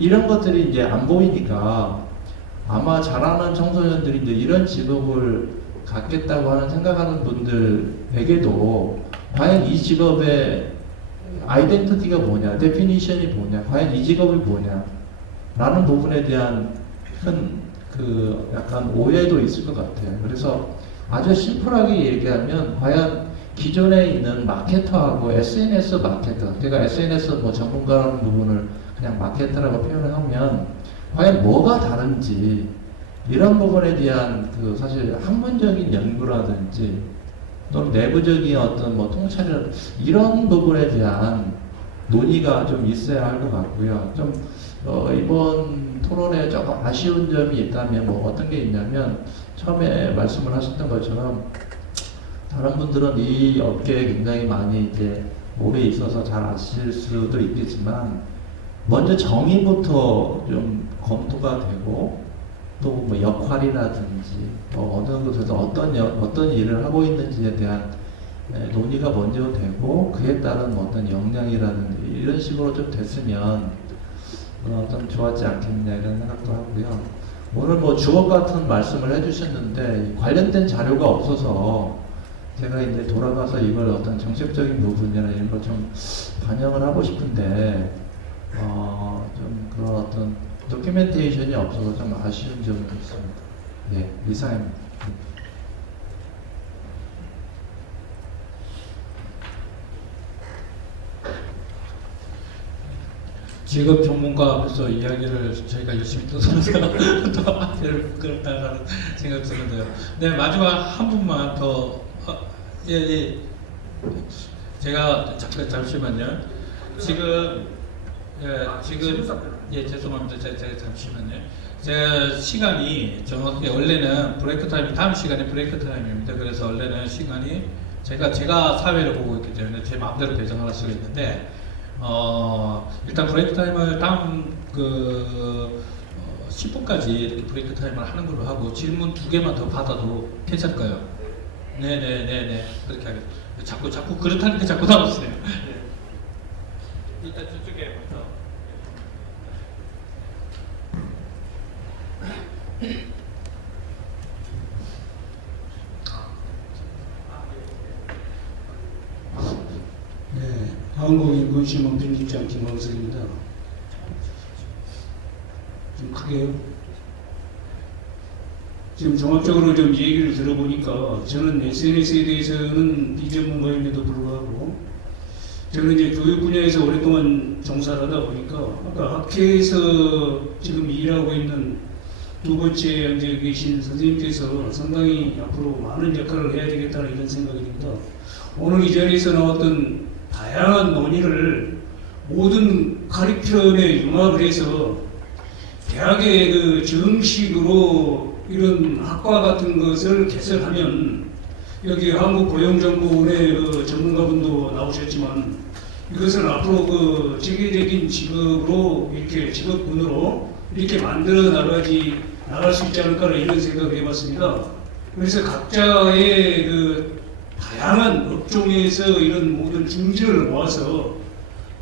이런 것들이 이제 안 보이니까 아마 잘하는 청소년들이 이제 이런 직업을 갖겠다고 생각하는 분들에게도 과연 이 직업의 아이덴티티가 뭐냐, 데피니션이 뭐냐, 과연 이 직업이 뭐냐 라는 부분에 대한 큰 약간 오해도 있을 것 같아요. 그래서 아주 심플하게 얘기하면 과연 기존에 있는 마케터하고 SNS 마케터, 제가 SNS 뭐 전문가라는 부분을 그냥 마케터라고 표현을 하면 과연 뭐가 다른지 이런 부분에 대한 사실 학문적인 연구라든지 또는 내부적인 어떤 뭐 통찰이라든지 이런 부분에 대한 논의가 좀 있어야 할 것 같고요. 좀 이번 토론에 조금 아쉬운 점이 있다면 뭐 어떤 게 있냐면 처음에 말씀을 하셨던 것처럼 다른 분들은 이 업계에 굉장히 많이 이제 오래 있어서 잘 아실 수도 있겠지만 먼저 정의부터 좀 검토가 되고 또 뭐 역할이라든지 어느 곳에서 어떤 일을 하고 있는지에 대한 논의가 먼저 되고 그에 따른 어떤 역량이라든지 이런 식으로 좀 됐으면 좀 좋았지 않겠냐 이런 생각도 하고요. 오늘 뭐 주옥 같은 말씀을 해주셨는데 관련된 자료가 없어서 제가 이제 돌아가서 이걸 어떤 정책적인 부분이나 이런 걸 좀 반영을 하고 싶은데 좀 그런 어떤 도큐멘테이션이 없어서 좀 아쉬운 점이 있습니다. 네, 이상입니다. 직업 전문가 앞에서 이야기를 저희가 열심히 떠들어서 또 앞에를 부끄럽다는 생각 드는데요. 네, 마지막 한 분만 더 예. 제가 잠시만요. 지금 죄송합니다. 제가 잠시만요. 제가 시간이 정확히 원래는 브레이크 타임 다음 시간이 브레이크 타임입니다. 그래서 원래는 시간이 제가 사회를 보고 있기 때문에 제 마음대로 배정할 수가 있는데 일단 브레이크 타임을 다음 10분까지 이렇게 브레이크 타임을 하는 걸로 하고 질문 2개만 더 받아도 괜찮을까요? 네네네네 그렇게 하겠습니다. 자꾸 그렇다니까 자꾸 나오시네요. 네. 일단 저쪽에 먼저. 네, 한국인권신문 편집장 김광석입니다. 좀 크게요. 지금 종합적으로 좀 얘기를 들어보니까 저는 SNS에 대해서는 비전문가임에도 불구하고 저는 이제 교육 분야에서 오랫동안 종사를 하다 보니까 아까 학회에서 지금 일하고 있는 두 번째 앉아 계신 선생님께서 상당히 앞으로 많은 역할을 해야 되겠다는 이런 생각이 듭니다. 오늘 이 자리에서 나왔던 다양한 논의를 모든 카리큘럼에 융합을 해서 대학의 정식으로 이런 학과 같은 것을 개설하면 여기 한국고용정보원의 전문가분도 나오셨지만 이것을 앞으로 체계적인 직업으로 이렇게 직업군으로 이렇게 만들어 나갈 수 있지 않을까 이런 생각을 해봤습니다. 그래서 각자의 다양한 업종에서 이런 모든 중지를 모아서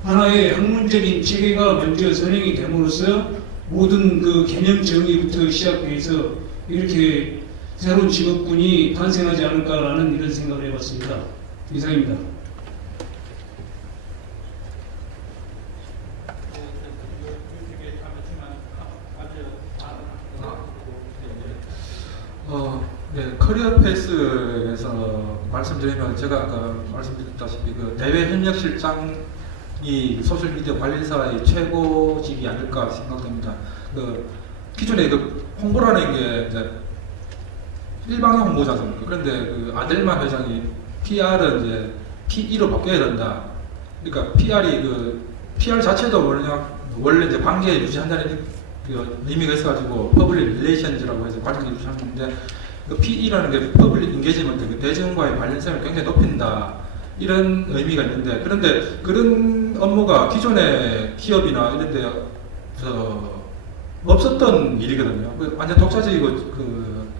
하나의 학문적인 체계가 먼저 선행이 됨으로써 모든 개념 정의부터 시작해서 이렇게 새로운 직업군이 탄생하지 않을까라는 이런 생각을 해봤습니다. 이상입니다. 네, 커리어 패스에서 말씀드리면 제가 아까 말씀드렸다시피 대외 협력실장이 소셜미디어 관리사의 최고직이 아닐까 생각됩니다. 기존에 홍보라는 게 이제 일방형 홍보지 않습니까? 그런데 아델만 회장이 PR은 이제 PE로 바뀌어야 된다. 그러니까 PR 자체도 원래 이제 관계 유지한다는 의미가 있어가지고 퍼블릭 릴레이션즈라고 해서 관계 유지하는데 PE라는 게 퍼블릭 인게이지먼트, 대중과의 관련성을 굉장히 높인다. 이런 의미가 있는데 그런데 그런 업무가 기존의 기업이나 이런 데 없었던 일이거든요. 완전 독자적이고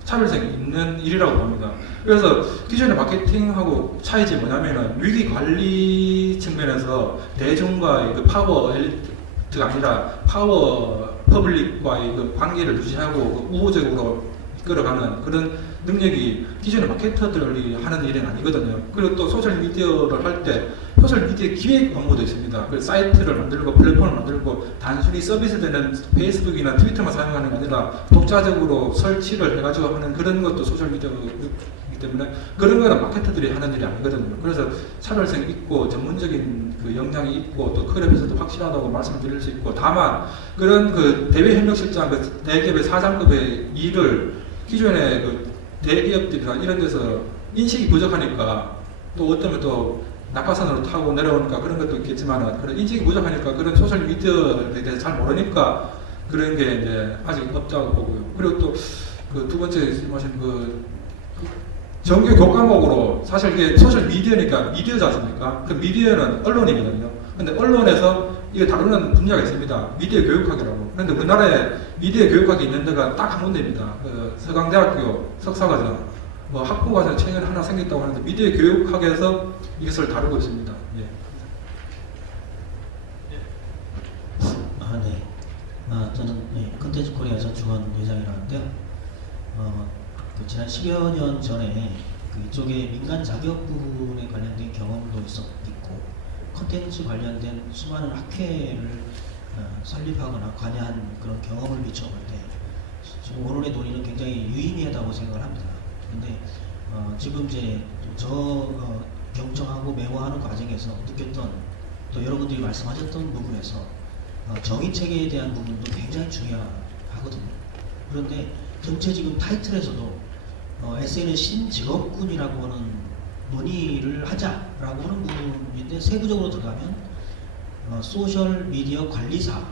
차별성이 있는 일이라고 봅니다. 그래서 기존의 마케팅하고 차이점이 뭐냐면은 위기 관리 측면에서 대중과의 파워 엘리트가 아니라 파워 퍼블릭과의 관계를 유지하고 우호적으로 이끌어가는 그런 능력이 기존의 마케터들이 하는 일은 아니거든요. 그리고 또 소셜미디어를 할 때 소셜미디어 기획 업무도 있습니다. 그 사이트를 만들고 플랫폼을 만들고 단순히 서비스되는 페이스북이나 트위터만 사용하는 게 아니라 독자적으로 설치를 해가지고 하는 그런 것도 소셜미디어이기 때문에 그런 거는 마케터들이 하는 일이 아니거든요. 그래서 차별성이 있고 전문적인 역량이 있고 또 커리어에서도 확실하다고 말씀드릴 수 있고 다만 그런 대외 협력실장 대기업의 사장급의 일을 기존의 대기업들이나 이런 데서 인식이 부족하니까 또 어쩌면 또 낙하산으로 타고 내려오니까 그런 것도 있겠지만 그런 인식이 부족하니까 그런 소셜미디어에 대해서 잘 모르니까 그런 게 이제 아직 없다고 보고요. 그리고 또 두 번째 말씀하신 정규 교과목으로 사실 이게 소셜미디어니까 미디어지 않습니까? 그 미디어는 언론이거든요. 근데 언론에서 이게 다루는 분야가 있습니다. 미디어 교육학이라고. 그런데 우리나라에 미디어 교육학이 있는 데가 딱 한 군데입니다. 그 서강대학교 석사과정, 뭐 학부과정 최근에 하나 생겼다고 하는데 미디어 교육학에서 이것을 다루고 있습니다. 예. 네. 저는 컨텐츠 코리아 전주원 회장이라는데요. 그 지난 10여 년 전에 이쪽에 민간 자격 부분에 관련된 경험도 있고 컨텐츠 관련된 수많은 학회를 설립하거나 관여한 그런 경험을 미쳐볼 때 지금 오늘의 논의는 굉장히 유의미하다고 생각을 합니다. 그런데 지금 이제 경청하고 메모하는 과정에서 느꼈던 또 여러분들이 말씀하셨던 부분에서 정의 체계에 대한 부분도 굉장히 중요하거든요. 그런데 전체 지금 타이틀에서도 SN은 신직업군이라고 하는 논의를 하자라고 하는 부분인데 세부적으로 들어가면 소셜 미디어 관리사라고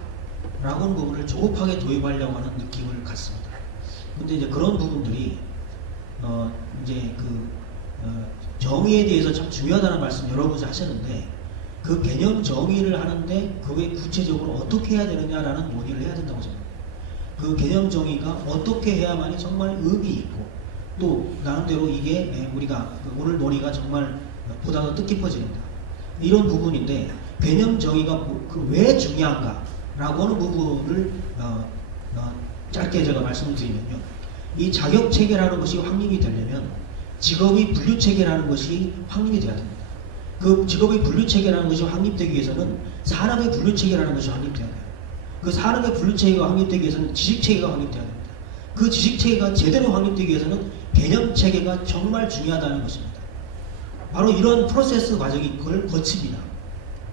하는 부분을 조급하게 도입하려고 하는 느낌을 갖습니다. 근데 이제 그런 부분들이 이제 정의에 대해서 참 중요하다는 말씀 여러 번 하셨는데 그 개념 정의를 하는데 그게 구체적으로 어떻게 해야 되느냐라는 논의를 해야 된다고 생각합니다. 그 개념 정의가 어떻게 해야만이 정말 의미 있고 또 나름대로 이게 우리가 오늘 논의가 정말 보다 더 뜻깊어집니다. 이런 부분인데 개념 정의가 왜 중요한가라고 하는 부분을 짧게 제가 말씀을 드리면요. 이 자격 체계라는 것이 확립이 되려면 직업의 분류 체계라는 것이 확립이 돼야 됩니다. 그 직업의 분류 체계라는 것이 확립되기 위해서는 산업의 분류 체계라는 것이 확립돼야 돼요. 그 산업의 분류 체계가 확립되기 위해서는 지식 체계가 확립돼야 됩니다. 그 지식 체계가 제대로 확립되기 위해서는 개념 체계가 정말 중요하다는 것입니다. 바로 이런 프로세스 과정이 그걸 거칩니다.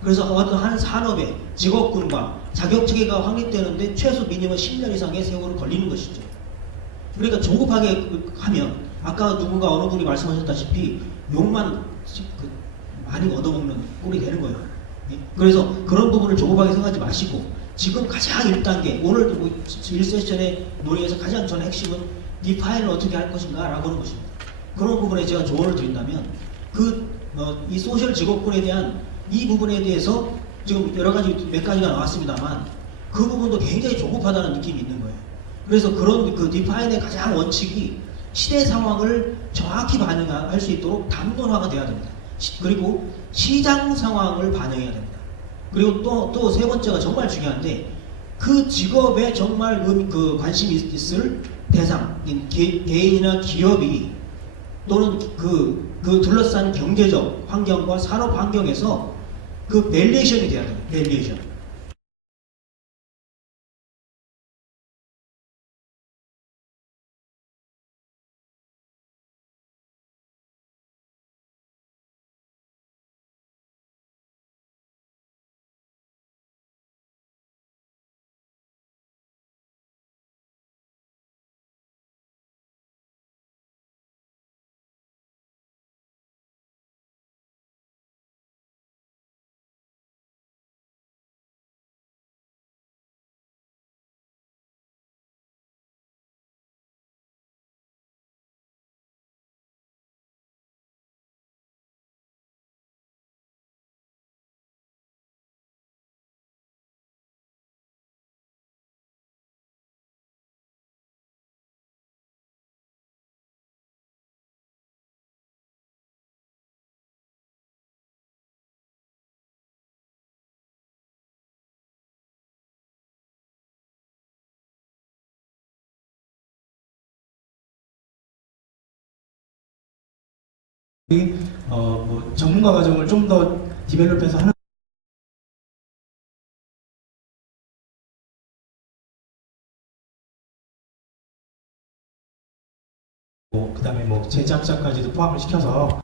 그래서 어떤 한 산업의 직업군과 자격 체계가 확립되는데 최소 미니멈 10년 이상의 세월이 걸리는 것이죠. 그러니까 조급하게 하면 아까 누군가 어느 분이 말씀하셨다시피 욕만 많이 얻어먹는 꼴이 되는 거예요. 그래서 그런 부분을 조급하게 생각하지 마시고 지금 가장 1단계 오늘 1세션의 논의에서 가장 전 핵심은 디파인을 어떻게 할 것인가 라고 하는 것입니다. 그런 부분에 제가 조언을 드린다면 이 소셜 직업군에 대한 이 부분에 대해서 지금 여러 가지 몇 가지가 나왔습니다만 그 부분도 굉장히 조급하다는 느낌이 있는 거예요. 그래서 그런 디파인의 가장 원칙이 시대 상황을 정확히 반영할 수 있도록 담론화가 돼야 됩니다. 그리고 시장 상황을 반영해야 됩니다. 그리고 또 세 번째가 정말 중요한데 그 직업에 정말 관심이 있을 대상, 개인이나 기업이 또는 그 둘러싼 경제적 환경과 산업 환경에서 그 밸리에이션이 돼야 돼요. 밸리에이션. 전문가 과정을 좀 더 디벨롭해서 하는 그 다음에 제작자까지도 포함을 시켜서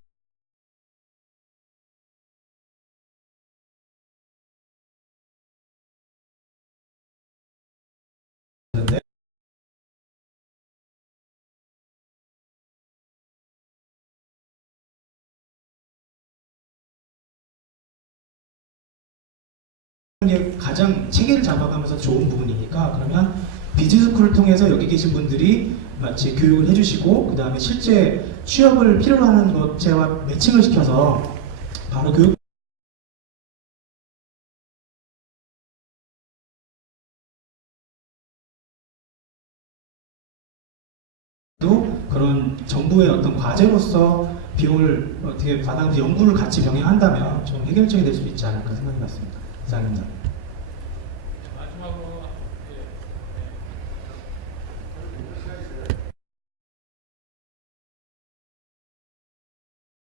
게 가장 체계를 잡아가면서 좋은 부분이니까 그러면 비즈스쿨을 통해서 여기 계신 분들이 마치 교육을 해주시고 그 다음에 실제 취업을 필요로 하는 업체와 매칭을 시켜서 바로 교육 그런 정부의 어떤 과제로서 비용을 어떻게 받아서 연구를 같이 병행한다면 좀 해결책이 될 수 있지 않을까 생각이 났습니다. 이상입니다.